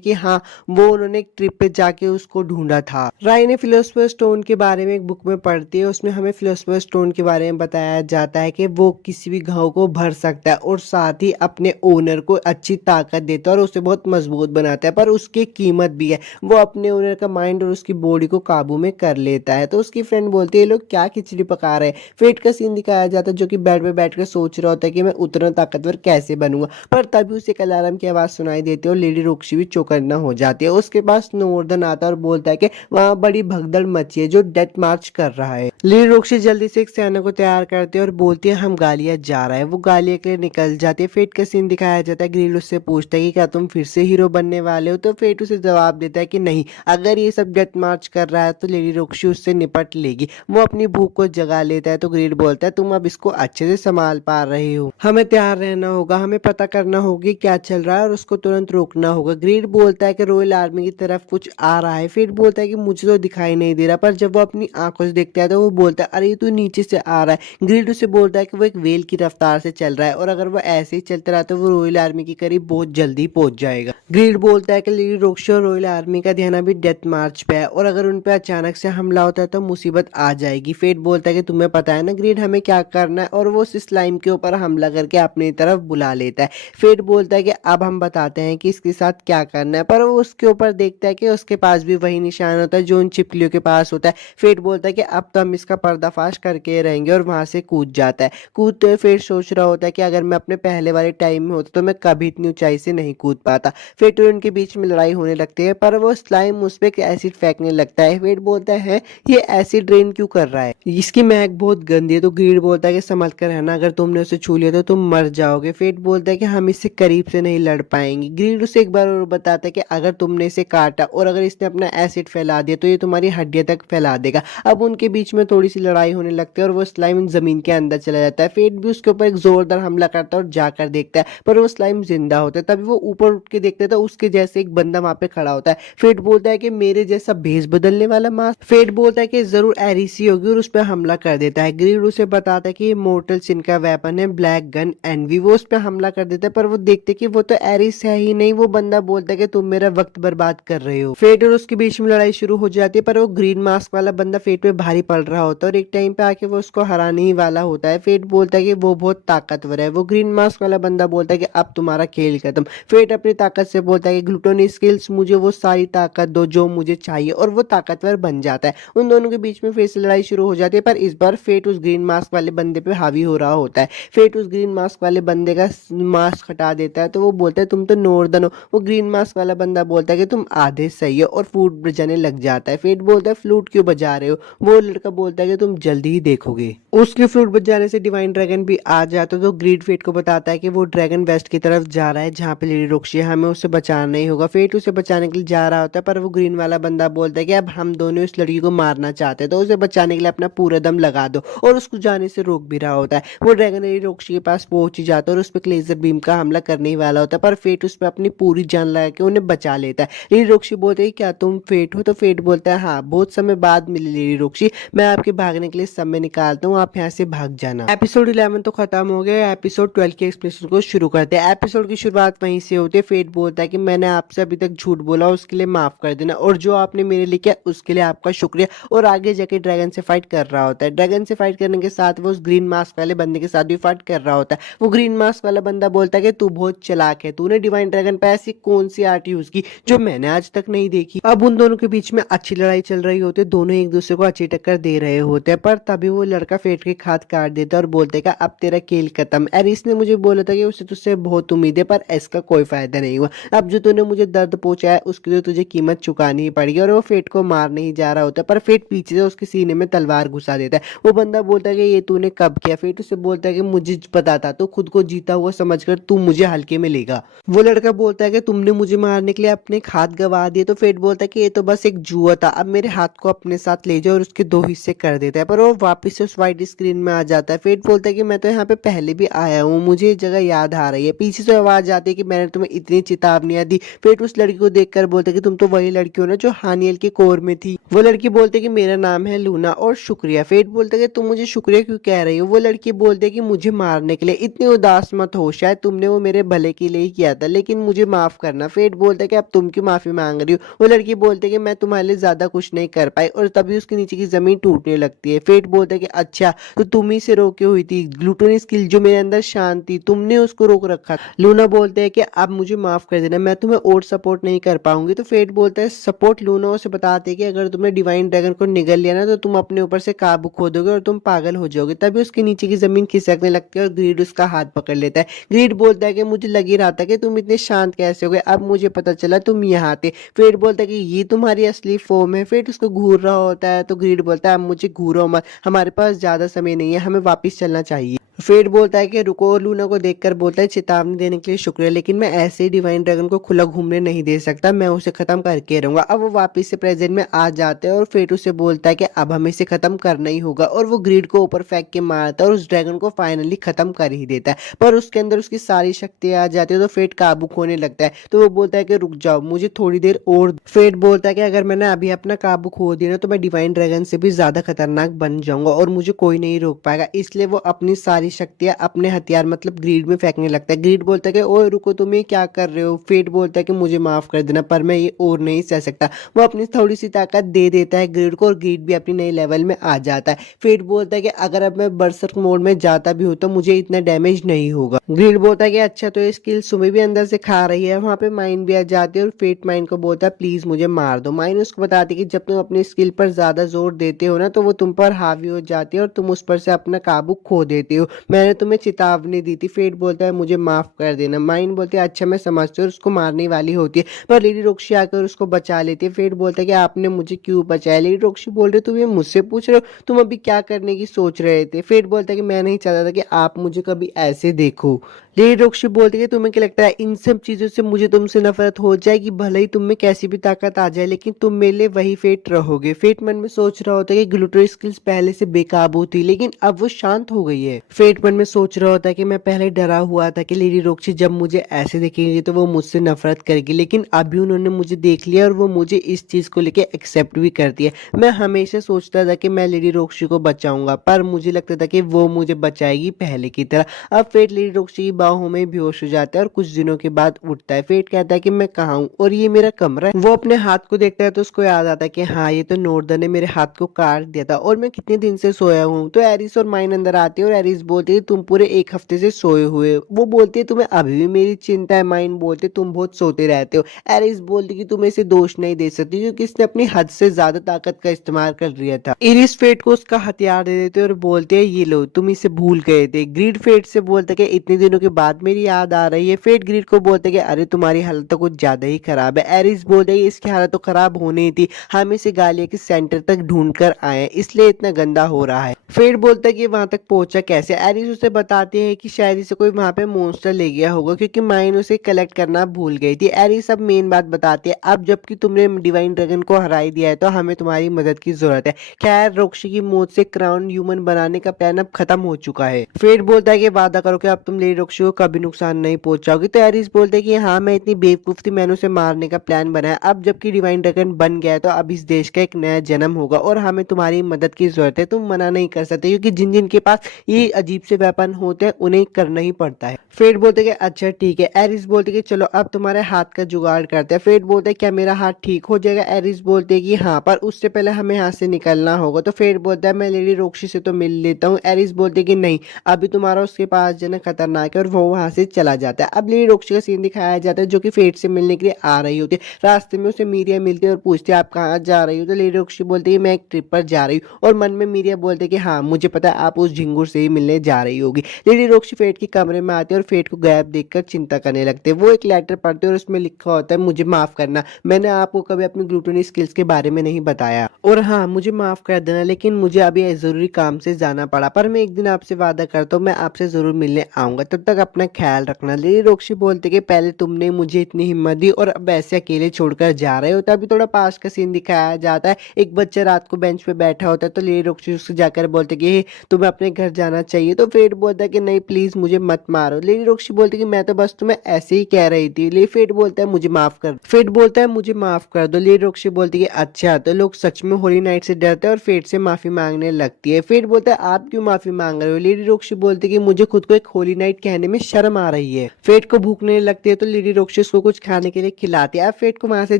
कि हाँ वो उन्होंने एक ट्रिप पे जाके उसको ढूंढा था। रायने फिलोसफर स्टोन के बारे में एक बुक में पढ़ती है, उसमें हमें फिलोसफर स्टोन के बारे में बताया जाता है कि वो किसी भी घाव को भर सकता है और साथ ही अपने ओनर को अच्छी ताकत देता है और उसे बहुत मजबूत बनाता है, पर उसकी कीमत भी है, वो अपने ओनर का माइंड और उसकी बॉडी को काबू में कर लेता है। तो उसकी फ्रेंड बोलती है ये लोग क्या खिचड़ी पका रहे हैं। फेट का सीन दिखाया जाता है जो कि बेड पे बैठ कर सोच रहा होता है कि मैं उतना ताकतवर कैसे बनूंगा, पर तभी उसे एक अलार्म की आवाज सुनाई देती है और लेडी रोक्सी भी चौकन्ना हो जाती है। उसके पास नॉर्दन आता है और बोलता है कि वहाँ बड़ी भगदड़ मची है जो डेथ मार्च कर रहा है। लेडी रोक्सी जल्दी से एक सेना को तैयार करती है और बोलती है हम गालिया जा रहा है। वो गालिया के लिए निकल जाती है। फेट का सीन दिखाया जाता है। ग्रिल उससे पूछता है कि क्या तुम फिर से हीरो बनने वाले हो, तो फेट उसे जवाब देता है कि नहीं, अगर ये सब डेथ मार्च कर रहा है तो लेडी रोक्सी उससे निपट लेगी। वो अपनी भूख को जगा लेता है तो ग्रिल बोलता है तुम अब इसको अच्छे से संभाल पा रहे हो, हमें तैयार रहना होगा, हमें पता करना होगी क्या चल रहा है और उसको तुरंत रोकना होगा। ग्रिल बोलता है कि रॉयल आर्मी की तरफ कुछ आ रहा है। फेट बोलता है कि मुझे तो दिखाई नहीं दे रहा, पर जब वो अपनी आंखों से देखता है तो वो बोलता है अरे तू नीचे से आ रहा है। ग्रिल उसे बोलता है कि वो एक वेल की रफ्तार से चल रहा है और अगर वो ऐसे ही चलता रहा तो वो रॉयल आर्मी के करीब बहुत जल्दी पहुंच जाएगा। ग्रिल बोलता है कि लेडी रोक्सी और रॉयल आर्मी का ध्यान अभी डेथ मार्च पे है और अगर उन पे अचानक से हमला होता है तो मुसीबत आ जाएगी। फेट बोलता है कि तुम्हें पता है ना ग्रिल हमें क्या करना है, और वो उस स्लाइम के ऊपर हमला करके अपनी तरफ बुला लेता है। फेट बोलता है कि अब हम बताते हैं कि इसके साथ क्या करना है, पर वो उसके ऊपर देखता है कि उसके पास भी वही निशान होता है जो उन चिपकलियों के पास होता है। फेट बोलता है कि अब तो हम इसका पर्दाफाश करके रहेंगे और वहां से कूद जाता है। कूदते हुए फेट सोच रहा होता है कि अगर मैं अपने पहले वाले टाइम में होता तो मैं कभी इतनी ऊंचाई से नहीं कूद पाता। फेट और उनके बीच में लड़ाई होने लगती है, पर वो स्लाइम उस पर एसिड फेंकने लगता है। फेट बोलता है ये एसिड रेन क्यों कर रहा है, इसकी महक बहुत गंदी है। तो ग्रीड बोलता है कि संभल कर रहना, अगर तुमने उसे छू लिया तो तुम मर जाओगे। फेट बोलता है कि हम इससे करीब से नहीं लड़ पाएंगे। ग्रीड उसे एक बार और बताता है कि अगर तुमने इसे काटा और अगर इसने अपना एसिड फैला दिया तो ये तुम्हारी हड्डियां तक फैला देगा। अब उनके बीच में थोड़ी सी लड़ाई होने लगती है और वो स्लाइम जमीन के अंदर चला जाता है। फेट भी उसके ऊपर एक जोरदार हमला करता है और जाकर देखता है, पर वो स्लाइम जिंदा होता है। तभी वो ऊपर उठ के देखता है तो उसके जैसे एक बंदा वहां पे खड़ा होता है। फेट बोलता है कि मेरे जैसा भेष बदलने वाला मास्क। फेट बोलता है कि जरूर एरिसी होगी और उस पर हमला कर देता है। ग्रीड उसे बताता है कि ये मोर्टल सिन का वेपन है ब्लैक गन एनवी। वो उस पर हमला कर देता है, पर वो देखते कि वो तो एरिस है ही नहीं। वो बंदा बोलता है कि तुम मेरा वक्त बर्बाद कर रहे हो। फेट और उसके बीच में लड़ाई शुरू हो जाती है, पर वो ग्रीन मास्क वाला बंदा फेट पे भारी पड़ रहा होता है और एक टाइम पे आके वो उसको हराने ही वाला होता है। फेट बोलता है कि वो बहुत ताकतवर है। वो ग्रीन मास्क वाला बंदा बोलता है कि अब तुम्हारा खेल खत्म। फेट अपनी ताकत से बोलता है कि ग्लूटोनी स्किल्स, मुझे वो सारी ताकत दो जो मुझे चाहिए, और वो ताकतवर बन जाता है। उन दोनों के बीच में फिर से लड़ाई शुरू हो जाती है, पर इस बार फेट उस ग्रीन मास्क वाले बंदे पे हावी हो रहा होता है। फेट उस ग्रीन मास्क वाले बंदे का मास्क हटा देता है तो वो बोलता है तुम तो नॉर्दर्न हो। वो ग्रीन मास्क वाला बंदा बोलता है कि तुम आधे सही हो और फ्लूट बजाने लग जाता है। फेट बोलता है फ्लूट क्यों बजा रहे हो। वो लड़का बोलता है कि तुम जल्दी ही देखोगे। उसके फ्लूट बजाने से डिवाइन ड्रैगन भी आ जाता है तो ग्रीड फेट को बताता है कि वो ड्रैगन वेस्ट की तरफ जा रहा है जहाँ पे लेडी रोक्सी है, हमें उसे बचाना ही होगा। फेट उसे बचाने के लिए जा रहा होता है, पर वो ग्रीन वाला बंदा बोलता है कि अब हम दोनों इस लड़की को मारना चाहते हैं तो उसे बचाने के लिए अपना पूरा दम लगा दो, और उसको जाने से रोक भी रहा होता है। वो ड्रैगन लेडी रोक्सी के पास पहुंच ही जाता है और उस पर लेजर बीम का हमला करने ही वाला होता है, पर फेट उस पर अपनी पूरी जान लगा के उन्हें बचा लेता है। लेडी रोक्सी बोलती है क्या तुम फेट हो, तो फेट बोलता है हाँ, बहुत समय बाद मिली लेडी रोक्सी, मैं आपके भागने के लिए समय निकालता हूँ, आप यहाँ से भाग जाना। एपिसोड 11 तो खत्म हो गया। एपिसोड 12 के एक्सप्लेनेशन को शुरू करते हैं। एपिसोड की शुरुआत वहीं से होती है। फेट बोलता है कि मैंने आपसे अभी तक झूठ बोला, उसके लिए माफ कर देना, और जो आपने मेरे लिए किया उसके लिए आपका शुक्रिया। और आगे जाके ड्रैगन से फाइट कर रहा होता है। ड्रैगन से फाइट करने के साथ वो उस ग्रीन मास्क वाले बंदे के साथ भी फाइट कर रहा होता है। वो ग्रीन मास्क वाला बंदा बोलता है कि तू बहुत चालाक है, तूने डिवाइन ड्रैगन पे ऐसी कौन सी आर्ट यूज की जो मैंने आज तक नहीं देखी। अब उन दोनों के बीच में अच्छी लड़ाई चल रही होती है, दोनों एक दूसरे को अच्छी टक्कर दे रहे होते हैं, पर तभी वो लड़का फेट के हाथ काट देता है और बोलते हैं कि अब तेरा खेल खत्म। एरिस ने मुझे बोला था कि उसे तुझसे बहुत उम्मीद है, पर इसका कोई फायदा नहीं हुआ। अब जो तूने मुझे दर्द पहुंचाया उसकी तो तुझे कीमत चुकानी ही पड़ेगी। और वो फेट को मारने ही जा रहा होता है, पर फेट पीछे से उसके सीने में तलवार घुसा देता है। वो बंदा बोलता है कि ये तूने कब किया। फेट उसे बोलता है कि मुझे पता था, तो खुद को जीता हुआ समझकर तू मुझे हल्के में लेगा। वो लड़का बोलता है कि तुमने मुझे मारने के लिए अपने हाथ गवा दिए। तो फेट बोलता है कि ये तो बस एक जुआ था, अब मेरे हाथ को अपने साथ ले जाओ, और उसके दो हिस्से कर देता है। पर वो वापस से उस व्हाइट स्क्रीन में आ जाता है। फेट बोलता है कि मैं तो यहाँ पे पहले भी आया हूँ, मुझे ये जगह याद आ रही है। पीछे से आवाज आती है कि मैंने तुम्हें इतनी चेतावनियां दी। फेट उस लड़की को देखकर बोलता है कि तुम तो वही लड़की हो ना जो हानियल के कोर में थी। वो लड़की बोलती है कि मेरा नाम है लूना और शुक्रिया। फेट बोलता है कि तुम मुझे शुक्रिया क्यों कह रही हो। वो लड़की बोलती है कि मुझे मारने के लिए, इतनी उदास मत हो, शायद तुमने वो मेरे भले के लिए ही किया था, लेकिन मुझे माफ करना। फेट बोलता है कि अब तुम क्यों माफी मांग रही हो। वो लड़की बोलती है कि मैं तुम्हारे लिए ज्यादा कुछ नहीं कर पाई, और तभी उसके नीचे की जमीन टूटने लगती है। फेट बोलता है कि अच्छा, तो तुम ही से रोके हुई थी, ग्लूटोनी स्किल जो मेरे अंदर शांत थी, तुमने उसको रोक रखा था। लूना बोलते हैं कि अब मुझे माफ कर देना, मैं तुम्हें और सपोर्ट नहीं कर पाऊंगी। तो फेट बोलता है सपोर्ट। लूना उसे बताते हैं कि अगर तुमने डिवाइन ड्रैगन को निगल लिया ना ना तो तुम अपने ऊपर से काबू खो दोगे और तुम पागल हो जाओगे। तभी उसके नीचे की जमीन खिसकने लगती है और ग्रीड उसका हाथ पकड़ लेता है। ग्रीड बोलता है कि मुझे लग ही रहा था कि तुम इतने शांत कैसे हो गए, अब मुझे पता चला तुम यहाँ थे। फेट बोलता है कि ये तुम्हारी असली फॉर्म है। फेट उसको घूर रहा होता है तो ग्रीड बोलता है अब मुझे घूरो मत, हमारे पास ज्यादा समय नहीं है, हमें वापिस चलना चाहिए। फेट बोलता है कि रुको, और लूना को देखकर बोलता है चेतावनी देने के लिए शुक्रिया, लेकिन मैं ऐसे ही डिवाइन ड्रैगन को खुला घूमने नहीं दे सकता, मैं उसे खत्म करके रहूंगा। अब वो वापस से प्रेजेंट में आ जाते हैं और फेट उसे बोलता है कि अब हमें इसे खत्म करना ही होगा, और वो ग्रिड को ऊपर फेंक के मारता है और उस ड्रैगन को फाइनली खत्म कर ही देता है। पर उसके अंदर उसकी सारी शक्तियां आ जाती है तो फेट काबू खोने लगता है। तो वो बोलता है कि रुक जाओ, मुझे थोड़ी देर और। फेट बोलता है कि अगर मैंने अभी अपना काबू खो दिया ना तो मैं डिवाइन ड्रैगन से भी ज्यादा खतरनाक बन जाऊंगा और मुझे कोई नहीं रोक पाएगा। इसलिए वो अपनी सारी शक्तियां अपने हथियार मतलब ग्रीड में फेंकने लगता है। ग्रीड बोलता है कि ओए रुको, तुम ये क्या कर रहे हो। फेट बोलता है कि मुझे माफ कर देना, पर मैं ये और नहीं सह सकता। वो अपनी थोड़ी सी ताकत दे देता है ग्रीड को और ग्रीड भी अपनी नई लेवल में आ जाता है। फेट बोलता है कि अगर अब मैं बर्सर्क मोड में जाता भी हूँ तो मुझे इतना डैमेज नहीं होगा। ग्रीड बोलता है कि अच्छा, तो ये स्किल सुमी भी अंदर से खा रही है। वहां पे माइन भी आ जाती है और फेट माइन को बोलता है प्लीज मुझे मार दो। माइन उसको बताती है कि जब तुम अपनी स्किल पर ज्यादा जोर देते हो ना तो वो तुम पर हावी हो जाती है और तुम उस पर से अपना काबू खो देते हो। मैंने तुम्हें चेतावनी दी थी। फेट बोलता है मुझे माफ कर देना। माइन बोलती है अच्छा मैं समझती हूँ, उसको मारने वाली होती है पर लेडी रोक्शी आकर उसको बचा लेती है। फेट बोलता है कि आपने मुझे क्यों बचाया। लेडी रोक्शी बोल रही तुम ये मुझसे पूछ रहे हो, तुम अभी क्या करने की सोच रहे थे। फेट बोलता है कि मैं नहीं चाहता था कि आप मुझे कभी ऐसे देखो। लेडी रोक्शी बोलती है तुम्हें क्या लगता है इन सब चीजों से मुझे तुमसे नफरत हो जाएगी, भले ही तुम में कैसी भी ताकत आ जाए, लेकिन तुम मेरे लिए वही फेट रहोगे। फेट मन में सोच रहा होता है कि ग्लूटो स्किल्स पहले से बेकाबू थी लेकिन अब वो शांत हो गई है। फेट मन में सोच रहा होता है कि मैं पहले डरा हुआ था कि लेडी रोक्शी जब मुझे ऐसे देखेंगे तो वो मुझसे नफरत करेगी, लेकिन अभी उन्होंने मुझे देख लिया और वो मुझे इस चीज को लेके एक्सेप्ट भी कर दिया। मैं हमेशा सोचता था कि मैं लेडी रोक्शी को बचाऊंगा, पर मुझे लगता था कि वो मुझे बचाएगी पहले की तरह। अब फेट लेडी रोक्शी की बाहों में बेहोश हो जाता है और कुछ दिनों के बाद उठता है। फेट कहता है कि मैं कहाँ हूँ और ये मेरा कमरा है। वो अपने हाथ को देखता है तो उसको याद आता है कि हाँ ये तो नॉर्दन ने मेरे हाथ को काट दिया था और मैं कितने दिन से सोया हूँ। तो एरिस और माइन अंदर आती है और एरिस बोलती है तुम पूरे एक हफ्ते से सोए हुए हो। वो बोलती है तुम्हें अभी भी मेरी चिंता है। माइन बोलते तुम बहुत सोते रहते हो। एरिस बोलती कि तुम इसे दोष नहीं दे सकती क्योंकि इसने अपनी हद से ज्यादा ताकत का इस्तेमाल कर लिया था। इरिस फेट को उसका हथियार दे देते और बोलते हैं ये लो, तुम इसे भूल गए थे। ग्रीड फेट से बोलते कि इतने दिनों के बाद मेरी याद आ रही है। फेट ग्रीड को बोलते कि अरे तुम्हारी हालत तो कुछ ज्यादा ही खराब है। एरिस बोलते इसकी हालत तो खराब होनी ही थी, हम इसे गालिया के सेंटर तक ढूंढ कर आए इसलिए इतना गंदा हो रहा है। फेट बोलता है कि वहां तक पहुंचा कैसे। एरिस उसे बताते हैं कि शायद इसे कोई वहां पे मॉन्स्टर ले गया होगा क्योंकि माइन उसे कलेक्ट करना भूल गई थी। एरिस अब मेन बात बताती है, अब जबकि तुमने डिवाइन ड्रैगन को हराई दिया है तो हमें तुम्हारी मदद की जरूरत है। खैर रोक्शी की मौत से क्राउन ह्यूमन बनाने का प्लान अब खत्म हो चुका है। फेट बोलता है कि वादा करो कि अब तुम लेडी रोक्शी को कभी नुकसान नहीं पहुंचाओगे। तो एरिस बोलते हैं कि हाँ मैं इतनी बेवकूफ थी, मैंने उसे मारने का प्लान बनाया। अब जबकि डिवाइन ड्रैगन बन गया है तो अब इस देश का एक नया जन्म होगा और हमें तुम्हारी मदद की जरूरत है। तुम मना नहीं कर सकते क्योंकि जिन जिन के पास ये अजीब से वेपन होते हैं उन्हें करना ही पड़ता है। फेट बोलते कि अच्छा ठीक है। एरिस बोलते कि चलो अब तुम्हारे हाथ का जुगाड़ करते हैं। फेट बोलते क्या मेरा हाथ ठीक हो जाएगा। एरिस बोलते कि हाँ पर उससे पहले हमें यहाँ से निकलना होगा। तो फेट बोलता है मैं लेडी रोक्शी से तो मिल लेता हूँ। एरिस बोलते कि नहीं, अभी तुम्हारा उसके पास जाना खतरनाक है और वो वहां से चला जाता है। अब लेडी रोक्शी का सीन दिखाया जाता है जो कि फेट से मिलने के लिए आ रही होती है। रास्ते में उसे मीरिया मिलती है और पूछती है आप कहाँ जा रही हो। तो लेडी रोक्शी बोलती है मैं एक ट्रिप पर जा रही हूँ और मन में मीरिया बोलते कि हाँ मुझे पता है आप उस झिंगुर से ही मिलने जा रही होगी। लेडी रोक्शी फेट के कमरे में आती है और फेट को गायब देखकर चिंता करने लगते हैं। वो एक लेटर पढ़ते हैं और उसमें लिखा होता है मुझे माफ करना, मैंने आपको कभी अपनी ग्लूटनी स्किल्स के बारे में नहीं बताया और हाँ मुझे माफ कर देना, लेकिन मुझे अभी जरूरी काम से जाना पड़ा, पर मैं एक दिन आपसे वादा करता हूँ मैं आपसे जरूर मिलने आऊंगा, तब तक अपना ख्याल रखना। लेडी रोक्शी बोलते कि पहले तुमने मुझे इतनी हिम्मत दी और अब ऐसे अकेले छोड़कर जा रहे हो। तभी थोड़ा पास का सीन दिखाया जाता है। एक बच्चा रात को बेंच पे बैठा होता है तो लेडी रोक्शी उससे जाकर बोलते कि तुम्हें अपने घर जाना चाहिए। तो फेट बोलता है कि नहीं प्लीज मुझे मत मारो। लेडी रोक्शी बोलती कि मैं तो बस तुम्हें ऐसे ही कह रही थी। ले फेट बोलता है मुझे माफ कर। फेट बोलता है मुझे माफ कर दो। लेडी रोक्शी बोलती है अच्छा तो लोग सच में होली नाइट से डरते हैं और फेट से माफी मांगने लगती है। फेट बोलता है आप क्यों माफी मांग रहे हो। लेडी रोक्शी बोलती है कि मुझे खुद को एक होली नाइट कहने में शर्म आ रही है। फेट को भूखने लगती है तो लेडी रोक्शी उसको कुछ खाने के लिए खिलाती है। अब फेट को वहां से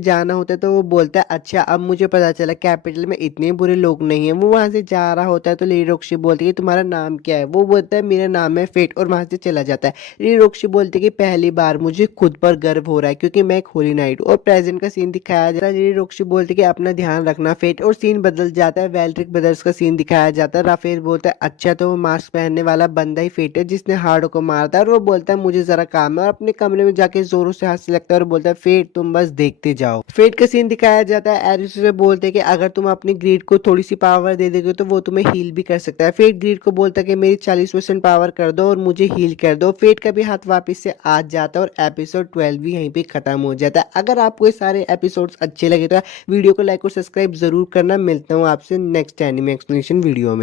जाना होता है तो वो बोलता है अच्छा अब मुझे पता चला कैपिटल में इतने बुरे लोग नहीं है। वो वहां से जा रहा होता है तो लेडी रोक्शी बोलती है तुम्हारा नाम क्या है। वो वो बोलता है मेरा नाम है फेट और वहां से चला जाता है। री रोक्शी बोलती है कि पहली बार मुझे खुद पर गर्व हो रहा है क्योंकि मैं एक होली नाइट हूँ। और प्रेजेंट का सीन दिखाया जाता है। री रोक्शी बोलती है कि अपना ध्यान रखना फेट, और सीन बदल जाता है। वेल्ड्रिक ब्रदर्स का सीन दिखाया जाता है। राफेल बोलता है अच्छा तो वो मास्क पहनने वाला बंदा ही फेट है जिसने हार्डो को मारा था, और वो बोलता है मुझे जरा काम है, और अपने कमरे में जाके जोरों से हंसने लगता है और बोलता है फेट तुम बस देखते जाओ। फेट का सीन दिखाया जाता है। एरिस से बोलते हैं कि अगर तुम अपनी ग्रीड को थोड़ी सी पावर दे दोगे तो वो तुम्हें हील भी कर सकता है। फेट ग्रीड को बोलता है कि मेरी 40% पावर कर दो और मुझे हील कर दो। फेट का भी हाथ वापस से आ जाता है और एपिसोड 12 भी यहीं पे खत्म हो जाता है। अगर आपको ये सारे एपिसोड्स अच्छे लगे तो वीडियो को लाइक और सब्सक्राइब जरूर करना। मिलता हूँ आपसे नेक्स्ट एनिमे एक्सप्लेनेशन वीडियो में।